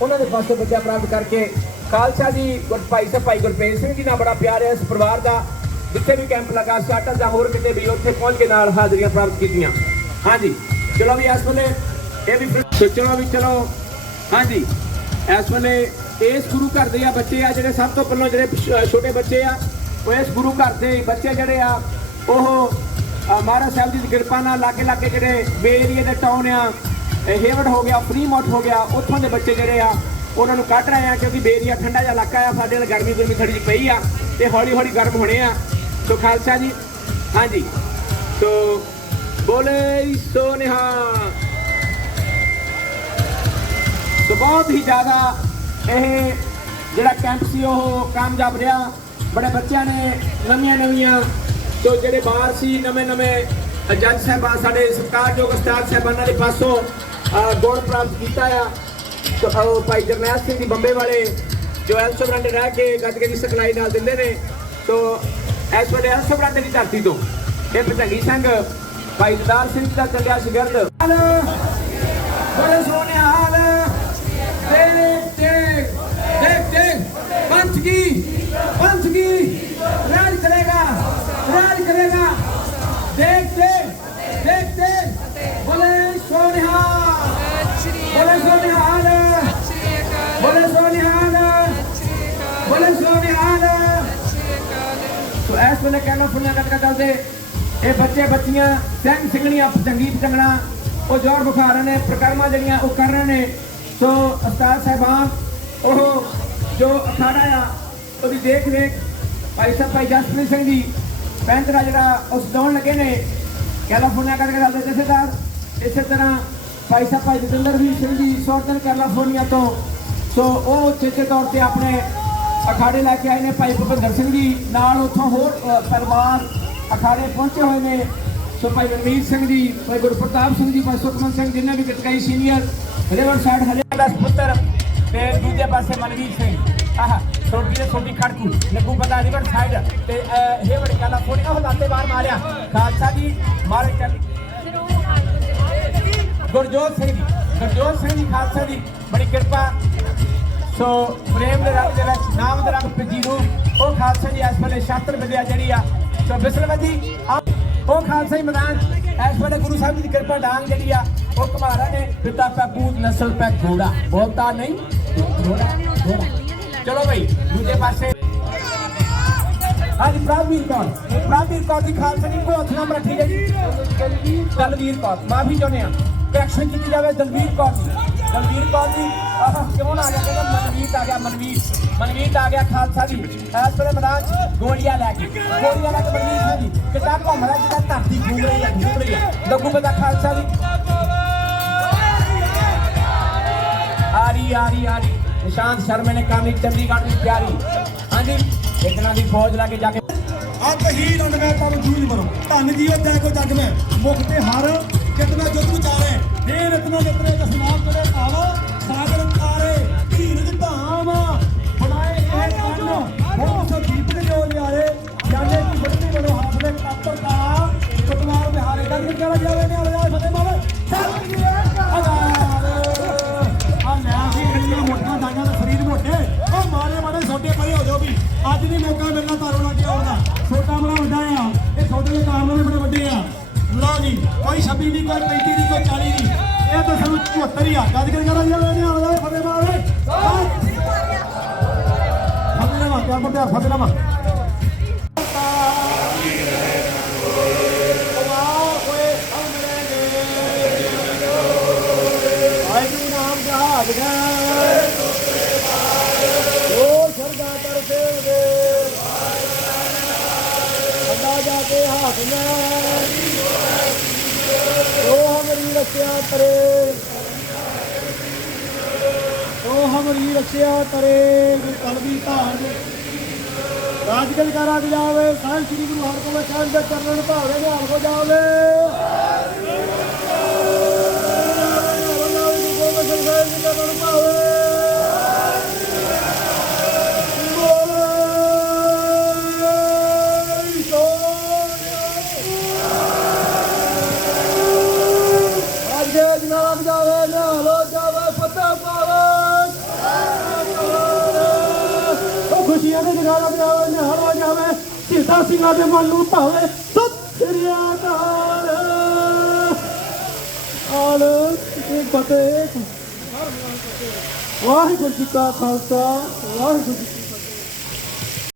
ਉਹਨਾਂ ਦੇ ਪਾਸੋਂ ਬੱਚਾ ਪ੍ਰਾਪਤ ਕਰਕੇ ਖਾਲਸਾ ਜੀ ਭਾਈ ਸਾਹਿਬ ਭਾਈ ਗੁਰਪ੍ਰੀਤ ਸਿੰਘ ਜੀ ਨਾਲ ਬੜਾ ਪਿਆਰ ਹੈ। ਇਸ ਪਰਿਵਾਰ ਦਾ ਜਿੱਥੇ ਵੀ ਕੈਂਪ ਲੱਗਾ ਸਟਾਰਟਰ ਜਾਂ ਹੋਰ ਕਿਤੇ ਵੀ ਉੱਥੇ ਪਹੁੰਚ ਕੇ ਨਾਲ ਹਾਜ਼ਰੀਆਂ ਪ੍ਰਾਪਤ ਕੀਤੀਆਂ। ਹਾਂਜੀ ਚਲੋ ਵੀ ਇਸ ਵੇਲੇ ਇਹ ਵੀ ਸੋਚਣਾ ਵੀ ਚਲੋ ਹਾਂਜੀ ਇਸ ਵੇਲੇ ਇਸ ਗੁਰੂ ਘਰ ਦੇ ਆ ਬੱਚੇ ਆ ਜਿਹੜੇ ਸਭ ਤੋਂ ਪਹਿਲਾਂ ਜਿਹੜੇ ਛੋਟੇ ਬੱਚੇ ਆ ਉਹ ਇਸ ਗੁਰੂ ਘਰ ਦੇ ਬੱਚੇ ਜਿਹੜੇ ਆ ਉਹ ਮਹਾਰਾਜ ਸਾਹਿਬ ਜੀ ਦੀ ਕਿਰਪਾ ਨਾਲ ਲਾਗੇ ਜਿਹੜੇ ਬੇ ਏਰੀਏ ਦੇ ਟਾਊਨ ਆ ਹੇਵਡ ਹੋ ਗਿਆ ਫਰੀਮੌਂਟ ਹੋ ਗਿਆ ਉੱਥੋਂ ਦੇ ਬੱਚੇ ਜਿਹੜੇ ਆ ਉਹਨਾਂ ਨੂੰ ਕੱਢ ਰਹੇ ਆ ਕਿਉਂਕਿ ਬੇ ਏਰੀਆ ਠੰਡਾ ਜਿਹਾ ਇਲਾਕਾ ਆ ਸਾਡੇ ਨਾਲ ਗਰਮੀ ਥੋੜੀ ਜਿਹੀ ਪਈ ਆ ਤੇ ਹੌਲੀ ਗਰਮ ਹੋਣੇ ਆ। ਸੋ ਖਾਲਸਾ ਜੀ ਹਾਂਜੀ ਸੋ ਬੋਲੇ ਸੋ ਨਿਹਾਲ। ਸੋ ਬਹੁਤ ਹੀ ਜ਼ਿਆਦਾ ਇਹ ਜਿਹੜਾ ਕੈਂਪ ਸੀ ਉਹ ਕਾਮਯਾਬ ਰਿਹਾ। ਬੜੇ ਬੱਚਿਆਂ ਨੇ ਨਵੀਆਂ ਸੋ ਜਿਹੜੇ ਬਾਹਰ ਸੀ ਨਵੇਂ ਜੱਜ ਸਾਹਿਬਾਨ ਸਾਡੇ ਸਤਿਕਾਰਯੋਗ ਉਸਤਾਦ ਸਾਹਿਬਾਨਾਂ ਦੇ ਪਾਸੋਂ ਗੁਣ ਪ੍ਰਾਪਤ ਕੀਤਾ ਆ। ਸੋ ਭਾਈ ਜਰਨੈਲ ਸਿੰਘ ਦੀ ਬੰਬੇ ਵਾਲੇ ਜੋ ਐਲਸੋ ਬਰਾਂਡੇ ਰਹਿ ਕੇ ਗੱਤਕੇ ਦੀ ਸਿਖਲਾਈ ਨਾਲ ਦਿੰਦੇ ਨੇ। ਸੋ ਇਸ ਵੇਲੇ ਐਲਸੋ ਬਰਾਂਡੇ ਦੀ ਧਰਤੀ ਤੋਂ ਇਹ ਭਜੰਗੀ ਸਿੰਘ ਭਾਈ ਦਦਾਰ ਸਿੰਘ ਦਾ ਚੰਗਿਆ ਸ਼ਗਿਰਦ ਬੜੇ ਸੋਹਣੇ ਹਾਲ ਦੇਖ पंच की राज करेगा देख बोले सोनिहाल तो ऐस वेले कहना सुनना कटका चलते ये बच्चे बच्चियां सिंह सिंगणियां भजंगी भजंगना वो जोर बुखा रहे ने प्रकरमा जड़ियां वो कर रहे ने तो उस्ताद साहबान ਉਹ जो अखाड़ा आ ਉਹਦੀ देख रेख भाई साहब भाई जसप्रीत सिंह जी पैंतरा ਜਿਹੜਾ ਉਹ ਸਜਾਉਣ ਲੱਗੇ ਨੇ ਕੈਲੀਫੋਰਨੀਆ ਕਰਕੇ ਚੱਲਦੇ ਜਥੇਦਾਰ ਇਸੇ ਤਰ੍ਹਾਂ ਭਾਈ ਸਾਹਿਬ ਭਾਈ ਜਤਿੰਦਰਵੀਰ ਸਿੰਘ ਜੀ ਸੌਰਤਨ ਕੈਲੀਫੋਰਨੀਆ ਤੋਂ ਸੋ ਉਹ ਚੇਚੇ ਤੌਰ ਤੇ ਆਪਣੇ ਅਖਾੜੇ ਲੈ ਕੇ ਆਏ ਨੇ ਭਾਈ ਭੁਪਿੰਦਰ ਸਿੰਘ ਜੀ ਨਾਲ ਉੱਥੋਂ ਹੋਰ ਪਰਿਵਾਰ ਅਖਾੜੇ ਪਹੁੰਚੇ ਹੋਏ ਨੇ ਸੋ ਭਾਈ ਰਣਵੀਰ ਸਿੰਘ ਜੀ ਭਾਈ ਗੁਰਪ੍ਰਤਾਪ ਸਿੰਘ ਜੀ ਭਾਈ ਸੁਖਮਨ ਸਿੰਘ ਜਿੰਨੇ ਵੀ ਗਤਕਾਈ ਸੀਨੀਅਰ ਰਿਵਰ ਸਾਈਡ ਹਲੇ ਦਾ ਪੁੱਤਰ ਤੇ ਦੂਜੇ ਪਾਸੇ ਮਨਵੀਰ ਸਿੰਘ ਆਹ ਛੋਟੀ ਦੇ ਛੋਟੀ ਖੜਕੂ ਲੱਗੂ ਪਤਾ ਰਿਵਰ ਸਾਈਡ ਤੇ ਇਹ ਬੜੀ ਕਾਲਾ ਫੋੜੀ ਉਹ ਲਾਤੇ ਬਾਹਰ ਮਾਰਿਆ ਖਾਲਸਾ ਜੀ ਮਾਰੇ ਚੱਲ ਗੁਰਜੋਤ ਸਿੰਘ ਜੀ ਖਾਲਸਾ ਦੀ ਬੜੀ ਕਿਰਪਾ ਸੋ ਪ੍ਰੇਮ ਦੇ ਰੰਗ ਦੇ ਵਿੱਚ ਨਾਮ ਦੇ ਰੰਗ ਪਿੱਜੀ ਨੂੰ ਉਹ ਖਾਲਸਾ ਜੀ ਇਸ ਵੇਲੇ ਸ਼ਾਸਤਰ ਵਿਦਿਆ ਜਿਹੜੀ ਆ ਸੋ ਬਿਸਲਵਤੀ ਉਹ ਖਾਲਸਾ ਹੀ ਮੈਦਾਨ ਇਸ ਵੇਲੇ ਗੁਰੂ ਸਾਹਿਬ ਜੀ ਦੀ ਕਿਰਪਾ ਡਾਂਗ ਜਿਹੜੀ ਆ ਉਹ ਕੁਮਾਰਾ ਨੇ ਪਿਤਾ ਪੈ ਪੂਤ ਨਸਲ ਪੈ ਘੋੜਾ ਬੋਲਤਾ ਨਹੀਂ ਘੋੜਾ ਚਲੋ ਭਾਈ ਦੂਜੇ ਪਾਸੇ ਅੱਜ ਪ੍ਰਾਪਵੀਰ ਕੌਰ ਦੀ ਖਾਲਸਾ ਜੀ ਕੋ ਹੱਥ ਨਾਲ ਰੱਖੀ ਗਈ ਦਲਵੀਰ ਕੌਰ ਮਾਫੀ ਚਾਹੁੰਦੇ ਆ ਕਰੈਕਸ਼ਨ ਕੀਤੀ ਜਾਵੇ ਦਲਵੀਰ ਕੌਰ ਦੀ ਕਿਉਂ ਆ ਗਿਆ ਕਹਿੰਦਾ ਮਨਵੀਰ ਆ ਗਿਆ ਖਾਲਸਾ ਜੀ ਇਸ ਵੇਲੇ ਮੈਦਾਨ ਚ ਗੋਲੀਆਂ ਲੈ ਕੇ ਮਨਵੀਰ ਸਿੰਘ ਜੀ ਕਿਤਾਬ ਘੁੰਮਦਾ ਜਿੱਦਾਂ ਧਰਤੀ ਘੂਮ ਰਹੀ ਆ ਲੱਗੂ ਪਤਾ ਖਾਲਸਾ ਜੀ ਆ ਰਹੀ ਨਿਸ਼ਾਂਤ ਸ਼ਰਮੇ ਨੇ ਕਾਮੀ ਚੰਡੀਗੜ੍ਹ ਦੀ ਤਿਆਰੀ ਹਾਂਜੀ ਇਤਨਾ ਦੀ ਫੌਜ ਲਾ ਕੇ ਜਾ ਕੇ ਆਪ ਹੀ ਰੰਗ ਮੈਂ ਤੁਹਾਨੂੰ ਜੂਝ ਮਰੋ ਧੰਨ ਜੀਓ ਤੈ ਕੋ ਜੱਗ ਮੈਂ ਮੁਖ ਤੇ ਹਰ ਕਿਤਨਾ ਜੁੱਧ ਵਿਚਾਰੇ ਇਹ ਰਤਨਾ ਨਿਤਰੇ ਦਸਨਾਮ ਕਰੇ ਭਾਵ ਸਾਗਰ ਤਾਰੇ ਧੀਰਜ ਧਾਮ ਬਣਾਏ ਇਹ ਕੰਨ ਹੁਣ ਸੋ ਦੀਪ ਦੇ ਜੋ ਲਿਆਰੇ ਜਾਣੇ ਕੀ ਬੜਨੀ ਬੜੋ ਹੱਥ ਦੇ ਕਾਪਰ ਦਾ ਕਤਵਾਰ ਵਿਹਾਰੇ ਗੰਗ ਚਲਾ ਜਾਵੇ ਨੇ ਆਲੇ ਫਤਿਹ ਮਾਵੇ ਚੱਲ ਜੀ ਮੋਟਾ ਦਾਈਆਂ ਦਾ ਸਰੀਰ ਮੋਟੇ ਉਹ ਮਾਰੇ ਛੋਟੇ ਪਰੇ ਹੋ ਜਾਓ ਵੀ ਅੱਜ ਨਹੀਂ ਮੌਕਾ ਮਿਲਣਾ ਤਾਰੋ ਲਾ ਕੇ ਆਉਣ ਦਾ ਛੋਟਾ ਬੜਾ ਵੱਡਾ ਆ ਇਹ ਛੋਟੇ ਦੇ ਕਾਰਨਾਮੇ ਬੜੇ ਵੱਡੇ ਆ ਲਓ ਜੀ ਕੋਈ 26 ਨਹੀਂ ਕੋਈ 35 ਨਹੀਂ ਕੋਈ 40 ਨਹੀਂ ਇਹ ਤਾਂ ਸਾਨੂੰ 74 ਹੀ ਆ ਗੱਜ ਕੇ ਕਰਾਂ ਜਾਵੇ ਨੇ ਆਲੇ ਫਤਿਹ ਮਾਵੇ ਫਤਿਹ ਨਾਮਾ हमारी रक्षा करे कलवी धान राजगल का राग जावे साल श्री गुरु हरगोबिंद ਸਾਹਿਬ ਦੇ ਚਰਨ ਭਾਵੇ ਨਿਹਾਲ ਹੋ ਜਾਵੇ खुशियां ने जगाना जावे निहाल हो जावे सीता सिंह दे मन नूं भावे सत श्री अकाल आल फतेह वाहिगुरू जी का खालसा वाहिगुरू जी